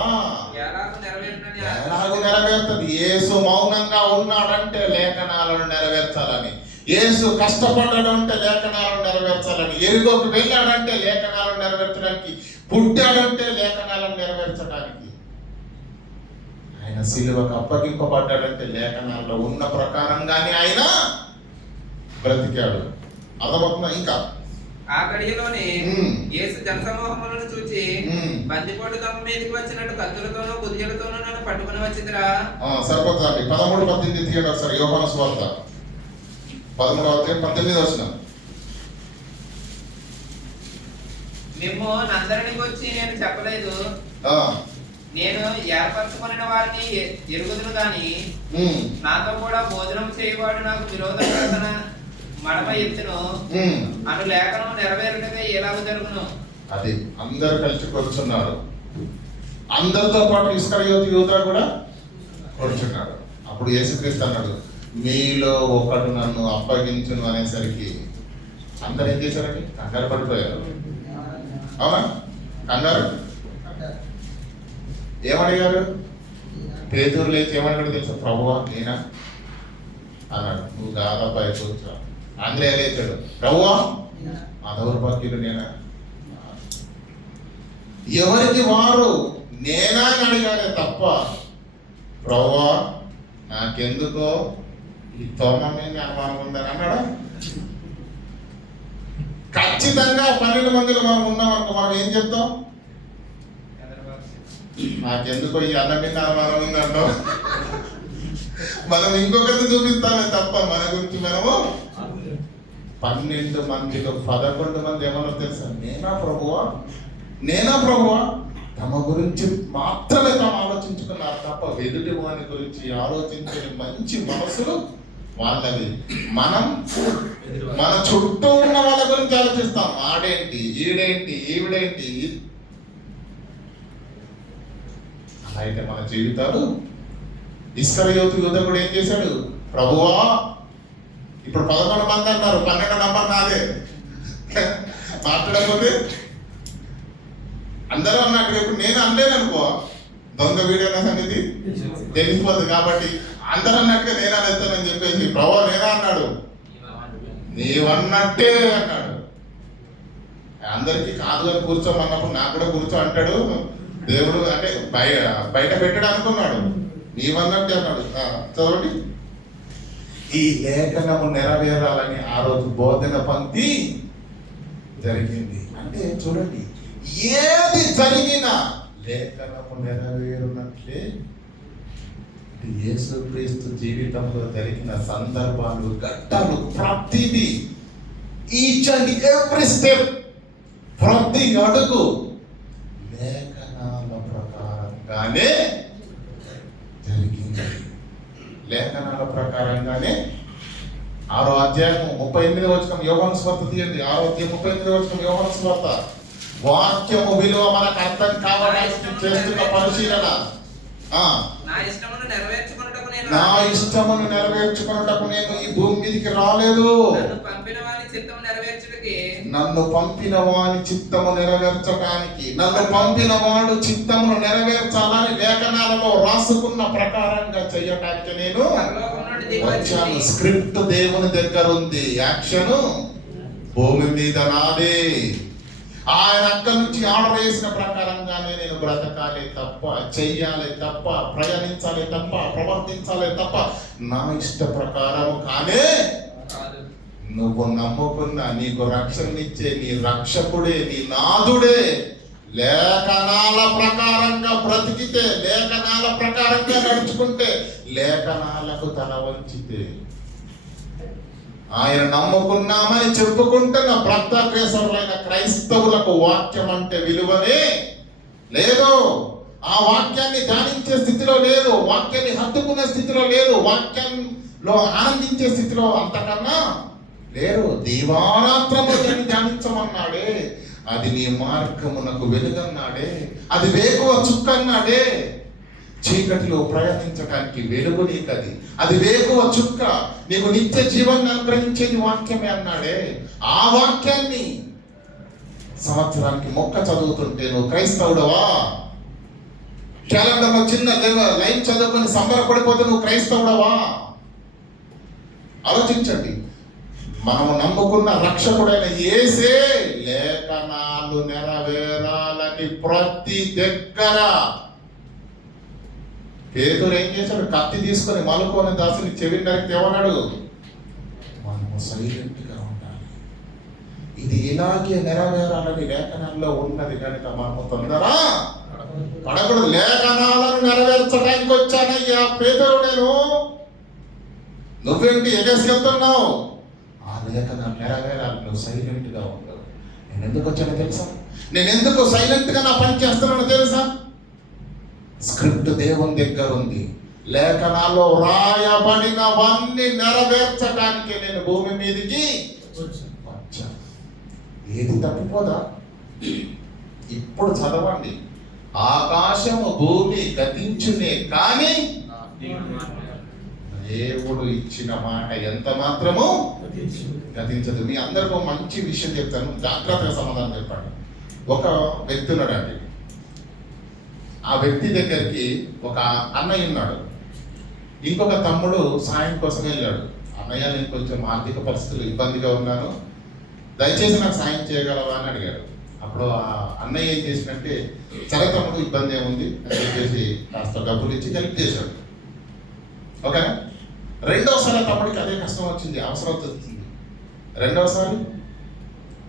ఎలాగూ నెరవేరునని ఎలాగూ నెరవేరుతుంది? యేసు మౌనంగా ఉన్నాడంటే లేఖనాలను నెరవేర్చాలని, యేసు కష్టపడ్డాడు అంటే లేఖనాలను నెరవేర్చాలని, ఎరుగోకు వెళ్ళాడంటే లేఖనాలను నెరవేర్చడానికి, పుట్టాడంటే లేఖనాలను నెరవేర్చడానికి, ఆయన సిలువకు అప్పగింపబడ్డాడంటే లేఖనాల్లో ఉన్న ప్రకారంగానే ఆయన బ్రతికాడు. అర్థమవుతుందా? ఇంకా ఆ గడియలోనే ఉమ్. యేసు జనసమూహములను చూచి ఉమ్. బందిపోటు తమ మీదకి వచ్చినట్టు కత్తులతోనూ కుదియలతోనూ నన్ను పట్టుకుని వచ్చిదిరా. సరిపోతుందండి. 13-18 తీయండి ఒకసారి. యోహాను సువార్త 13-18 మేము నందరిని వచ్చి నేను చెప్పలేదు, నేను ఏర్పరచుకున్న వారిని ఎరుగుదును గాని నాతో కూడా భోజనం చేయవాడు నాకు విరోధం మడమ ఎత్తును అను లేఖనం నెరవేరుటగా ఎలాగ జరుగును. అది అందరు కలిసి కూర్చున్నాడు. అందరితో పాటు ఇస్కరియోతు యూదా కూడా కూర్చున్నాడు. అప్పుడు యేసుక్రీస్తు అన్నాడు, మీలో ఒకడు నన్ను అప్పగించును అనేసరికి అందరు ఏం చేశారండి? కంగారు పడిపోయారు. అవునా? కంగారు. ఏమడిగారు? పేదూరు లేచి ఏమడిగాడు తెలుసా? ప్రభువా నేనా అన్నాడు. నువ్వు కాదప్పా కూర్చో. ఆంధ్రయ లేచాడు, ప్రభువా ఆ దౌర్భాగ్యుడు నేనా? ఎవరికి వారు నేనా అని అడిగాడే తప్ప ప్రభువా నాకెందుకో ఈ తోమ మీద అనుమానం ఉందని అన్నాడా? ఖచ్చితంగా 12 మందిలో మనం ఉన్నాం అనుకో, మనం ఏం చెప్తాం? నాకెందుకో ఈ అన్న మీద అనుమానం ఉందంటాం. మనం ఇంకొకరిని చూపిస్తామే తప్ప మన గురించి మనము 12 మందిలో 11 మంది ఏమన్నా తెలుసా? నేనా ప్రభువా, నేనా ప్రభువా. తమ గురించి మాత్రమే తాము ఆలోచించుకున్నారు తప్ప ఎదుటి వాని గురించి ఆలోచించే మంచి మనసులు వాళ్ళది. మనం మన చుట్టూ ఉన్న వాళ్ళ గురించి ఆలోచిస్తాం. ఆడేంటి, ఈడేంటి, ఈవిడేంటి. అలా అయితే మన జీవితాలు. ఇస్కరియోతు యూదా కూడా ఏం చేశాడు? ప్రభువా ఇప్పుడు 11 మంది అన్నారు, 12 నంబర్ నాదే. మాట్లాడకపోతే అందరూ అన్నాడు. రేపు నేను అనలేననుకో దొంగ వీడియో సంగతి తెలిసిపోతుంది. కాబట్టి అందరూ అన్నట్టుగా నేనా ఎత్తానని చెప్పేసి ప్రభువా నేనా అన్నాడు. నీవన్నట్టే అన్నాడు. అందరికి కాదు అని కూర్చోమన్నప్పుడు నాకు కూడా కూర్చో అంటాడు దేవుడు. అంటే బయట పెట్టాడు అనుకున్నాడు. నీవన్నట్టే అన్నాడు. చదవండి. ఈ లేఖనము నెరవేరాలని ఆ రోజు బోధన పంక్తి జరిగింది. అంటే చూడండి, ఏది జరిగినా లేఖనము నెరవేరునట్లే యేసుక్రీస్తు జీవితంలో జరిగిన సందర్భాలు, ఘట్టాలు, ప్రతిదీ, ఈచ్ అండ్ ఎవ్రీ స్టెప్, ప్రతి అడుగు లేఖనాల ప్రకారంగానే జరిగింది. లేఖనాల ప్రకారంగానే 6వ అధ్యాయం 38వ వచనం యోహాను సువార్త తీయండి. 6వ అధ్యాయం 38వ వచనం యోహాను సువార్త. వాక్యము విలువ మనకు అర్థం కావడానికి చేస్తున్న పరిశీలన. నా ఇష్టమును నెరవేర్చుకున్నటకు నేను ఈ భూమి మీదకి రాలేదు. నన్ను పంపిన వాని చిత్తము నెరవేర్చడానికి, నన్ను పంపిన వాడు చిత్తమును నెరవేర్చాలని లేఖనాలలో రాసుకున్న ప్రకారంగా చేయటానికి నేను వచ్చాను. స్క్రిప్ట్ దేవుని దగ్గర ఉంది, యాక్షన్ భూమి మీద నాదే. ఆయన అక్కడి నుంచి ఆర్డర్ చేసిన ప్రకారంగానే నేను బ్రతకాలి తప్ప, చెయ్యాలి తప్ప, ప్రయాణించాలి తప్ప, ప్రవర్తించాలి తప్ప నా ఇష్ట ప్రకారం కానే. నువ్వు నమ్ముకున్న నీకు రక్షణనిచ్చే నీ రక్షకుడే, నీ నాథుడే లేఖనాల ప్రకారంగా బ్రతికితే, లేఖనాల ప్రకారంగా నడుచుకుంటే, లేఖనాలకు తల వంచితే, ఆయన నమ్ముకున్నామని చెప్పుకుంటున్న భక్తగ్రేసరులైన క్రైస్తవులకు వాక్యం అంటే విలువనే లేదు. ఆ వాక్యాన్ని ధ్యానించే స్థితిలో లేదు, వాక్యాన్ని హత్తుకునే స్థితిలో లేదు, వాక్యంలో ఆనందించే స్థితిలో అంతకన్నా లేరు. దీవారాత్రము దాన్ని ధ్యానించమన్నాడే, అది నీ మార్గమునకు వెలుగన్నాడే, అది వేకువ చుక్కన్నాడే. చీకటిలో ప్రయాణించడానికి వెలుగు నీకది, అది వేకువ చుక్క, నీకు నిత్య జీవాన్ని అనుగ్రహించేది వాక్యమే అన్నాడే. ఆ వాక్యాన్ని సంవత్సరానికి మొక్క చదువుతుంటే నువ్వు క్రైస్తవుడవా? క్యాలెండర్లో చిన్న లైన్ చదువుకొని సంబరపడిపోతే నువ్వు క్రైస్తవుడవా? ఆలోచించండి. మనము నమ్ముకున్న రక్షకుడైన యేసే లేఖనాలు నెరవేరాలని ప్రతి దగ్గర. పేతురు ఏం చేశాడు? కత్తి తీసుకొని మలుకోని దాసుని చెవి నరికి ఏమన్నాడు? మనము సైలెంట్ గా ఉండాలి, ఇది ఇలాగే నెరవేరాలని లేఖనాల్లో ఉన్నది కనుక మనము తొందర పడకూడదు. లేఖనాలను నెరవేర్చడానికి వచ్చానయ్యా పేతురు నేను, నువ్వేంటి ఎగేసుకెళ్తున్నావు? ఆ లేఖనాలు నెరవేరాలి, నువ్వు సైలెంట్ గా ఉండవు. నేను ఎందుకు వచ్చానో తెలుసా? నేను ఎందుకు సైలెంట్ గా నా పని చేస్తున్నానో తెలుసా? స్క్రిప్ట్ దేవుని దగ్గర ఉంది. లేఖనాల్లో రాయబడినవన్నీ నెరవేర్చడానికి నేను భూమి మీదకి వచ్చాను. ఏది తప్పిపోదా? ఇప్పుడు చదవండి. ఆకాశము భూమి గతించునే కానీ దేవుడు ఇచ్చిన మాట ఎంత మాత్రము గతించదు. మీ అందరికీ మంచి విషయం చెప్తాను, జాగ్రత్తగా సమాధానం చెప్పండి. ఒక వ్యక్తి ఉన్నాడండి. ఆ వ్యక్తి దగ్గరికి ఒక అన్నయ్య ఉన్నాడు. ఇంకొక తమ్ముడు సాయం కోసం వెళ్ళాడు. అన్నయ్య, నేను కొంచెం ఆర్థిక పరిస్థితులు ఇబ్బందిగా ఉన్నాను, దయచేసి నాకు సాయం చేయగలవా అని అడిగాడు. అప్పుడు ఆ అన్నయ్య ఏం చేసినట్టే, సరే తమ్ముడు ఇబ్బంది ఏముంది అని చెప్పేసి కాస్త డబ్బులు ఇచ్చి హెల్ప్ చేశాడు. ఓకేనా? రెండోసారి తమ్ముడికి అదే కష్టం వచ్చింది, అవసరం వచ్చింది. రెండోసారి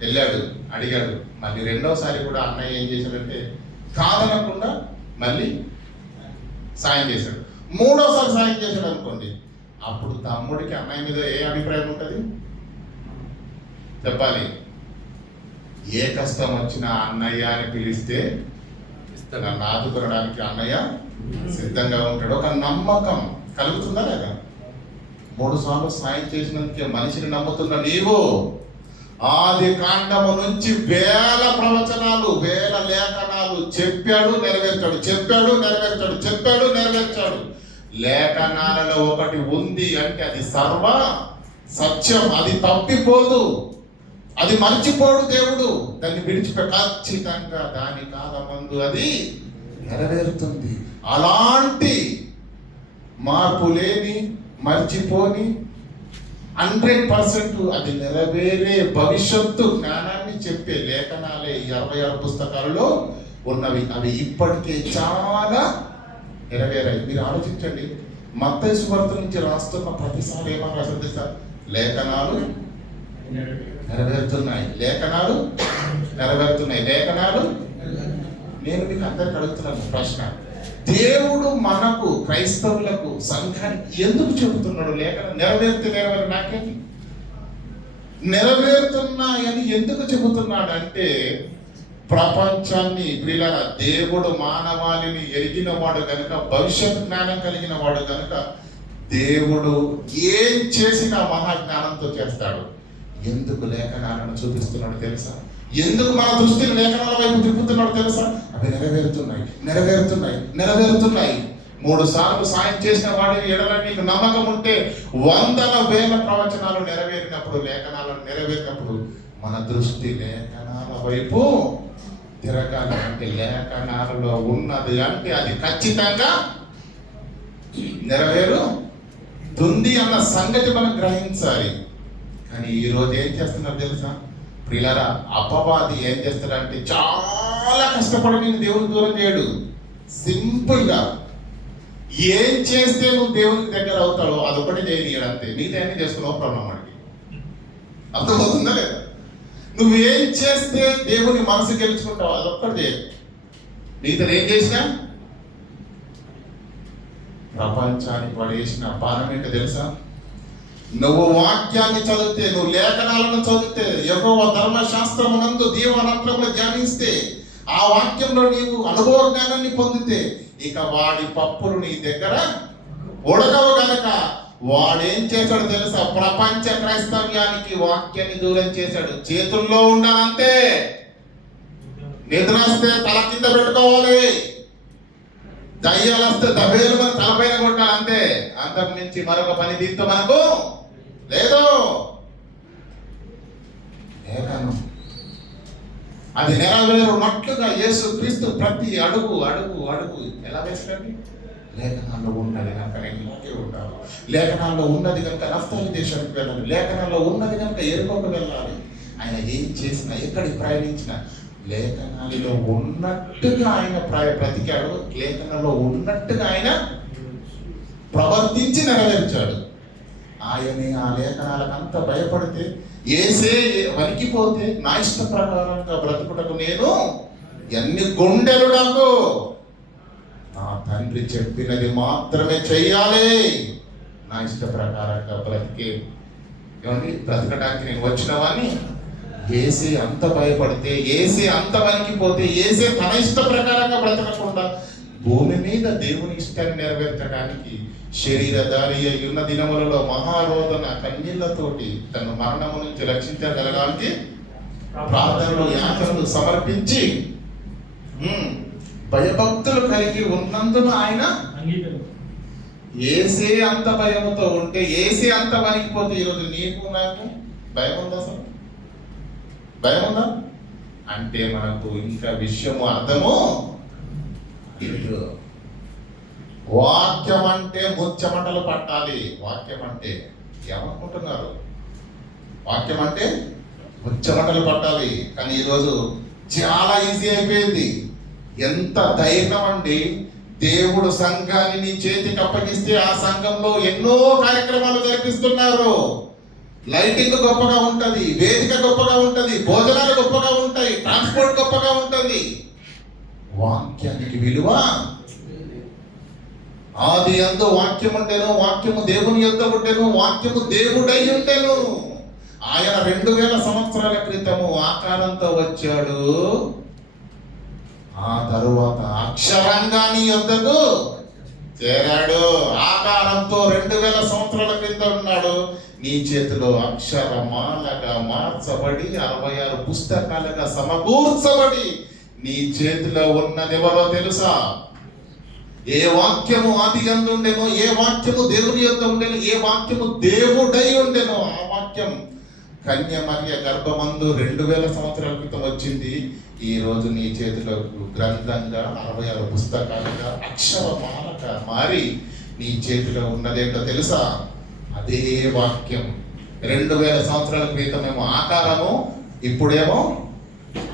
వెళ్ళాడు, అడిగాడు. మళ్ళీ రెండోసారి కూడా అన్నయ్య ఏం చేశాడంటే కాదనకుండా మళ్ళీ సాయం చేశాడు. మూడోసారి సాయం చేశాడు అనుకోండి, అప్పుడు తమ్ముడికి అన్నయ్య మీద ఏ అభిప్రాయం ఉంటుంది చెప్పాలి? ఏ కష్టం వచ్చినా అన్నయ్య అని పిలిస్తే నన్ను ఆదుకోవడానికి అన్నయ్య సిద్ధంగా ఉంటాడు. ఒక నమ్మకం కలుగుతుందా లేదా? 3 సార్లు సాయం చేసినందుకే మనిషిని నమ్ముతున్న నీవు ఆది కాండము నుంచి వేల ప్రవచనాలు, వేల లేఖనాలు చెప్పాడు, నెరవేర్చాడు, చెప్పాడు, నెరవేర్చాడు, చెప్పాడు, నెరవేర్చాడు. లేఖనాలలో ఒకటి ఉంది అంటే అది సర్వ సత్యం, అది తప్పిపోదు, అది మర్చిపోడు దేవుడు. దాన్ని విడిచిపెట్టి ఖచ్చితంగా దాని కాలమందు అది నెరవేరుతుంది. అలాంటి మార్పు లేని, మర్చిపోని 100% అది నెరవేరే భవిష్యత్తు జ్ఞానాన్ని చెప్పే లేఖనాలే ఈ 66 పుస్తకాలలో ఉన్నవి. అవి ఇప్పటికే చాలా నెరవేరాయి. మీరు ఆలోచించండి. మత్తయి సువార్త నుంచి రాస్తున్న ప్రతిసారి ఏమని రాస్తుంది సార్? లేఖనాలు నెరవేరుతున్నాయి, లేఖనాలు నెరవేరుతున్నాయి, లేఖనాలు. నేను మీకు అందరికి అడుగుతున్నాను ప్రశ్న, దేవుడు మనకు క్రైస్తవులకు సంఘానికి ఎందుకు చెబుతున్నాడు లేఖనం నెరవేరితే నెరవేరు? నాకేంటి నెరవేరుతున్నాయని ఎందుకు చెబుతున్నాడు అంటే, ప్రపంచాన్ని ప్రియులారా దేవుడు మానవాళిని ఎరిగిన వాడు కనుక, భవిష్యత్ జ్ఞానం కలిగిన వాడు కనుక, దేవుడు ఏం చేసినా మహాజ్ఞానంతో చేస్తాడు. ఎందుకు లేఖనాలను చూపిస్తున్నాడు తెలుసా? ఎందుకు మన దృష్టిని లేఖనాల వైపు తిప్పుతున్నాడు తెలుసా? అవి నెరవేరుతున్నాయి, నెరవేరుతున్నాయి, నెరవేరుతున్నాయి. 3 సార్లు సాయం చేసిన వాడిని ఎడల నీకు నమ్మకం ఉంటే 100,000 ప్రవచనాలు నెరవేరినప్పుడు, లేఖనాలను నెరవేరినప్పుడు మన దృష్టి లేఖనాల వైపు తిరగాలి. అంటే లేఖనాలలో ఉన్నది అంటే అది ఖచ్చితంగా నెరవేరుతుంది అన్న సంగతి మనం గ్రహించాలి. కానీ ఈరోజు ఏం చేస్తున్నారు తెలుసా ప్రియులారా? అపవాది ఏం చేస్తాడంటే చాలా కష్టపడి నేను దేవుని దూరం చేయడు. సింపుల్ గా ఏం చేస్తే నువ్వు దేవునికి దగ్గర అవుతాడో అదొకటి చేయనీయడు అంతే. మిగతా అన్ని చేసుకున్నావు ప్రాబ్లం వాడికి. అర్థమవుతుందా లేదా? నువ్వేం చేస్తే దేవుని మనసు గెలుచుకుంటావు అదొక్కటి చేయదు. మిగతా ఏం చేసినా ప్రపంచానికి పడేసిన పానం ఏంటో తెలుసా? నువ్వు వాక్యాన్ని చదివితే, నువ్వు లేఖనాలను చదివితే, యెహోవా ధర్మశాస్త్రమునందు దీవనత్రములు ధ్యానిస్తే, ఆ వాక్యంలో నీవు అనుభవ జ్ఞానాన్ని పొందితే, ఇక వాడి పప్పులు నీ దగ్గర ఉడకవు గనక వాడేం చేశాడు తెలుసా? ప్రపంచ క్రైస్తవ్యానికి వాక్యాన్ని దూరం చేశాడు. చేతుల్లో ఉండాలంతే, నిద్ర వస్తే తల కింద పెట్టుకోవాలి, దయ్యాలు వస్తే దబేలు మన తలపైన కొట్టాలి అంతే, అంతకు మించి మరొక పని దీంతో మనకు లేదు. లేఖనం అది నెరవేరునట్లుగా యేసు క్రీస్తు ప్రతి అడుగు అడుగు అడుగు ఎలా వేస్తాడు? లేఖనాల్లో ఉన్నది కనుక నేను ఇలాగే ఉండాలి, లేఖనాల్లో ఉన్నది కనుక నఫ్తాలి దేశానికి వెళ్ళాలి, లేఖనాల్లో ఉన్నది కనుక ఎరుకోకు వెళ్ళాలి. ఆయన ఏం చేసినా ఎక్కడికి ప్రయాణించినా లేఖనాలలో ఉన్నట్టుగా ఆయన బ్రతికాడు, లేఖనంలో ఉన్నట్టుగా ఆయన ప్రవర్తించి నెరవేర్చాడు. ఆయనే ఆ లేఖనాలకు అంత భయపడితే, ఏసే వణికిపోతే నా ఇష్ట ప్రకారంగా బ్రతుకుటకు నేను ఎన్ని గుండెలు నాకు, నా తండ్రి చెప్పినది మాత్రమే చెయ్యాలి, నా ఇష్ట ప్రకారంగా బ్రతకడానికి నేను వచ్చినవాన్ని. ఏసే అంత భయపడితే, ఏసే అంత వణికిపోతే, ఏసే తన ఇష్ట ప్రకారంగా బ్రతకకుండా భూమి మీద దేవుని ఇష్టాన్ని నెరవేర్చడానికి శరీరధారి అయి ఉన్న దినములలో మహారోదన కన్నీళ్లతోటి తన మరణము నుంచి రక్షించగలగానికి ప్రార్థనలు యాచనలు సమర్పించి భయభక్తులు కలిగి ఉన్నందున ఆయన ఏసే అంత భయముతో ఉంటే, ఏసే అంత వణికిపోతే ఈరోజు నీకు నాకు భయం ఉందా? అసలు భయం ఉందా అంటే మనకు ఇంకా విషయము అర్థము. వాక్యం అంటే ముచ్చమటలు పట్టాలి. వాక్యం అంటే ఏమనుకుంటున్నారు? వాక్యం అంటే ముచ్చమటలు పట్టాలి. కానీ ఈరోజు చాలా ఈజీ అయిపోయింది. ఎంత ధైర్యం అండి! దేవుడు సంఘాన్ని నీ చేతికి అప్పగిస్తే ఆ సంఘంలో ఎన్నో కార్యక్రమాలు జరిపిస్తున్నారు. లైటింగ్ గొప్పగా ఉంటది, వేదిక గొప్పగా ఉంటది, భోజనాలు గొప్పగా ఉంటాయి, ట్రాన్స్పోర్ట్ గొప్పగా ఉంటది. వాక్యానికి విలువ. ఆది యందు వాక్యం ఉండెను, వాక్యము దేవుని యొద్ద ఉండెను, వాక్యము దేవుడై ఉండెను. ఆయన 2000 సంవత్సరాల క్రితము ఆకారంతో వచ్చాడు. ఆ తరువాత అక్షరంగా నీ యొద్దకు చేరాడు. ఆకారంతో 2000 సంవత్సరాల క్రితం ఉన్నాడు. నీ చేతిలో అక్షరమాలగా మార్చబడి 66 పుస్తకాలుగా సమకూర్చబడి నీ చేతిలో ఉన్నదెవరో తెలుసా? ఏ వాక్యము ఆది యందు ఉండెనో, ఏ వాక్యము దేవుని యొద్ద ఉండెనో, ఏ వాక్యము దేవుడై ఉండెనో ఆ వాక్యం కన్య మరియ గర్భమందు 2000 సంవత్సరాల క్రితం వచ్చింది. ఈ రోజు నీ చేతిలో గ్రంథంగా 66 పుస్తకాలుగా అక్షరమాలగా మారి నీ చేతిలో ఉన్నదేంటో తెలుసా? అదే వాక్యం. 2000 సంవత్సరాల క్రితమేమో ఆకారము, ఇప్పుడేమో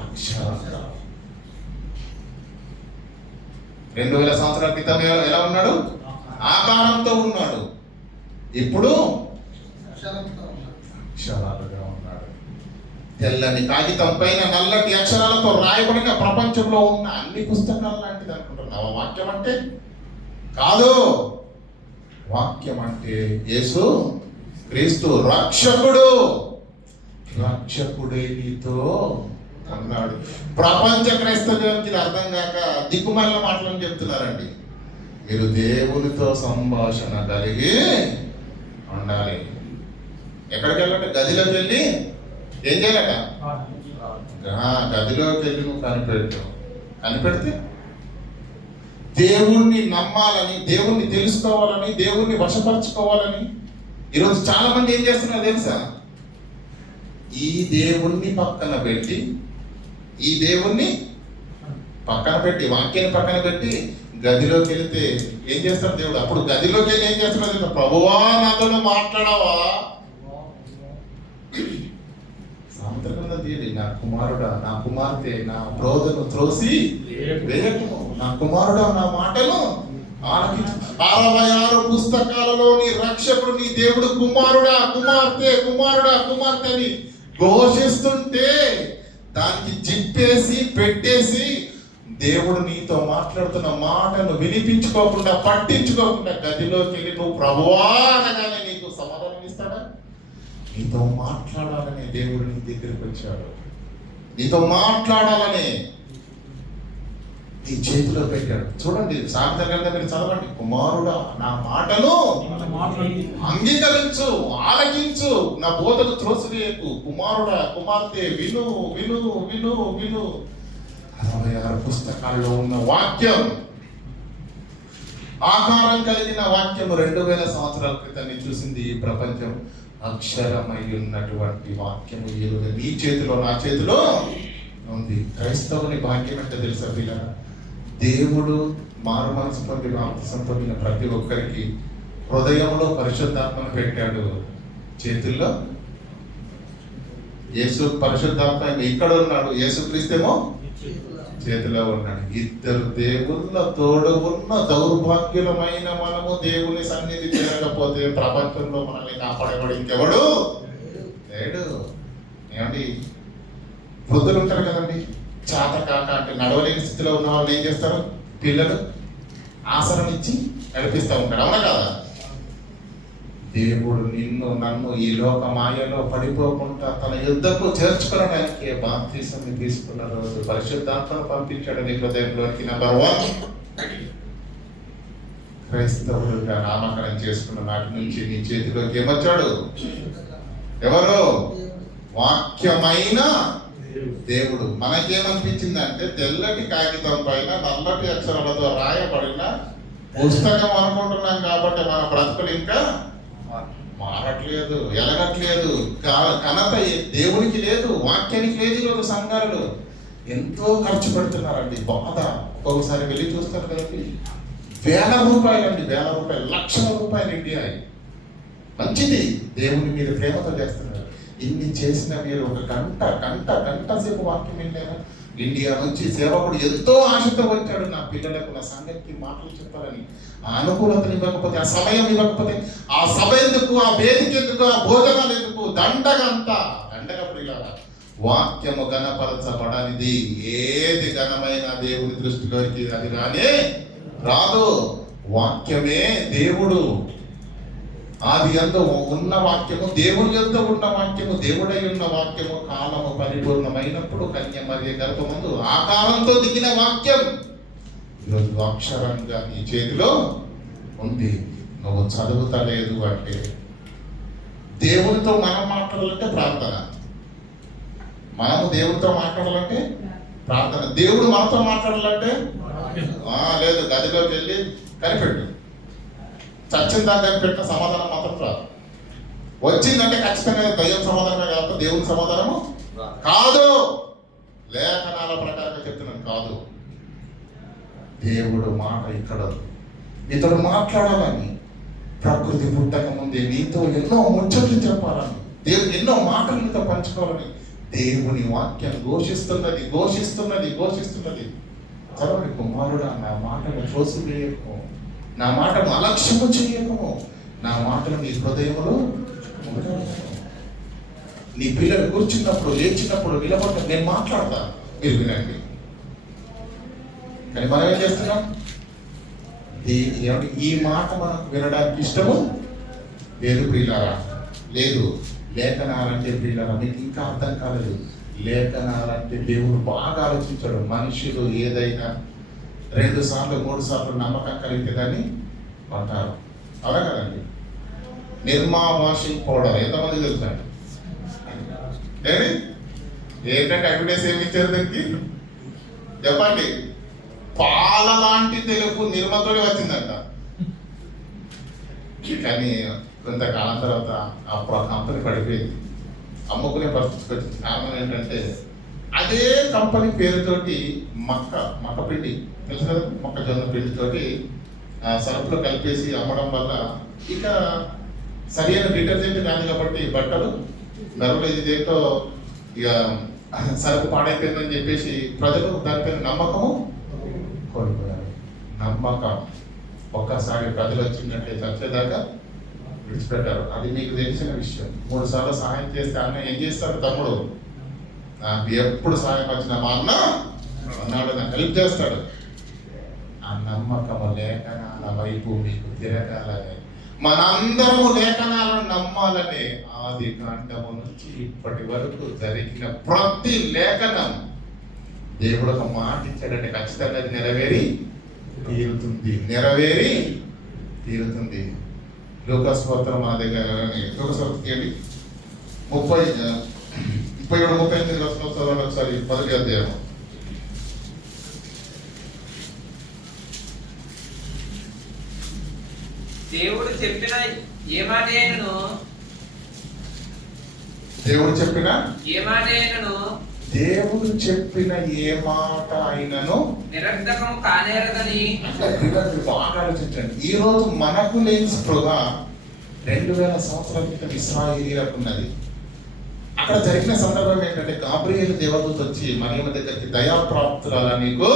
అక్షరంగా. 2000 సంవత్సరాల క్రితం ఎలా ఉన్నాడు? ఆకారంతో ఉన్నాడు. ఇప్పుడు అక్షరాలుగా ఉన్నాడు. తెల్లని కాగితం పైన నల్లటి అక్షరాలతో రాయబడిన ప్రపంచంలో ఉన్న అన్ని పుస్తకాలు లాంటిది అనుకుంటున్నావా వాక్యం అంటే? కాదు. వాక్యం అంటే యేసు క్రీస్తు రక్షకుడు. రక్షకుడే నీతో అన్నాడు. ప్రపంచ క్రైస్తవ్యానికి ఇది అర్థం కాక దిక్కుమాలిన మాటలను చెప్తున్నారండి. మీరు దేవునితో సంభాషణ కలిగి ఉండాలి. ఎక్కడికి వెళ్ళంటే గదిలోకి వెళ్ళి ఏం చేయాలట? గదిలోకి వెళ్ళి నువ్వు కనిపెడితే దేవుణ్ణి నమ్మాలని, దేవుణ్ణి తెలుసుకోవాలని, దేవుణ్ణి వశపరచుకోవాలని ఈరోజు చాలా మంది ఏం చేస్తున్నారు తెలుసా? ఈ దేవుణ్ణి పక్కన పెట్టి, ఈ దేవుణ్ణి పక్కన పెట్టి, వాక్యాన్ని పక్కన పెట్టి గదిలోకి వెళితే ఏం చేస్తాడు దేవుడు? అప్పుడు గదిలోకి వెళ్ళి ఏం చేస్తున్నాడు? ప్రభువా నాతో మాట్లాడవా? సాంత్రికంగా తీయండి. నా కుమారుడా, నా కుమార్తె, నా ప్రోధను త్రోసి వేయకుము, నా కుమారుడా నా మాటలు ఆలకించు. 66 పుస్తకాలలో నీ రక్షకుడు, నీ దేవుడు కుమారుడా, కుమార్తె, కుమారుడా, కుమార్తె అని ఘోషిస్తుంటే దానికి జిప్పేసి పెట్టేసి దేవుడు నీతో మాట్లాడుతున్న మాటను వినిపించుకోకుండా, పట్టించుకోకుండా గదిలోకి వెళ్ళి నువ్వు ప్రభువా అనగానే నీకు సమాధానం ఇస్తాడా? నీతో మాట్లాడాలనే దేవుడు నీ దగ్గరికి వచ్చాడు. నీతో మాట్లాడాలనే నీ చేతిలో పెట్టాడు. చూడండి, సామెతల గ్రంథం మీరు చదవండి. కుమారుడా నా మాటను అంగీకరించు, ఆలకించు, నా బోధను త్రోసివేయకు. కుమారుడా, కుమార్తె విను విను విను విను. 66 పుస్తకాల్లో ఉన్న వాక్యం ఆకారం కలిగిన వాక్యము 2000 సంవత్సరాల క్రితం చూసింది ఈ ప్రపంచం. అక్షరమై ఉన్నటువంటి వాక్యము ఈరోజు నీ చేతిలో నా చేతిలో ఉంది. క్రైస్తవుని భాగ్యం అంటే తెలుసా పిల్లరా? దేవుడు మారు మనసు పొంది బాప్తిసం పొందిన ప్రతి ఒక్కరికి హృదయంలో పరిశుద్ధాత్మను పెట్టాడు. చేతుల్లో యేసు పరిశుద్ధాత్మ ఇక్కడ ఉన్నాడు, యేసుక్రీస్తేమో చేతిలో ఉన్నాడు. ఇద్దరు దేవుళ్ళ తోడు ఉన్న దౌర్భాగ్యులమైన మనము దేవుని సన్నిధి చేరకపోతే ప్రపంచంలో మనల్ని కాపాడేవాడు ఇంకెవడు లేడు. ఏమండి, వృద్ధులు ఉంటారు కదండి, చేత కాక అంటే నడవలేని స్థితిలో ఉన్న వాళ్ళు ఏం చేస్తారు? పిల్లలు ఆసనం ఇచ్చి నడిపిస్తూ ఉంటాడు, అవునా కదా? దేవుడు నిన్ను నన్ను ఈ లోక మాయలో పడిపోకుండా తన యుద్ధకు చేర్చుకోవడానికి బాప్తిసం తీసుకున్న రోజు పరిశుద్ధాత్మను పంపించాడు నీ హృదయంలోకి. నెంబర్ 1, క్రైస్తవులుగా నామకరణం చేసుకున్న నాటి నుంచి నీ చేతిలోకి ఏమొచ్చాడు? ఎవరు? వాక్యమైన దేవుడు. మనకేమనిపించిందంటే తెల్లటి కాగితం పైన నల్లటి అక్షరాలతో రాయబడిన పుస్తకం అనుకుంటున్నాం కాబట్టి మన బ్రతుకులు ఇంకా మారట్లేదు, ఎలగట్లేదు. ఘనత దేవునికి లేదు, వాక్యానికి లేదు. ఈరోజు సంఘాలు ఎంతో ఖర్చు పెడుతున్నారండి. బాధ. ఒక్కొక్కసారి వెళ్ళి చూస్తారు కదండి, వేల రూపాయలు అండి, వేల రూపాయలు, లక్షల రూపాయలు ఇండియా. మంచిది, దేవుని మీద ప్రేమతో చేస్తున్నారు. ఇన్ని చేసిన మీరు ఒక గంట సేపు వాక్యం వినలేరా? ఇండియా నుంచి సేవకుడు ఎంతో ఆశతో వచ్చాడు, నా పిల్లలకు నా సంగతికి మాటలు చెప్పాలని. ఆ అనుకూలతను ఇవ్వకపోతే, ఆ సమయం ఇవ్వకపోతే, ఆ సభ ఎందుకు, ఆ వేదిక ఎందుకు, ఆ భోజనాలు ఎందుకు? దండగా పిల్లల వాక్యము ఘనపరచబడనిది ఏది ఘనమైన దేవుని దృష్టిలోకి అది రానే రాదు. వాక్యమే దేవుడు. ఆది యందు ఉన్న వాక్యము, దేవుని యందు ఉన్న వాక్యము, దేవుడై ఉన్న వాక్యము కాలము పరిపూర్ణమైనప్పుడు కన్య మరియ గర్భమందు ఆకారంతో దిగిన వాక్యం ఈరోజు అక్షరంగా నీ చేతిలో ఉంది. నువ్వు చదువుతలేదు అంటే, దేవునితో మనం మాట్లాడాలంటే ప్రార్థన, మనము దేవునితో మాట్లాడాలంటే ప్రార్థన, దేవుడు మనతో మాట్లాడాలంటే లేదు, గదిలోకి వెళ్ళి కనిపెట్టు. చచ్చిన దాన్ని పెట్టిన సమాధానం మాత్రం రాదు. వచ్చిందంటే ఖచ్చితంగా దయ్యం సమాధానమే కాదు, దేవుని సమాధానము కాదు. లేఖనాల ప్రకారంగా చెప్తున్నాను, కాదు. దేవుడు మాట ఇక్కడ ఇతడు మాట్లాడాలని, ప్రకృతి పుట్టక ముందే నీతో ఎన్నో ముచ్చట్లు చెప్పాలని, దేవుడు ఎన్నో మాటలు నీతో పంచుకోవాలని దేవుని వాక్యం ఘోషిస్తున్నది. చదవండి, కుమారుడా నా మాటను త్రోసివేయకు, నా మాటను అలక్ష్యము చేయకము, నా మాటలు నీ హృదయంలో నీ పిల్లలు కూర్చున్నప్పుడు, లేచినప్పుడు, నిలబడ్డ నేను మాట్లాడతాను, మీరు వినండి. కానీ మనం ఏం చేస్తున్నాం? ఈ మాట మనకు వినడానికి ఇష్టము లేదు ప్రియులారా, లేదు. లేఖనాలంటే ప్రియులారా మీకు ఇంకా అర్థం కాలేదు. లేఖనాలంటే దేవుడు బాగా ఆలోచించాడు. మనుషులు ఏదైనా 2 సార్లు 3 సార్లు నమ్మకం కలిగితే దాన్ని అంటారు, అవునా కదండి? నిర్మావాషింగ్ పౌడర్ ఎంతమంది తెలుసండి? ఏంటంటే అడ్వర్టైజ్ ఏమి ఇచ్చారు దానికి చెప్పండి? పాల లాంటి తెలుపు నిర్మతోనే వచ్చిందంట. కానీ కొంతకాలం తర్వాత అప్పుడు ఆ కంపెనీ పడిపోయింది, అమ్ముకునే పరిస్థితికి వచ్చింది. కారణం ఏంటంటే అదే కంపెనీ పేరుతోటి మక్క పిండి తెలుసు కదా, మొక్కజొన్న పిండితోటి సరుకులో కలిపేసి అమ్మడం వల్ల ఇక సరైన డిటర్జెంట్ కాదు కాబట్టి బట్టలు నరులేదు. ఇదేంటో ఇక సరుకు పాడైపోయిందని చెప్పేసి ప్రజలు దానిపైన నమ్మకము కోల్పోయారు. నమ్మకం ఒక్కసారి ప్రజలు వచ్చిందంటే చచ్చేదాకా విడిచిపెట్టారు. అది మీకు తెలిసిన విషయం. 3 సార్లు సహాయం చేస్తే అన్న ఏం చేస్తాడు? తమ్ముడు నాకు ఎప్పుడు సహాయం వచ్చినా మా అన్న అన్నాడు, నాకు హెల్ప్ చేస్తాడు. ఆ నమ్మకము లేఖనాల వైపు మీకు తిరగాలని, మనందరము లేఖనాలను నమ్మాలని ఆది కాండము నుంచి ఇప్పటి వరకు జరిగిన ప్రతి లేఖనం దేవుడు ఒక మాట ఇచ్చాడంటే ఖచ్చితంగా నెరవేరి తీరుతుంది. లూకాసు వార్త మన దగ్గర లూకాసు వార్త తీయండి, 37-38 వచనాలు ఒకసారి 10వ అధ్యాయం. దేవుడు చెప్పిన ఏ మాట అయినను దేవుడు చెప్పిన ఏ మాట అయినను దేవుడు చెప్పిన ఏ మాట అయినను నిరర్ధకము కానేరదని అంటే పిల్లలు బాగా ఆలోచించండి. ఈ రోజు మనకు లేని స్పృహ 2000 సంవత్సరాల క్రితం ఇశ్రాయేలీయులకు ఉన్నది. అక్కడ జరిగిన సందర్భం ఏంటంటే గాబ్రియేలు దేవదూత వచ్చి మరియమ్మ దగ్గరికి దయాప్రాప్తురాల నీకు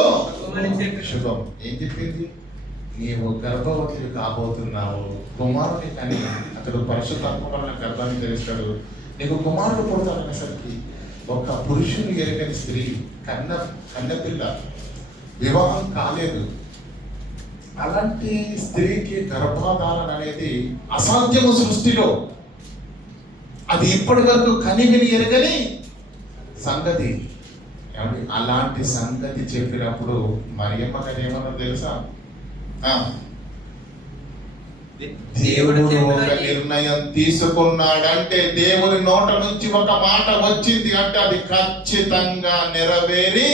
శుభం. ఏం చెప్పింది? నీవు గర్భవతి కాబోతున్నావు, కుమారుని కని అతడు పరిశుద్ధాత్మ వలన గర్భాన్ని ధరిస్తాడు, నీకు కుమారుడు పుడతాడు అనేసరికి ఒక పురుషుని ఎరగని స్త్రీ కన్నపిల్ల వివాహం కాలేదు. అలాంటి స్త్రీకి గర్భధారణ అనేది అసాధ్యము సృష్టిలో. అది ఇప్పటి వరకు కనివిని ఎరగని సంగతి. అలాంటి సంగతి చెప్పినప్పుడు మరియమ్మ గారు ఏమన్నా తెలుసా? దేవుడు ఒక నిర్ణయం తీసుకున్నాడంటే, దేవుని నోట నుంచి ఒక మాట వచ్చింది అంటే అది ఖచ్చితంగా నెరవేరి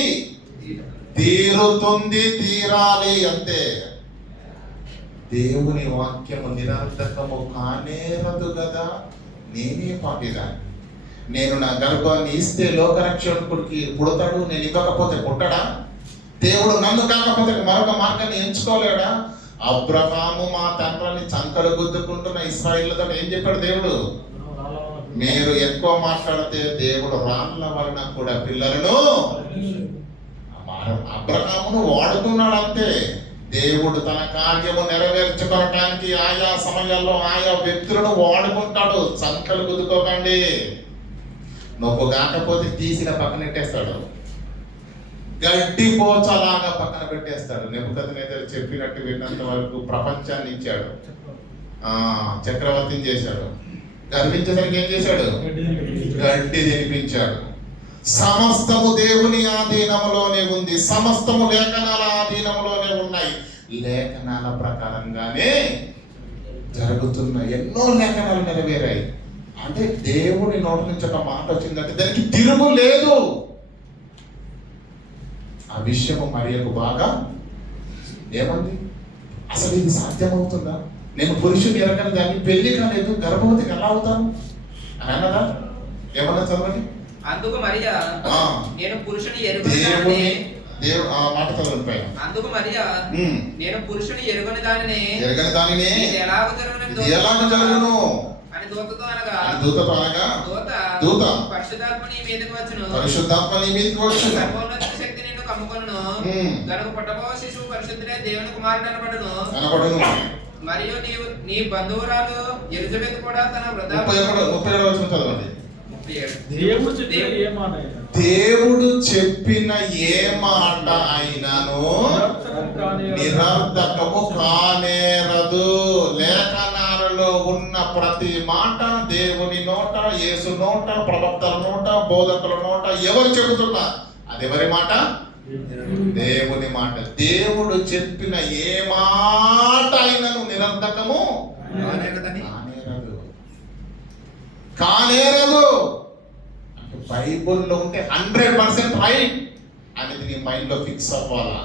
తీరుతుంది, తీరాలి అంతే. దేవుని వాక్యము నిరర్థకము కానేరదు కదా. నేనే పాటిదాన్ని. నేను నా గర్భాన్ని ఇస్తే లోకరక్షకుడికి పుడతాడు, నేను ఇవ్వకపోతే పుట్టడా? దేవుడు నన్ను కాకపోతే మరొక మార్గాన్ని ఎంచుకోలేడా? అబ్రహాము మా తండ్రిని చంకలు గుద్దుకుంటున్న ఇశ్రాయేలుతో ఏం చెప్పాడు దేవుడు? మీరు ఎక్కువ మాట్లాడితే దేవుడు రాళ్ళ వలన కూడా పిల్లలను అబ్రహామును వాడుకున్నాడు అంతే. దేవుడు తన కార్యము నెరవేర్చుకోవటానికి ఆయా సమయాల్లో ఆయా వ్యక్తులను వాడుకుంటాడు. చంకలు గుద్దుకోకండి. నువ్వు కాకపోతే తీసిన పక్కనెట్టేస్తాడు, గడ్డి పోచలాగా పక్కన పెట్టేస్తాడు. నెబుకద్నెజరు చెప్పినట్టు విన్నంత వరకు ప్రపంచాన్ని ఇచ్చాడు, చక్రవర్తిని చేశాడు. గర్వించేసరికి ఏం చేశాడు? గడ్డి తినిపించాడు. సమస్తము దేవుని ఆధీనములోనే ఉంది, సమస్తము లేఖనాల ఆధీనములోనే ఉన్నాయి. లేఖనాల ప్రకారంగానే జరుగుతున్న ఎన్నో లేఖనాలు నెరవేరాయి. అంటే దేవుని నోటి నుంచి ఒక మాట వచ్చిందంటే దానికి తిరుగు లేదు. ఆ విషయము మరియకు బాగా ఏమంది? అసలు ఇది సాధ్యమవుతుందా? నేను పురుషుని ఎరగని దాన్ని, పెళ్లి కాలేదు, గర్భవతికి ఎలా అవుతాను అని అన్నదా? ఏమన్నా చదవండి. అందుకు మరియా నేను పురుషుని ఎరుగని మాట చదవండి పైన. అందుకు మరియా నేను పురుషుని ఎరుగని దానిని ఎలాగ జరుగును అని దూతతో అనగా దూత పరిశుద్ధాత్మ నీ మీదకి వచ్చును, సర్వోన్నత శక్తి నిన్ను కమ్ముకొనును, గనుక పుట్టబో శిశువు పరిశుద్ధుడే దేవుని కుమారుడు అనబడును. మరియు నీ బంధువురాలు ఎలిజబెత్ కూడా తన దేవుడు చెప్పిన ఏ మాట అయినను నిరర్ధకము కానేరదు. లేఖనాలలో ఉన్న ప్రతి మాట దేవుని నోట, యేసు నోట, ప్రవక్తల నోట, బోధకుల నోట ఎవరు చెబుతున్నా అది ఎవరి మాట? దేవుని మాట. దేవుడు చెప్పిన ఏ మాట అయినను నిరర్ధకము కానేరదు. అంటే బైబుల్లో ఉంటే 100% రైట్ అనేది నీ మైండ్లో ఫిక్స్ అవ్వాలా.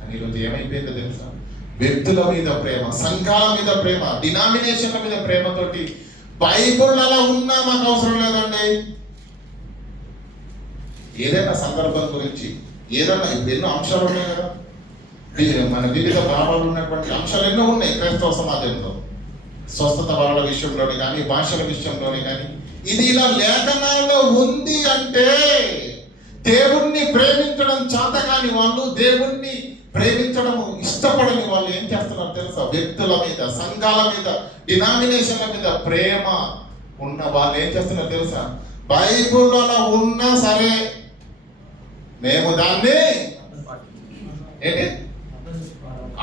అని ఈరోజు ఏమైపోయిందో తెలుసా? వ్యక్తుల మీద ప్రేమ, సంఘాల మీద ప్రేమ, డినామినేషన్ల మీద ప్రేమతోటి బైబుల్ అలా ఉన్నా మాకు అవసరం లేదండి. ఏదైనా సందర్భం గురించి ఏదైనా ఎన్నో అంశాలు ఉన్నాయి కదా, మన వివిధ భావాలు ఉన్నటువంటి అంశాలు ఎన్నో ఉన్నాయి క్రైస్తవ సమాజంలో. స్వస్థత వరాల విషయంలోనే కానీ, భాషల విషయంలోనే కానీ, ఇది ఇలా లేఖనాల్లో ఉంది అంటే దేవుణ్ణి ప్రేమించడం చేత కాని వాళ్ళు, దేవుణ్ణి ప్రేమించడం ఇష్టపడని వాళ్ళు ఏం చేస్తున్నారు తెలుసా? వ్యక్తుల మీద, సంఘాల మీద, డినామినేషన్ల మీద ప్రేమ ఉన్న వాళ్ళు ఏం చేస్తున్నారు తెలుసా? బైబుల్లో ఉన్నా సరే మేము దాన్ని ఏంటి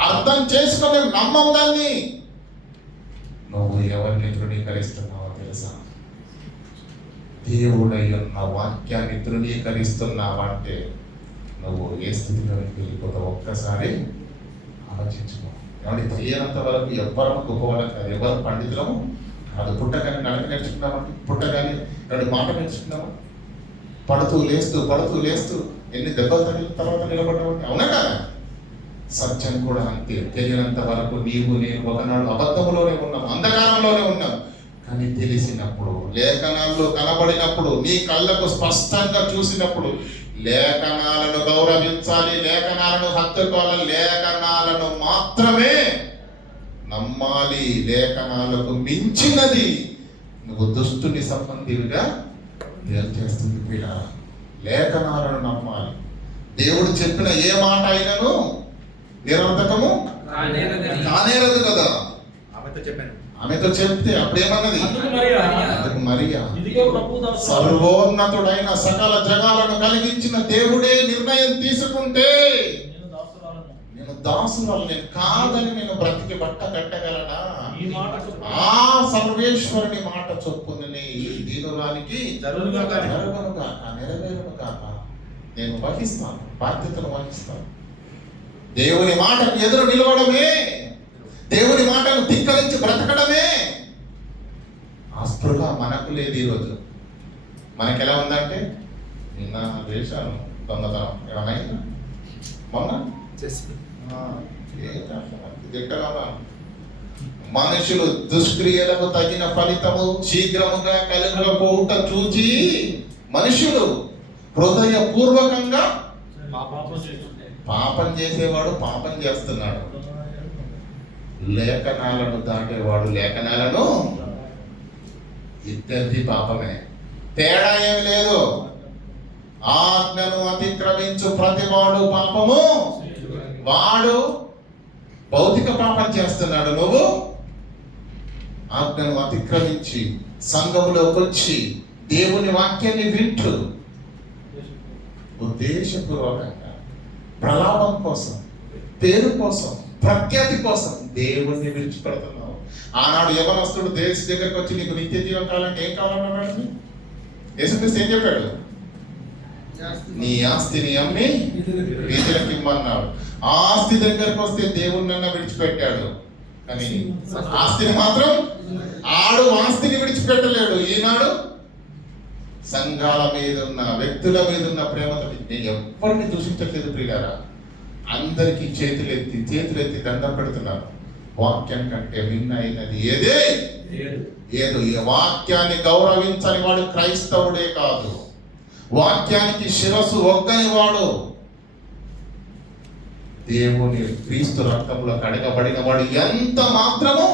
అర్థం చేసుకుని నమ్మం దాన్ని. నువ్వు ఎవరిని తృణీకరిస్తున్నావో తెలుసా? దేవుడై ఉన్న వాక్యాన్ని తృణీకరిస్తున్నావంటే నువ్వు ఏ స్థితిలోకి వెళ్ళిపోతావు ఒక్కసారి ఆలోచించుకో. ఏమంటే తెలియనంత వరకు ఎవ్వరూ గొప్పవాళ్ళం కాదు, ఎవరు పండితులము కాదు. పుట్టగానే నడక నేర్చుకున్నామండి, పుట్టగానే 2 మాట నేర్చుకున్నాము, పడుతూ లేస్తూ ఎన్ని దెబ్బలు తగిలిన తర్వాత నిలబడ్డామండి, అవునా కదా? సత్యం కూడా అంతే. తెలియనంత వరకు నీవు నేను ఒకనాడు అబద్ధములోనే ఉన్నాం, అంధకారంలోనే ఉన్నాం. కానీ తెలిసినప్పుడు, లేఖనాల్లో కనబడినప్పుడు, నీ కళ్ళకు స్పష్టంగా చూసినప్పుడు లేఖనాలను గౌరవించాలి, లేఖనాలను హత్తుకోవాలి, లేఖనాలను మాత్రమే నమ్మాలి. లేఖనాలకు మించినది నువ్వు దుష్టుని సంబంధిగా చేస్తుంది పీడ. లేఖనాలను నమ్మాలి. దేవుడు చెప్పిన ఏ మాట అయినను నిరర్థకము కానేరదు కదా. ఆమెతో చెప్పాను. ఆమెతో చెప్తే అప్పుడేమన్నది? అందుకు మరియా, అందుకు మరియా, ఇదిగో ప్రభువు తన సర్వోన్నతుడైన సకల జగాలను కలిగించిన దేవుడే నిర్ణయం తీసుకుంటే నేను దాసురాలను. నేను దాసురాలు నేను కాదని నేను బ్రతికి బట్ట కట్టగలనా? ఈ మాట చొప్పున ఆ సర్వేశ్వరుని మాట చొప్పుననే ఈ దీనురానికి జరుగునుగాక. జరుగునుగాక, నెరవేరునుగాక. నేను వహిస్తాను, బాధ్యతను వహిస్తాను. దేవుని మాటకు ఎదురు నిలవడమే, దేవుని మాటను ధిక్కరించి బ్రతకడమే. ఆ స్పృహ మనకు లేదు ఈరోజు. మనకి ఎలా ఉందంటే, నిన్న వేశాను దొంగతనం, ఏమన్నా మొన్న మనుషులు దుష్క్రియలకు తగిన ఫలితము శీఘ్రముగా కలుగపోవుట చూచి మనుషులు హృదయపూర్వకంగా పాపం చేస్తుంది. పాపం చేసేవాడు పాపం చేస్తున్నాడు, లేఖనాలను దాటేవాడు లేఖనాలను, ఇద్దరిది పాపమే, తేడా ఏమి లేదు. ఆజ్ఞను అతిక్రమించు ప్రతివాడు పాపము. వాడు భౌతిక పాపం చేస్తున్నాడు, నువ్వు ఆజ్ఞను అతిక్రమించి సంఘములోకి వచ్చి దేవుని వాక్యాన్ని వింటూ ఉద్దేశపూర్వకంగా ప్రలాభం కోసం, పేరు కోసం, ప్రఖ్యాతి కోసం దేవుణ్ణి విడిచిపెడుతున్నావు. ఆనాడు యవనస్తుడు దేశ దగ్గరకు వచ్చి నీకు నిత్య జీవం కావాలంటే ఏం కావాలన్నాడు? యేసుక్రీస్తు ఏం చెప్పాడు? నీ ఆస్తిని అమ్మి వీధులకు ఇమ్మన్నాడు. ఆస్తి దగ్గరకు వస్తే దేవుణ్ణి విడిచిపెట్టాడు, కానీ ఆస్తిని మాత్రం ఆస్తిని విడిచిపెట్టలేడు. ఈనాడు సంఘాల మీద ఉన్న, వ్యక్తుల మీద ఉన్న ప్రేమతో నేను ఎవరిని దూషించట్లేదు ప్రియులారా, అందరికీ చేతులెత్తి దండం పెడుతున్నాను. వాక్యం కంటే మిన్న అయినది ఏదో. ఈ వాక్యాన్ని గౌరవించని వాడు క్రైస్తవుడే కాదు, వాక్యానికి శిరస్సు ఒగ్గని వాడు, దేవుని క్రీస్తు రక్తంలో కడగబడిన వాడు ఎంత మాత్రము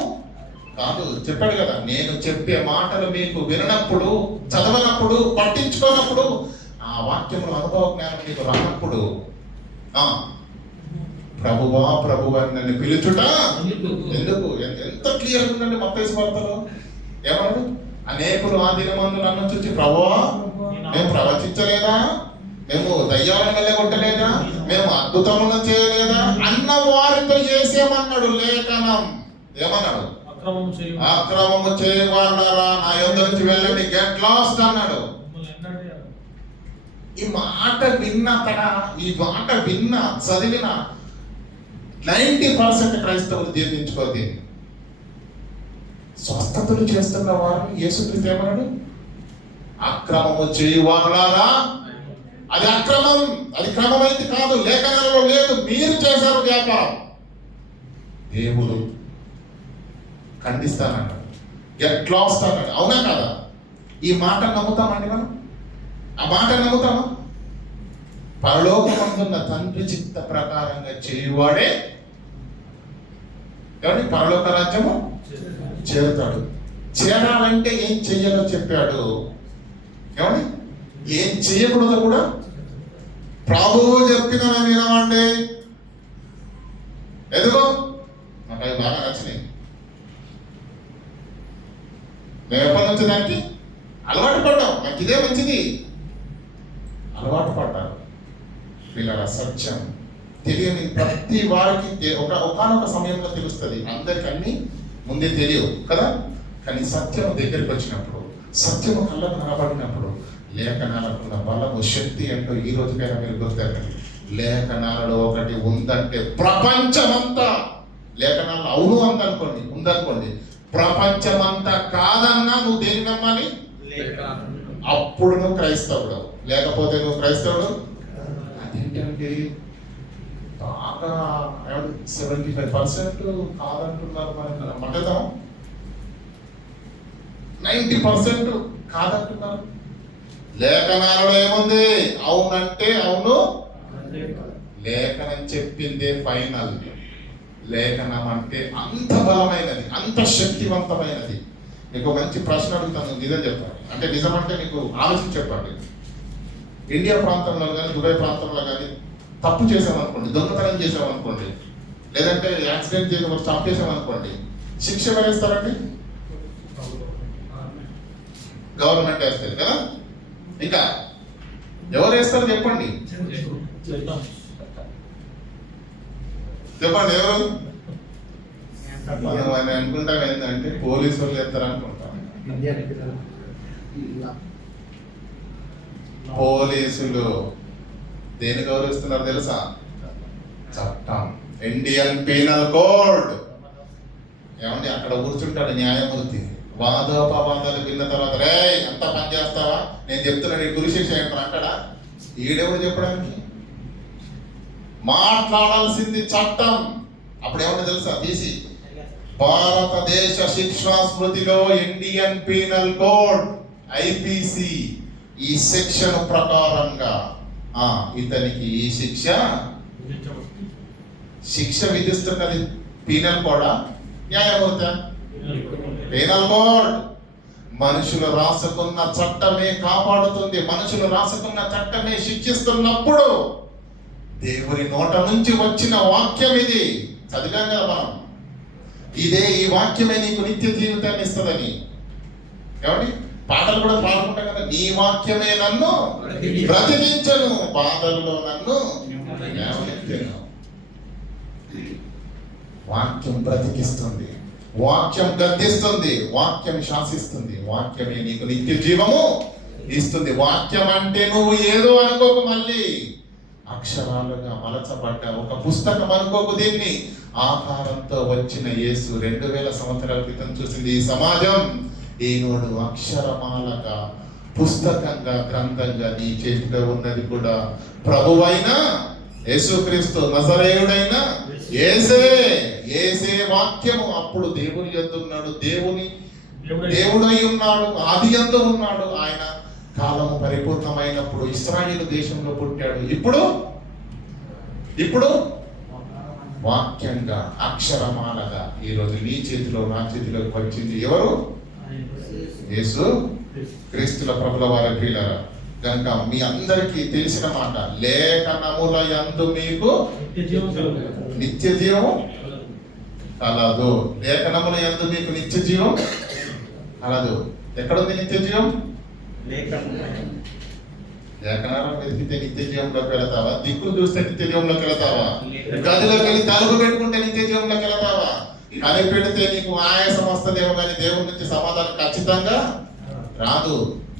కాదు. చెప్పాడు కదా, నేను చెప్పే మాటలు మీకు విననప్పుడు, చదవనప్పుడు, పట్టించుకోనప్పుడు, ఆ వాక్యముల అనుభవ జ్ఞానం మీకు రానప్పుడు ప్రభువా నన్ను పిలుచుట ఎందుకు? ఎంత క్లియర్ ఉందండి మత్తయి వార్తలో. ఏమన్నాడు? అనేకులు ఆ దినమందు నన్ను చూసి ప్రభువా మేము ప్రవచించలేదా, మేము దయ్యాలను వెళ్ళగొట్టలేదా, మేము అద్భుతములను చేయలేదా అన్న వారితో చేసేమన్నాడు లేఖనం. ఏమన్నాడు? అక్రమము చేయవాళ్ళరా నా యొద్ద నుంచి వెళ్ళండి, గెట్ లాస్ట్ అన్నాడు. ఈ మాట విన్న చదివిన 90% క్రైస్తవులు జీర్ణించుకోదు. స్వస్థతలు చేస్తున్న వారిని యేసుక్రీస్తు ఏమన్నాడు? అక్రమము చేయవాళ్ళారా. అది అక్రమం, అది క్రమమైంది కాదు, లేఖనాలలో లేదు, మీరు చేశారు వ్యాపారం. దేవుడు ఖండిస్తానన్నాడు, గెట్ లాస్ట్ అన్నాడు. అవునా కాదా? ఈ మాట నమ్ముతామండి మనం? ఆ మాట నమ్ముతామా? పరలోకమందున్న తండ్రి చిత్త ప్రకారంగా చేయువాడే కాబట్టి పరలోక రాజ్యము చేరుతాడు. చేరాలంటే ఏం చెయ్యాలో చెప్పాడు. ఏమండి? ఏం చేయకూడదు కూడా ప్రభువు చెప్పిన వినమండి. ఎదుగో నాకు అవి బాగా నచ్చినాయి. మేము ఎప్పటి నుంచి దానికి అలవాటు పడ్డాం. నాకు ఇదే మంచిది, అలవాటు పడ్డారు. వీళ్ళ సత్యం తెలియని ప్రతి వారికి ఒకనొక సమయంలో తెలుస్తుంది. అందరికి అన్ని ముందే తెలియవు కదా. కానీ సత్యం దగ్గరికి వచ్చినప్పుడు, సత్యము కళ్ళకు కనబడినప్పుడు, లేఖనాలకున్న బలము, శక్తి అంటూ ఈ రోజుకైనా మీరు గుర్తెరగండి. లేఖనాలలో ఒకటి ఉందంటే ప్రపంచమంతా, లేఖనాలు అవును ఉందనుకోండి, ప్రపంచమంతా కాదన్నా నువ్వు దేని నమ్మాలి? అప్పుడు నువ్వు క్రైస్తవుడు, లేకపోతే నువ్వు క్రైస్తవుడు. అదేంటంటే బాగా 75% కాదంటున్నారు. మనకి మద్దతం 90% కాదంటున్నారు. లేఖనాలలో ఏముంది? అవునంటే అవును, లేఖనం చెప్పిందే ఫైనల్. లేఖనం అంటే అంత బలమైనది, అంత శక్తివంతమైనది. మీకు మంచి ప్రశ్న అడుగుతాను, నిజం చెప్పండి. అంటే నిజం అంటే మీకు ఆలోచించి చెప్పండి. ఇండియా ప్రాంతంలో కానీ దుబాయ్ ప్రాంతంలో కానీ తప్పు చేసామనుకోండి, దొంగతనం చేసామనుకోండి, లేదంటే యాక్సిడెంట్ చేసి ఒకటి చంపేసామనుకోండి, శిక్ష వేస్తారండి? గవర్నమెంట్ వేస్తారు కదా. ఇంకా ఎవరు వేస్తారు చెప్పండి? చెప్పండి ఎవరు? మనం అని అనుకుంటాం ఏంటంటే పోలీసు వాళ్ళు వేస్తారు అనుకుంటాం. పోలీసులు దేని గౌరవిస్తున్నారు తెలుసా? చట్టం, ఇండియన్ పీనల్ కోడ్. ఏమండి అక్కడ కూర్చుంటాడు న్యాయమూర్తి, వాదోపవాదాలు విన్న తర్వాత రే ఎంత పని చేస్తావా, నేను చెప్తున్నాను ఈ గురి శిక్ష ఏంటని అంటాడా? ఈడెవడు చెప్పడానికి? మాట్లాడాల్సింది చట్టం. అప్పుడు ఏమన్నా తెలుసా? తీసి భారతదేశ శిక్షా స్మృతిలో ఇండియన్ పీనల్ కోడ్ ఐపీసీ ఈ సెక్షన్ ప్రకారంగా ఇతనికి ఈ శిక్ష విధిస్తున్నది పీనల్ కోడా న్యాయమూర్తి? Penal code. మనుషులు రాసుకున్న చట్టమే కాపాడుతుంది, మనుషులు రాసుకున్న చట్టమే శిక్షిస్తున్నప్పుడు దేవుని నోట నుంచి వచ్చిన వాక్యం ఇది. చదివాం కదా మనం, ఇదే ఈ వాక్యమే నీకు నిత్య జీవితాన్ని ఇస్తుందని. ఏమండి పాటలు కూడా పాడుకుంటాం కదా, నీ వాక్యమే నన్ను బ్రతికించను, బాధల్లో నన్ను లేవనెత్తెను. వాక్యం బ్రతికిస్తుంది, వాక్యం గద్దిస్తుంది, వాక్యం శాసిస్తుంది, వాక్యమే నీకు నిత్య జీవము ఇస్తుంది. వాక్యం అంటే నువ్వు ఏదో అనుకోకు, మళ్ళీ అక్షరాలుగా మలచబడ్డ ఒక పుస్తకం అనుకోకు. దీన్ని ఆకారంతో వచ్చిన యేసు 2000 సంవత్సరాల క్రితం చూసింది ఈ సమాజం. ఈనాడు అక్షరమాలగా, పుస్తకంగా, గ్రంథంగా నీ చేతిలో ఉన్నది కూడా ప్రభువైన యేసుక్రీస్తు నజరేయుడైన యేసే వాక్యము. అప్పుడు దేవుని యందు ఉన్నాడు, దేవుడై ఉన్నాడు, ఆది యందు ఉన్నాడు. ఆయన కాలము పరిపూర్ణమైనప్పుడు ఇశ్రాయేలు దేశంలో పుట్టాడు. ఇప్పుడు వాక్యంగా, అక్షరమాలగా ఈరోజు నీ చేతిలో, నా చేతిలోకి వచ్చింది ఎవరు? యేసు క్రీస్తుల ప్రభుల వారి ప్రియులారా. కనుక మీ అందరికీ తెలిసిన మాట, లేఖనముల యందు మీకు నిత్య జీవం కలదు. లేఖనముల యందు మీకు నిత్య జీవం కలదు. ఎక్కడుంది నిత్య జీవం? లేఖనాలను వెతికితే నిత్య జీవంలోకి వెళతావా? దిక్కులు చూస్తే నిత్య జీవంలోకి వెళతావా? గదిలోకి వెళ్ళి తలుపు పెట్టుకుంటే నిత్య జీవంలోకి వెళతావా? కనిపెడితే నీకు ఆయాసం వస్తుందేమో కానీ దేవుడి నుంచి సమాధానం ఖచ్చితంగా రాదు.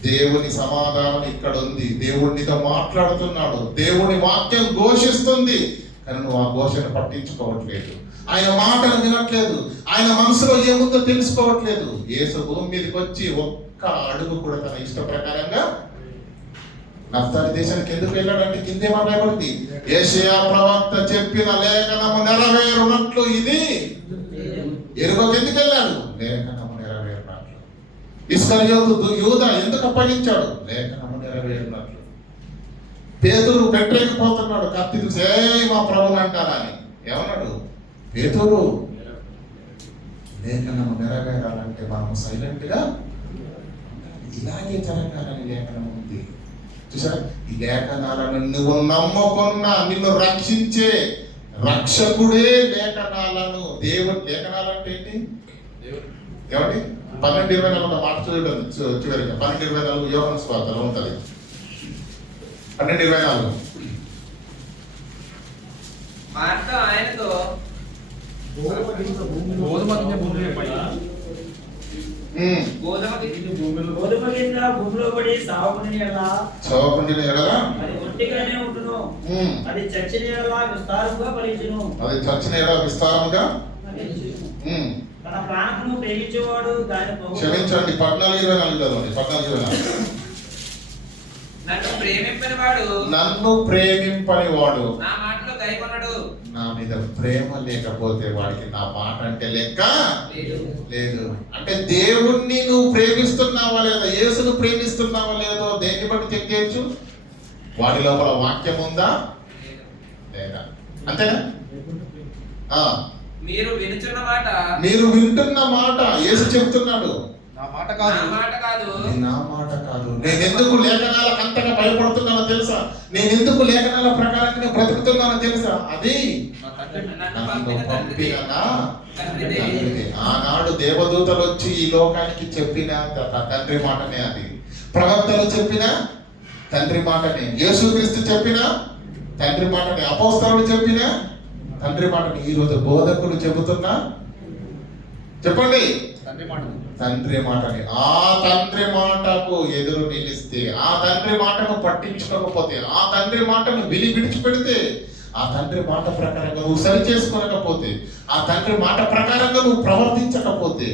దేవుని సమాధానం ఇక్కడ ఉంది. దేవుడినితో మాట్లాడుతున్నాడు, దేవుని వాక్యం ఘోషిస్తుంది, కానీ నువ్వు ఆ ఘోషను పట్టించుకోవట్లేదు, ఆయన మాటను వినట్లేదు, ఆయన మనసులో ఏముందో తెలుసుకోవట్లేదు. యేసు భూమి మీదకి వచ్చి ఒక్క అడుగు కూడా తన ఇష్ట ప్రకారంగా నఫ్తాలి దేశానికి ఎందుకు వెళ్ళాడంటే కిందే మాట్లాడుతుంది, యెషయా ప్రవక్త చెప్పిన లేఖనము నెరవేరునట్లు ఇది. ఎరుగకు ఎందుకు వెళ్ళాడు? లేఖనము నెరవేరునట్లు. ఇస్కరియోతు యూదా ఎందుకు అప్పగించాడు? లేఖనము నెరవేరునట్లు. పేతురు పెట్టలేకపోతున్నాడు, కత్తి చూసే మా ప్రభుని అంటారని. ఏమన్నాడు పేతురు? లేఖనము నెరవేరాలంటే మనము సైలెంట్ గా ఇలాగే జరగాలని లేఖనం ఉంది. చూసారా? ఈ లేఖనాలను నువ్వు నమ్ముకున్న నిన్ను రక్షించే రక్షకుడే లేఖనాలను. దేవుడు లేఖనాలు అంటే ఏంటి? ఏమండి 12:24 మాట చూడడం చివరిగా 12:24 యోహాను సువార్తలో ఉంటుంది. 12:24 మార్త ఆయనతో గోధుమ గింజ భూమిలో పడి సావకుండిన ఎడల అది ఒట్టిగానే ఉండును, అది చచ్చిన ఎడల విస్తారముగా ఫలించును. తన ప్రాణమును ప్రేమించేవాడు దాని క్షమించండి 14:24 చదవండి. 14:24 నన్ను ప్రేమింపని వాడు నా మాటలో గైకొనడు. నా మీద ప్రేమ లేకపోతే వాడికి నా మాట అంటే లెక్క లేదు. అంటే దేవుణ్ణి నువ్వు ప్రేమిస్తున్నావా లేదా, యేసును ప్రేమిస్తున్నావా లేదో దేన్ని బట్టి చెక్ చేయొచ్చు. వాడి లోపల వాక్యం ఉందా లేదా, అంతేనా? మీరు వినుచున్న మాట, మీరు వింటున్న మాట యేసు చెబుతున్నాడు, నా మాట నా కాదు. మాట కాదు. ఇది నా మాట కాదు. నేను ఎందుకు లేఖనాలకు అంతగా భయపడుతున్నానో తెలుసా? నేను ఎందుకు లేఖనాల ప్రకారంగా బ్రతుకుతున్నానో తెలుసా? అది నా తండ్రి నన్ను నన్ను పంపిన తండ్రి పంపిన నా తండ్రిదే. తండ్రిదే. ఆనాడు దేవదూతలు వచ్చి ఈ లోకానికి చెప్పిన తండ్రి మాటనే, అది ప్రవక్తలు చెప్పిన తండ్రి మాటనే, యేసుక్రీస్తు చెప్పిన తండ్రి మాటనే, అపోస్తలుడు చెప్పిన తండ్రి మాటని ఈ రోజు బోధకులు చెబుతున్నా చెప్పండి తండ్రి మాట. తండ్రి మాటని. ఆ తండ్రి మాటకు ఎదురు నిలిస్తే, ఆ తండ్రి మాటను పట్టించుకోకపోతే, ఆ తండ్రి మాటను విడిచిపెడితే, ఆ తండ్రి మాట ప్రకారంగా నువ్వు సరి చేసుకోలేకపోతే, ఆ తండ్రి మాట ప్రకారంగా నువ్వు ప్రవర్తించకపోతే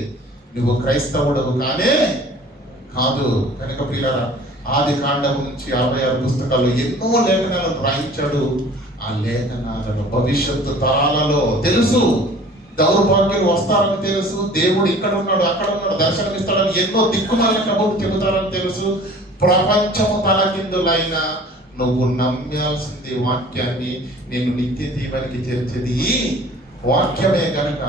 నువ్వు క్రైస్తవుడవు కానే కాదు. కనుక ప్రియులారా, ఆది కాండము నుంచి 66 పుస్తకాల్లో ఎన్నో లేఖనాలను రాయించాడు. ఆ లేఖనాలను భవిష్యత్తు తరాలలో తెలుసు, దౌర్భాగ్యులు వస్తారని తెలుసు, దేవుడు ఇక్కడ ఉన్నాడు అక్కడ ఉన్నాడు దర్శనమిస్తాడని ఎన్నో దిక్కుమాలిన కబుర్లు చెబుతారని తెలుసు. ప్రపంచము తలకిందులైన నువ్వు నమ్మాల్సింది వాక్యాన్ని, నిన్ను నిత్య జీవానికి చేర్చేది ఈ వాక్యమే. కనుక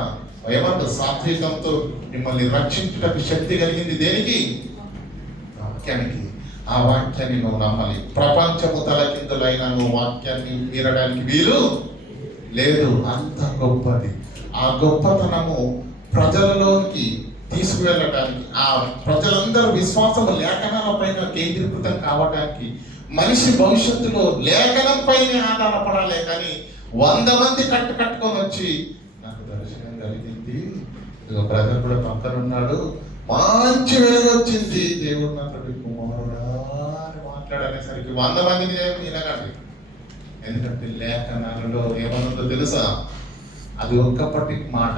ఏమంటారు, సాత్వికంతో మిమ్మల్ని రక్షించుటకు శక్తి కలిగింది దేనికి? వాక్యానికి. ఆ వాక్యాన్ని నువ్వు నమ్మాలి. ప్రపంచము తలకిందులైన నువ్వు వాక్యాన్ని మీరడానికి వీలు లేదు. అంత గొప్పది. ఆ గొప్పతనము ప్రజలలోకి తీసుకువెళ్ళడానికి, ఆ ప్రజలందరూ విశ్వాసము లేఖనాల పైన కేంద్రీకృతం కావడానికి, మనిషి భవిష్యత్తులో లేఖనం పైన ఆధారపడాలి. కానీ 100 మంది కట్టుకొని వచ్చి నాకు దర్శనం కలిగింది, బ్రదర్ కూడా పక్కన ఉన్నాడు, మంచి వెలుగు వచ్చింది, దేవుడు నాతో కుమారుడా అని మాట్లాడనేసరికి 100 మందిని వినకండి. ఎందుకంటే లేఖనాలలో ఏమనుందో తెలుసా? అది ఒక్కప్పటి మాట.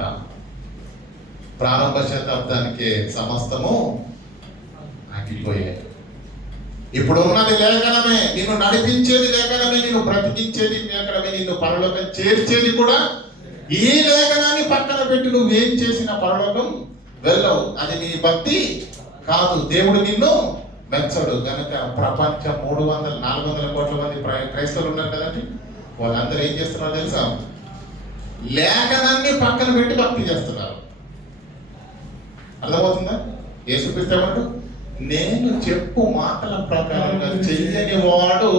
ప్రారంభ శతాబ్దానికే సమస్తము ఆగిపోయాయి. ఇప్పుడు ఉన్నది లేఖనమే, నిన్ను నడిపించేది లేఖనమే, నిన్ను బ్రతికించేది లేఖనమే, నిన్ను పరలోకం చేర్చేది కూడా ఈ లేఖనాన్ని పక్కన పెట్టి నువ్వేం చేసిన పరలోకం వెళ్ళవు. అది నీ భక్తి కాదు. దేవుడు నిన్ను మెచ్చడు. కనుక ప్రపంచం 300-400 కోట్ల మంది క్రైస్తవులు ఉన్నారు కదండి, వాళ్ళందరూ ఏం చేస్తున్నారు తెలుసా? లేఖనాన్ని పక్కన పెట్టి భక్తి చేస్తున్నారు. అర్థమవుతుందా? యేసుక్రీస్తు ఏమంటాడు? నేను చెప్పు మాటల ప్రకారంగా చెయ్యని వాడు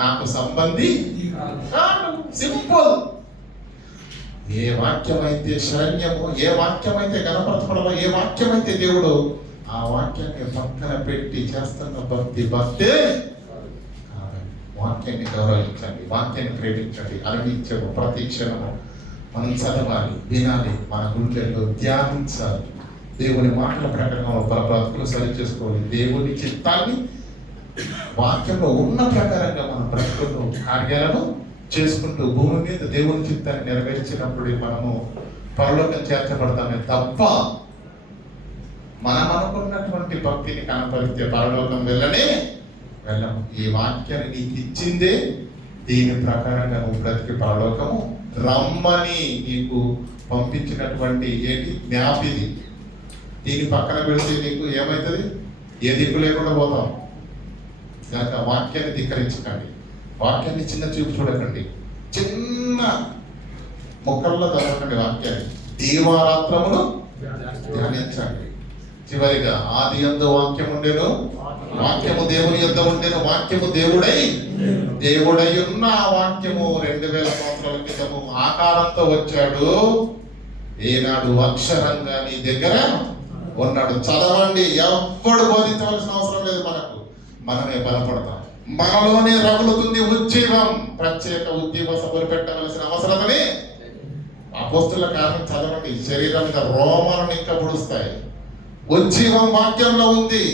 నాకు సంబంధి కాదు. సింపుల్. ఏ వాక్యం అయితే శరణ్యము, ఏ వాక్యం అయితే గణపరచబడమో, ఏ వాక్యం అయితే దేవుడు, ఆ వాక్యాన్ని పక్కన పెట్టి చేస్తున్న భక్తే కాదండి. వాక్యాన్ని గౌరవించండి, వాక్యాన్ని ప్రేమించండి. అరణించము ప్రతి క్షణము మనం చదవాలి, వినాలి, మన గుండెల్లో ధ్యానించాలి. దేవుని మాటల ప్రకారంగా మన బ్రతుకులు సరి చేసుకోవాలి. దేవుని చిత్తాన్ని వాక్యంలో ఉన్న ప్రకారంగా మన బ్రతుకులను కార్యాలను చేసుకుంటూ భూమి మీద దేవుని చిత్తాన్ని నెరవేర్చినప్పుడు మనము పరలోకం చేర్చబడతామే తప్ప మనం అనుకున్నటువంటి భక్తిని కనపరిస్తే పరలోకం వెళ్ళము. ఈ వాక్యాన్ని నీకు ఇచ్చిందే దీని ప్రకారంగా నువ్వు బ్రతికి పరలోకము రమ్మని నీకు పంపించినటువంటి ఏంటి జ్ఞాపిది. దీన్ని పక్కన పెడితే నీకు ఏమవుతుంది? ఏ దిక్కు లేకుండా పోతాం. కనుక వాక్యాన్ని ధిక్కరించకండి, వాక్యాన్ని చిన్న చూపు చూడకండి, చిన్న మొక్కల్లో చదవకండి. వాక్యాన్ని దీవారాత్రమును ధ్యానించండి. చివరిగా ఆది యందు వాక్యం ఉండెను, వాక్యము దేవుని యొద్ద ఉండెను, వాక్యము దేవుడై ఉన్న ఆ వాక్యము 2000 సంవత్సరాల క్రితము ఆకారంతో వచ్చాడు. ఏనాడు అక్షరంగా నీ దగ్గర ఉన్నాడు. చదవండి. ఎవ్వడు బోధించవలసిన అవసరం లేదు. మనమే బలపడతాం. మనలోనే రగులుతుంది ఉజ్జీవం. ప్రత్యేక ఉద్యమ సభలు పెట్టవలసిన అవసరమని అపోస్తుల కారణం చదవండి. శరీరం మీద రోమాలను ఇంకా పొడుస్తాయి. ఉజ్జీవం వాక్యంలో ఉంది,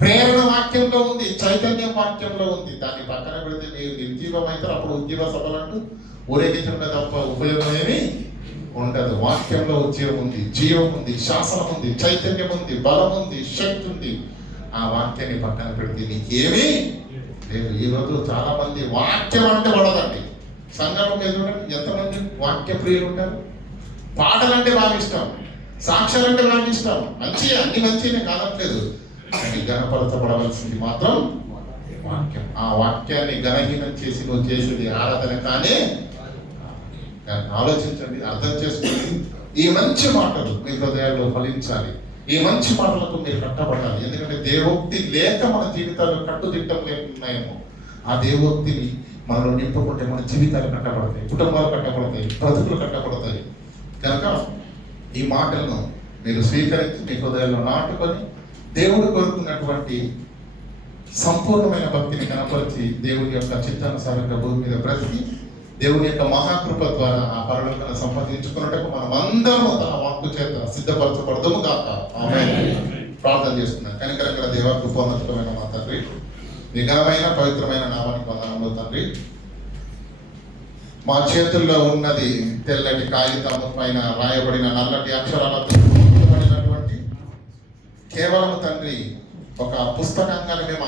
ప్రేరణ వాక్యంలో ఉంది, చైతన్యం వాక్యంలో ఉంది. దాన్ని పక్కన పెడితే మీరు నిర్జీవం అవుతారు. అప్పుడు ఉద్యమ సభలు అంటూ ఊరేగించడం తప్ప ఉపయోగం ఏమి ఉండదు. వాక్యంలో ఉద్యోగం ఉంది, జీవం ఉంది, శాసనం ఉంది, చైతన్యం ఉంది, బలం ఉంది, శక్తి ఉంది. ఆ వాక్యాన్ని పక్కన పెడితే నీకేమీ లేదు. ఈరోజు చాలా మంది వాక్యం అంటే పడదండి. సంఘం మీద చూడండి ఎంతమంది వాక్య ప్రియులు ఉంటారు. పాటలంటే బాగా ఇష్టం, సాక్ష్యాలంటే బాగా ఇష్టం, మంచి అన్ని మంచినే కాదట్లేదు. కానీ గణపరచబడవలసింది మాత్రం వాక్యం. ఆ వాక్యాన్ని గణహీనం చేసి నువ్వు చేసేది ఆరాధన కానీ ఆలోచించండి, అర్థం చేసుకోండి. ఈ మంచి మాటలు మీ హృదయాల్లో ఫలించాలి. ఈ మంచి మాటలకు మీరు కట్టబడాలి. ఎందుకంటే దేవోక్తి లేక మన జీవితాల్లో కట్టుదిట్టం లేకున్నాయేమో, ఆ దేవోక్తిని మనలో నింపుకుంటే మన జీవితాలు కట్టబడతాయి, కుటుంబాలు కట్టబడతాయి, బ్రతుకులు కట్టబడతాయి. కనుక ఈ మాటలను మీరు స్వీకరించి మీ హృదయాల్లో నాటుకొని దేవుడు కోరుకున్నటువంటి సంపూర్ణమైన భక్తిని కనపరిచి దేవుని యొక్క చిత్తానుసారంగా భూమి మీద బ్రతికి దేవుని యొక్క మహాకృప ద్వారా ఆ పరలోకాన్ని సంపాదించుకున్నట్టుకు మనం అందరము తన వాక్కు చేత సిద్ధపరచబడదుము కాక. ఆమేన్. ప్రార్థన చేస్తున్నాను. కనికరంగా దేవ కృపోన్నతమైన మా తండ్రి, నిఘమైన పవిత్రమైన నామానికి వందనములు తండ్రి. మా చేతుల్లో ఉన్నది తెల్లటి కాగితం పైన రాయబడిన నల్లటి అక్షరాలతో కేవలం తండ్రి ఒక పుస్తకంగానే మేము